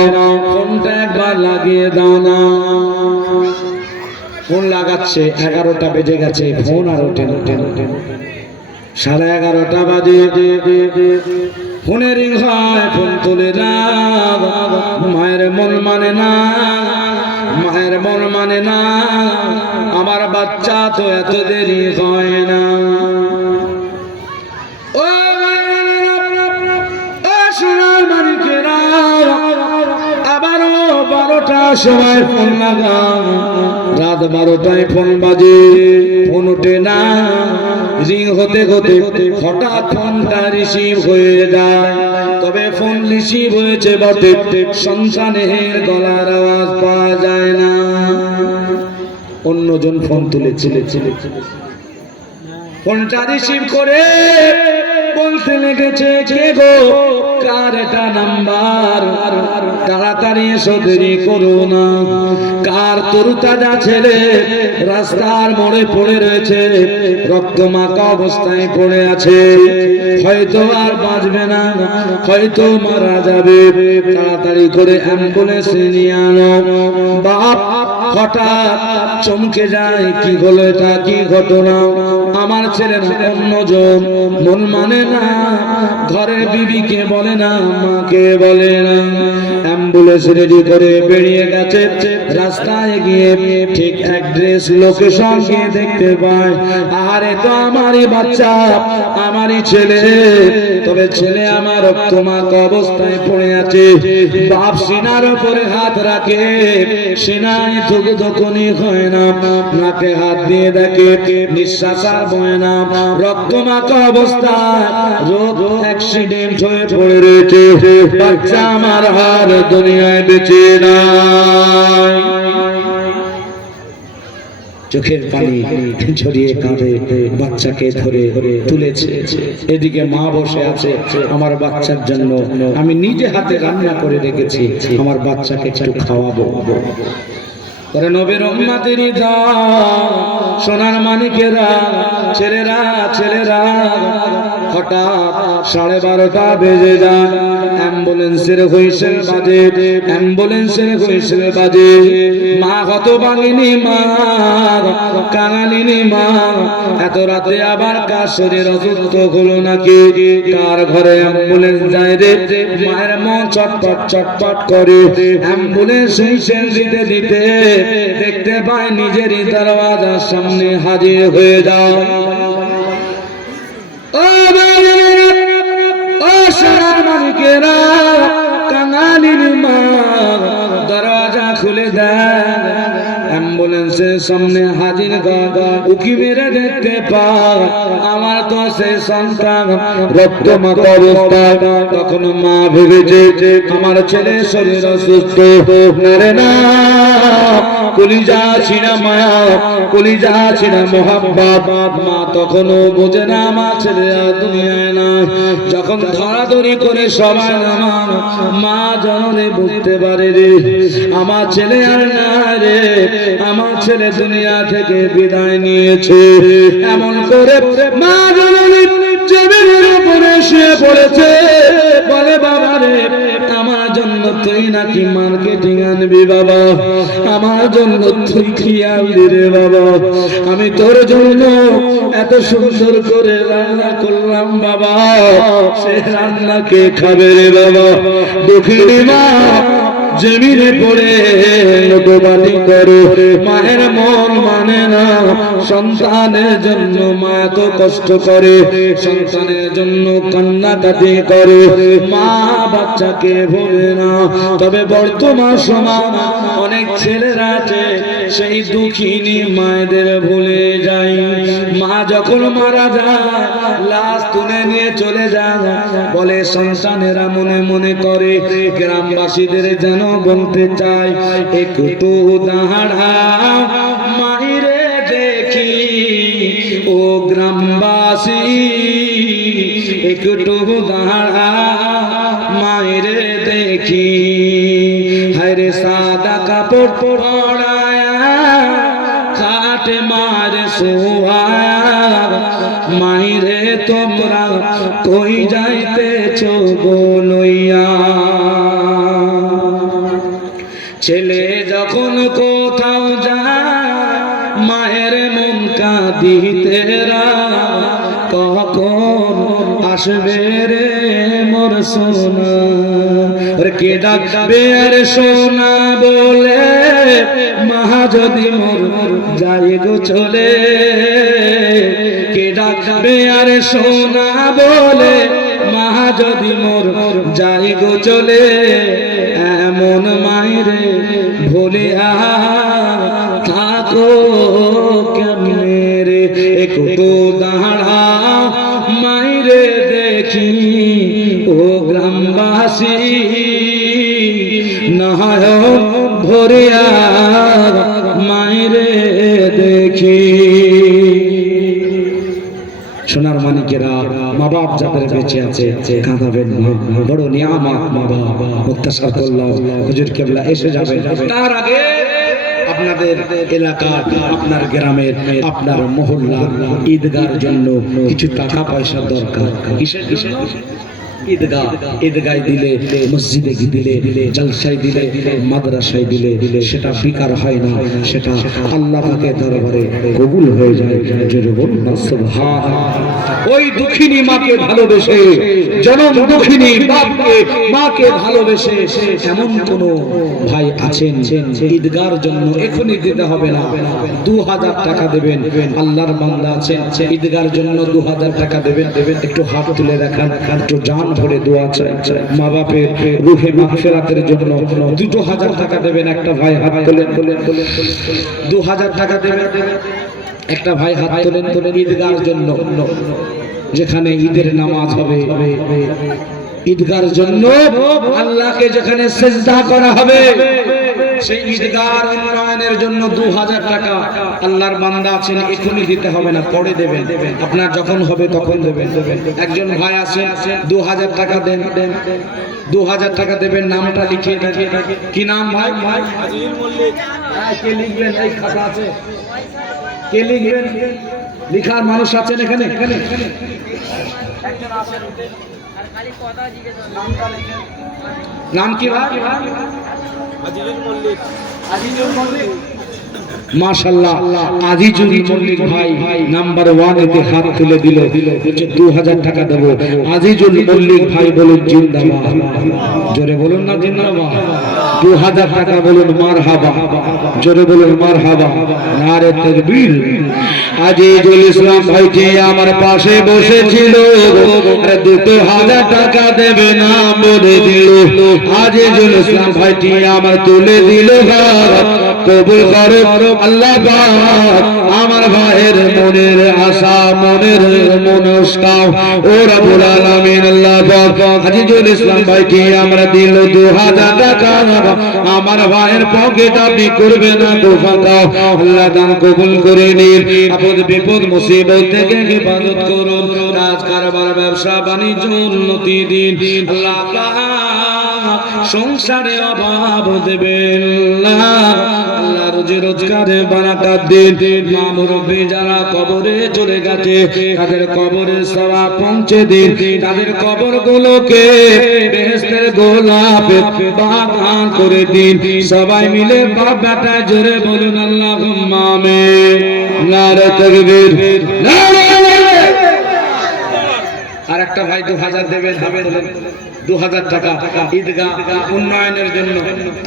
ফোনটা একবার লাগিয়ে দাও না। ফোন লাগাচ্ছে, 11টা বেজে গেছে, ফোন আর ওঠে না। 11:30 বাজে ফোনে রিং হয়, ফোন তুলে না। মায়ের মন মানে না, মায়ের মন মানে না, আমার বাচ্চা তো এত দেরি হয় না। ও সোনার মানিকেরা, আবারও 12টার সময় ফোন লাগা, রাত 12টায় ফোন বাজে, ফোন ওঠে না। রিং হতে হতে হঠাৎ ফোনটা রিসিভ হয়ে যায়। তবে ফোন রিসিভ হয়েছে বটে, সন্তানের গলার আওয়াজ পাওয়া যায় না। অন্যজন ফোন তুলেছিল, ফোনটা রিসিভ করে বলতে লেগেছে, কে গো, কার এটা নাম্বার, তাড়াতাড়ি এসো, দেরি করো না। কার তরুতাজা ছেলে রাস্তার মোড়ে পড়ে রয়েছে, রক্তমাখা অবস্থায় পড়ে আছে, হয়তো আর বাঁচবে না, হয়তো মারা যাবে, তাড়াতাড়ি করে অ্যাম্বুলেন্সে নিয়ে আনো। বাপ হঠাৎ চমকে যায়, কি হলো এটা, কি ঘটনা? আমার ছেলে না অন্যজন, মন মানে না, ঘরের বিবিকে বলে না, মাকে বলে না। অ্যাম্বুলেন্স রেডি করে বেরিয়ে গেছে, রাস্তায় গিয়ে ঠিক অ্যাড্রেস লোকেশন গিয়ে দেখতে পায়, আরে তো আমারই বাচ্চা, আমারই ছেলে। তবে ছেলে আমার রক্তমাখা অবস্থায় পড়ে আছে। বাপ সিনার উপরে হাত রাখে, সিনায় ধুকধুকুনি হয় না, নাকে হাত দিয়ে দেখে নিঃশ্বাস আর বয় না, রক্তমাখা অবস্থায়, রোগ অ্যাক্সিডেন্ট হয়ে পড়ে রয়েছে। বাচ্চা আমার আর দুনিয়ায় বেঁচে নাই। চোখের পানি ঝরিয়ে কাঁদে, বাচ্চাকে ধরে তুলেছে। এদিকে মা বসে আছে, আমার বাচ্চার জন্য আমি নিজে হাতে রান্না করে রেখেছি, আমার বাচ্চাকে একটু খাওয়াবো। করে নবীর উম্মতেরই দল, সোনার মানিকেরা, ছেলেরা ছেলেরা, হঠাৎ 12:30 বেজে যায়। অ্যাম্বুলেন্সের হুইসেল বাজে, অ্যাম্বুলেন্সের হুইসেল বাজে। মা হতভাগিনী, মা কাঙালিনী, মা এত রাতে আবার কার শরীর অসুস্থ হলো নাকি, কার ঘরে অ্যাম্বুলেন্স যায় রে? মায়ের মন চটপট চটপট করে। অ্যাম্বুলেন্স হুইসেল দিতে দিতে দেখতে পায় নিজেরই দরওয়াজার সামনে হাজির হয়ে যায়। ও সোনার মানিকেরা, কাঙালির মা দরওয়াজা খুলে দেয়। অ্যাম্বুলেন্সের সামনে হাজির উকি মেরে দেখতে পায় আমার তো সে সন্তান রক্তমাখা অবস্থায়। তখন মা ভেবেছে আমার ছেলে শরীর অসুস্থ, না না, কলিজা ছিনা মায়া, কলিজা ছিনা মোহাব্বত। মা তখনও বোঝে না আমার ছেলে আর দুনিয়ায় না। যখন ধরাধরি করে সবাই নামান, মা জননে বুঝতে পারে রে, আমার ছেলে আর না রে, আমার ছেলে দুনিয়া থেকে বিদায় নিয়েছে। এমন করে মা জননী জমিনের উপরে শুয়ে পড়েছে, বলে বাবা রে, আমার জন্য তুই নাকি মার্কেটিং আনবি বাবা, আমার জন্য তুই কি আনবি রে বাবা, আমি তোর জন্য এত সুন্দর করে রান্না করলাম বাবা, সে রান্না কে খাবে রে বাবা? দুঃখিনী মা জমিনে পড়ে লোকবাদী করো, মায়ের মন মানে না, সন্তানের জন্য মা এত কষ্ট করে, সন্তানের জন্য কান্নাকাটি করে, মা বাচ্চাকে ভোলে না। তবে বর্তমান সমাজ অনেক ছেলেরা আছে সেই দুঃখিনী মায়েদের ভুলে যায়। মা যখন মারা যায়, লাশ তুলে নিয়ে চলে যায়, বলে সন্তানেরা মনে মনে করে, গ্রামবাসীদের যেন বলতে চাই, একটু দাঁড়া মাইরে দেখি ও গ্রামবাসী, একটু দাঁড়া মাইরে দেখি, হরে সাদা কাপড় পরায়া খাটে মারে সোয়া, মাইরে তোমরা কই যাইতেছ বলইয়া। ছেলে যখন কোথাও যায়, মায়ের মন কাঁদিতে কখন আসবে রে মোর সোনা, ওরে কে ডাকবে আর সোনা বলে মা যদি মোর যায় গো চলে, কে ডাকবে আর সোনা বলে মা যদি মোর যায় গো চলে, এমন মায়েরে ভুলে আর থাকো কেমনে রে, কত দাঁড়া মায়েরে দেখি ও গ্রামবাসী, নয়ন ভরে আর মায়েরে দেখি। সোনার মানিকেরা, মা বাপ যাদের বেঁচে আছে কাঁদাবেন না, বড় নিয়ামত মা বাপ, মুক্তাসার করলাম হুজুর কেবলা এসে যাবেন। তার আগে আপনাদের এলাকার, আপনার গ্রামের, আপনার মহল্লার ঈদগার জন্য কিছু টাকা পয়সা দরকার। কিসের জন্য? ঈদগাহ, ঈদগায় দিলে, মসজিদে দিলে, জলসায় দিলে, মাদ্রাসায় দিলে, সেটা বেকার হয় না, সেটা আল্লাহ পাকের দরবারে কবুল হয়ে যায়। জোরে বলুন না সুবহানাল্লাহ। ওই দুঃখিনী মাকে ভালোবেসে, জনম দুঃখিনী বাপকে, মাকে ভালোবেসে এমন কোন ভাই আছেন ঈদগার জন্য এখনই দিতে হবে না, 2000 টাকা দেবেন। আল্লাহর বান্দা আছেন ঈদগার জন্য 2000 টাকা দেবেন, একটু হাত তুলে দেখান, একটু জান ভরে দোয়া চাই, মা বাপের রূহে মাগফিরাতের জন্য 2000 টাকা দেবেন। একটা ভাই হাত তোলেন, 2000 টাকা দেবেন। একটা ভাই হাত তোলেন ঈদগার জন্য, যেখানে ঈদের নামাজ হবে, ঈদগার জন্য আল্লাহকে যেখানে সিজদা করা হবে, সেই ঈদগার উন্নয়নের জন্য 2000 টাকা আল্লাহর বান্দা আছেন এখনই দিতে হবে না, পরে দেবেন, আপনার যখন হবে তখন দেবেন। একজন ভাই আছে 2000 টাকা দেন, 2000 টাকা দেবেন, নামটা লিখে দেন। কি নাম ভাই? আজিজুল মল্লিক। কে লিখবেন? এই খাতা আছে, কে লিখবেন? লিখার মানুষ আছেন এখানে? একজন আছেন, আর খালি কথা জিজ্ঞেস, নামটা লিখেন। নাম কি ভাই? আজিজুল মল্লিক। আজিজুল মল্লিক, মাশাআল্লাহ। আজিজুল মল্লিক ভাই নাম্বার 1 এতে হাত তুলে দিল, বলছে 2000 টাকা দেব। আজিজুল মল্লিক ভাই বলুন জিন্দাবাদ, জোরে বলুন না জিন্দাবাদ। 2000 টাকা বলুন মারহাবা, জোরে বলুন মারহাবা, নারে তাকবীর। আজিজুল ইসলাম ভাইটি আমার পাশে বসেছিল, 2000 টাকা দেবে না বলে দিল। আজিজুল ইসলাম ভাইটি আমার তুলে দিল, কবুল করো আল্লাহ পাক আমার ভাইয়ের মনের আশা, মনের মনস্কাম ও রব্বুল আলামিন আল্লাহ পাক আজিজুল ইসলাম ভাইকে আমরা দিল 2000 টাকা, আমার ভাইয়ের পকেট আপনি করবেন না তো ফাঁকা, আল্লাহ দান কবুল করে নিন। আপদ বিপদ মুসিবত থেকে হেফাজত করুন, কাজ কারবার ব্যবসা বাণিজ্য উন্নতি দিন আল্লাহ পাক, সংসারে অভাব দেবেন না আল্লাহ, রোজি রোজগারে বারাকাত দিন। মা মুরব্বি যারা কবরে চলে গেছে তাদের কবরে সওয়াব পৌঁছে দিন, তাদের কবরগুলোকে বেহেশতের গোলাপে বাগান করে দিন। সবাই মিলে বাপ বেটা জোরে বলুন আল্লাহুম্মা আমিন। নারে তাকবীর, নারে। আর একটা ভাই 2000 দেবেন, 2000 টাকা ঈদগাহ উন্নয়নের জন্য।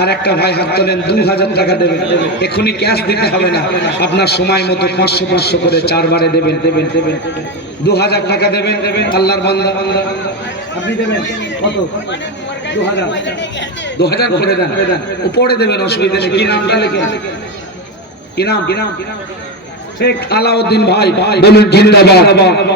আর একটা ভাই হাত তোলেন, 2000 টাকা দেবেন। এখনই ক্যাশ দিতে হবে না, আপনার সময় মতো 500 করে 4 বারে দেবেন। 2000 টাকা দেবেন, আল্লাহর বান্দা। আপনি দেবেন কত? 2000 করে দেন, উপরে দেবেন, অসুবিধা নেই। কি নামটা লেখেন? কি নাম? শেখ আলাউদ্দিন ভাই বলুন জিন্দাবাদ।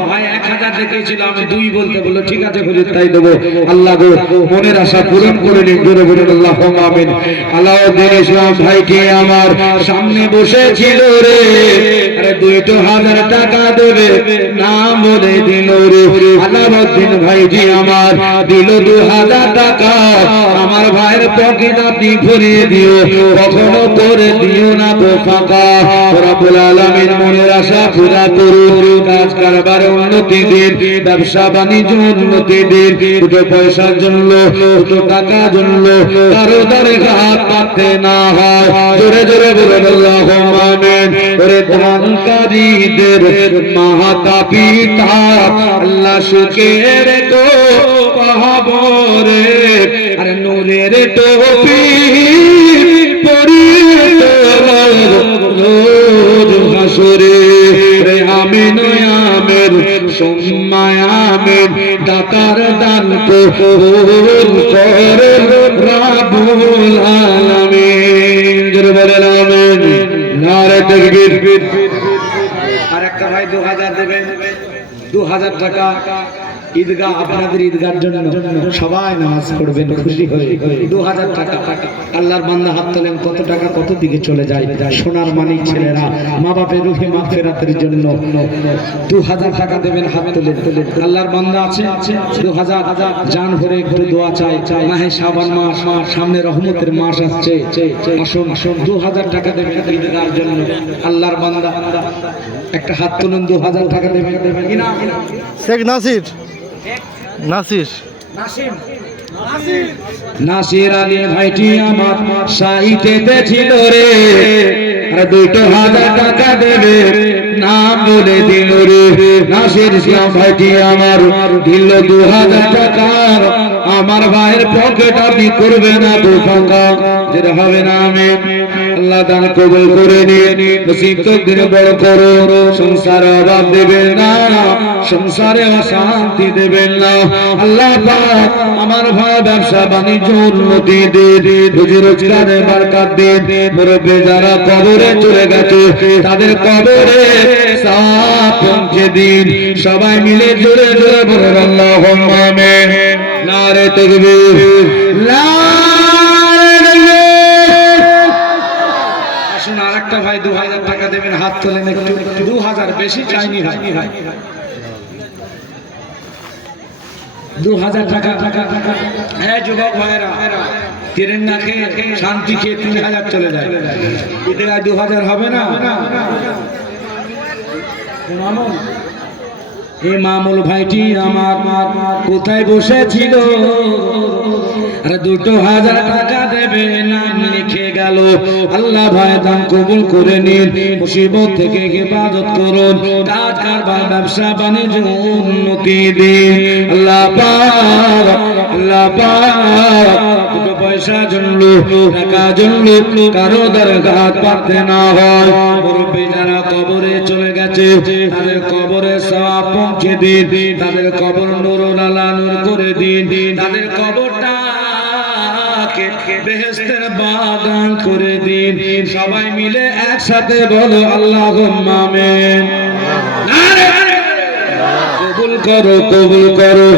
ভাই 1000 দেখেছিল, আমি 2 বলতে বললো, ঠিক আছে হুজুর তাই দেবো। আল্লাহ গো মনের আশা পূরণ করে নিন, জোরে বলুন আল্লাহুম্মা আমিন। আলাউদ্দিন ইসলাম ভাইকে আমার সামনে বসেছিল রে, আরে 2000 টাকা দেবে না বলে দিল রে। আলাউদ্দিন ভাইজি আমার দিল 2000 টাকা, আমার ভাইয়ের পকেট আপনি ভরিয়ে দিও, কখনো করে দিও না গো ফাঁকা। রব্বুল আলামিন মনের আশা পুরা করুন, কাজ কারবারে উন্নতি দিন, ব্যবসা বাণিজ্য উন্নতি দিন। দুটো পয়সার জন্য, দুটো টাকার জন্য কারো দ্বারে হাত পাততে না হয়, জোরে জোরে বলুন আল্লাহুম্মা আমিন। ও ওরে দানকারীদের মাতা পিতা আল্লাহ সুখের তো পাবরে আর নূরের টুপি পরিয়ে রোজ হাসরে রে আমিন আমিন সুম্মা আমিন দাতার দান কবুল করে রাব্বুল আলামিন জোরে বলেন আমিন নারে তাকবীর আর একটা ভাই 2000 দেবেন 2000 টাকা ঈদগাহ আপনাদের ঈদগাহর জন্য সবাই নামাজ পড়বেন খুশি হয়ে 2000 টাকা আল্লাহর বান্দা হাত তোলেন কত টাকা কত দিকে চলে যায় সোনার মানিক ছেলেরা মা বাপের রুহে মাগফিরাতের জন্য 2000 টাকা দেবেন হাত তোলেন আল্লাহর বান্দা আছে 2000 জান ভরে একটু দোয়া চাই মাহে শাবান মাস সামনে রহমতের মাস আসছে আসুন 2000 টাকা দেবেন ঈদগাহর জন্য আল্লাহর বান্দা একটা হাত তোলেন 2000 টাকা দেবেন কিনা শেখ নাসির নাসির আলী ভাইটি আমার সাইতে ছিল রে আর 2000 টাকা দেবে নাম বলে দিল রে নাসির ইসলাম ভাইটি আমার দিল 2000 টাকা আমার ভাইয়ের পকেট আপনি করবেন না তো ফাঁকা যেটা হবে না আমি আল্লাহ দান কবুল করে নিয়ে নসিব তকদির বড় করো সংসারে অভাব দেবেন না সংসারে অশান্তি দেবেন না আল্লাহ পাক আমার ভাই ব্যবসা বাণিজ্য উন্নতি দিন রুজি রোজগারে বরকত দিন মুরব্বি যারা কবরে চলে গেছে তাদের কবরে সওয়াব পৌঁছে দিন সবাই মিলে জোরে জোরে বলুন আল্লাহুম্মা আমিন নারে তাকবীর আসুন আরেকটা ভাই 2000 টাকা দেবেন হাত তোলেন একটু 2000 বেশি চাইনি ভাই 2000 টাকা হ্যাঁ যুবক ভাইরা তেরেন না খেয়ে শান্তি খেয়ে 3000 চলে যায় এতে 2000 হবে না এই মামুল ভাইটি আমার কোথায় বসেছিল আর 2000 টাকা দেবে নাম লিখে গেল আল্লাহ ভাই দান কবুল করে নিন মুসিবত থেকে হেফাজত করুন কাজ কারবার ব্যবসা বাণিজ্য উন্নতি দিন আল্লাহ পাক দুটো পয়সা জন্য টাকা জন্য কারো দরগাহ পাতে না হয় মুরব্বি যারা কবরে চলে গেছে তাদের কবরে সওয়াব পৌঁছে দিন তাদের কবর নূরুল আলা নূর করে দিন তাদের কবরটা বেহেশতের বাগান করে দিন সবাই মিলে একসাথে বলো আল্লাহুম্মা আমিন কবুল করো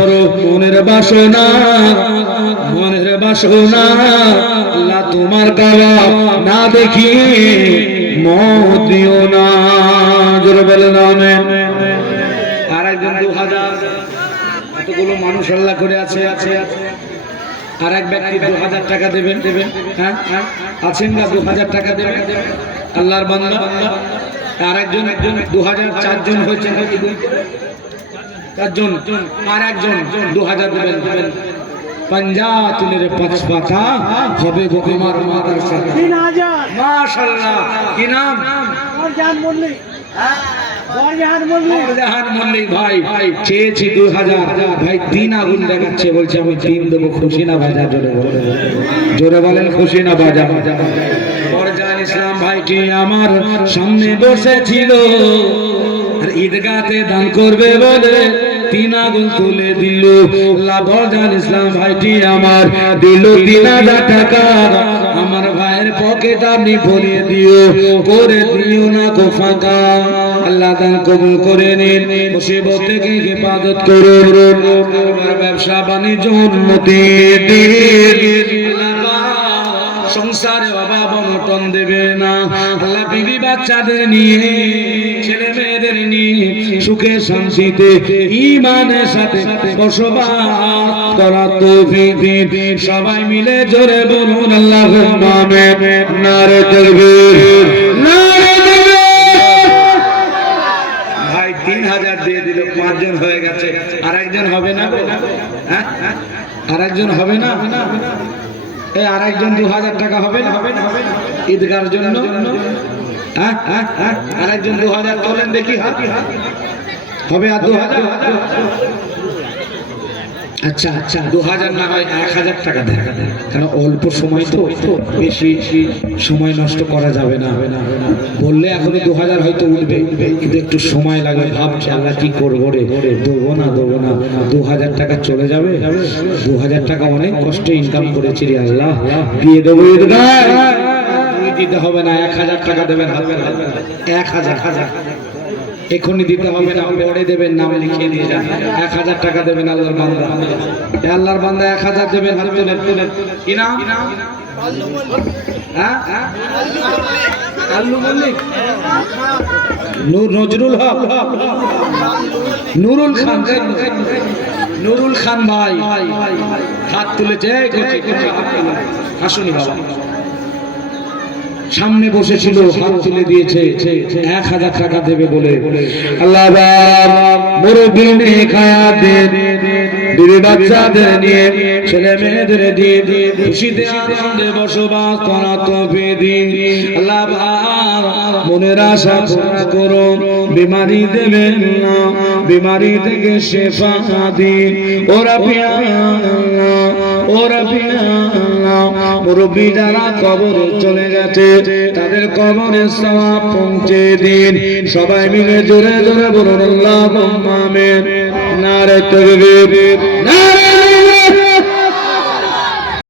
মনের বাসনা আল্লাহ তোমার গাওয়া না দেখি মত দিও না জোরে বলেন আমিন আরেকজন 2000 এতগুলো মানুষ আল্লাহ করে আছে আর এক ব্যক্তি 2000 টাকা দেবেন হ্যাঁ আছেন না 2000 টাকা দেবেন আল্লাহর বান্দা আরেকজন 2000 চারজন হয়েছে চারজন আর একজন 2000 দেবেন पंजातुलेर पचपथा হবে গো আমার মাতার সাথে 3000 মাশাআল্লাহ কি নাম বরজাহান মল্লিক বরজাহান মল্লিক ভাই চেয়েছি 2000 ভাই 3 আগুন দেখাচ্ছে বলছে আমি 3 দেব খুশি না বাজা জোরে বলেন খুশি না বাজা বরজাহান ইসলাম ভাইটি আমার সামনে বসেছিল আর ঈদগাতে দান করবে বলে 3 আগুন তুলে দিল বরজাহান ইসলাম ভাইটি আমার দিল 3000 টাকা আমার ভাইয়ের পকেট আপনি ভরিয়ে দিও করে দিও না গো ফাঁকা আল্লাহ দান কবুল করে নিন মুসিবত থেকে হেফাজত করুন আমার ব্যবসা বাণিজ্য উন্নতি দিন সংসারে অভাব অনটন দেবে না আল্লাহ বিবি বাচ্চাদের নিয়ে ছেলে মেয়েদের নিয়ে সুখে শান্তিতে ঈমানের সাথে বসবাস করার তৌফিক দিন সবাই মিলে জোরে বলুন আল্লাহুম্মা আমিন নারে তাকবীর নারে তাকবীর ভাই 3000 দিয়ে দিল 5 জন হয়ে গেছে আরেকজন হবে না হ্যাঁ আরেকজন হবে না এই আরেকজন 2000 টাকা হবে না ঈদগার জন্য আর একজন 2000 তোলেন দেখি হবে আর 2000 আচ্ছা আচ্ছা 2000 না হয় 1000 টাকা দেন কারণ অল্প সময় তো বেশি সময় নষ্ট করা যাবে না বললে এখনো 2000 হয়তো উঠবে কিন্তু একটু সময় লাগবে ভাবছি আল্লাহ কি করবো রে দেবো না 2000 টাকা চলে যাবে 2000 টাকা অনেক কষ্টে ইনকাম করেছি রে আল্লাহ দিয়ে দেবো দিতে হবে না 1000 টাকা দেবেন 1000 এখনই দিতে হবে না পরে দেবেন নাম লিখিয়ে দিয়ে যান 1000 টাকা দেবেন আল্লাহর বান্দা 1000 দেবেন হাত তোলেন কি নাম আল্লু মল্লিক নজরুল হক নুরুল খান ভাই হাত তুলেছে আসুন বাবা সামনে বসেছিল হাত তুলে দিয়েছে 1000 টাকা দেবে বলে আল্লাহ মুরব্বি নিয়ে খায়া দেন বিবি বাচ্চাদের নিয়ে ছেলে মেয়েদের দিয়ে খুশিতে আনন্দে বসবাস করা তৌফিক দিন আল্লাহ মনের আশা পূর্ণ করুন বিমারি দেবেন না বিমারি থেকে শেফা দিন ওরা মুরব্বি যারা কবরে চলে গেছে তাদের কবরে সওয়াব পৌঁছে দিন সবাই মিলে জোরে জোরে বলুন আল্লাহুম্মা আমিন নারে তাকবীর নারে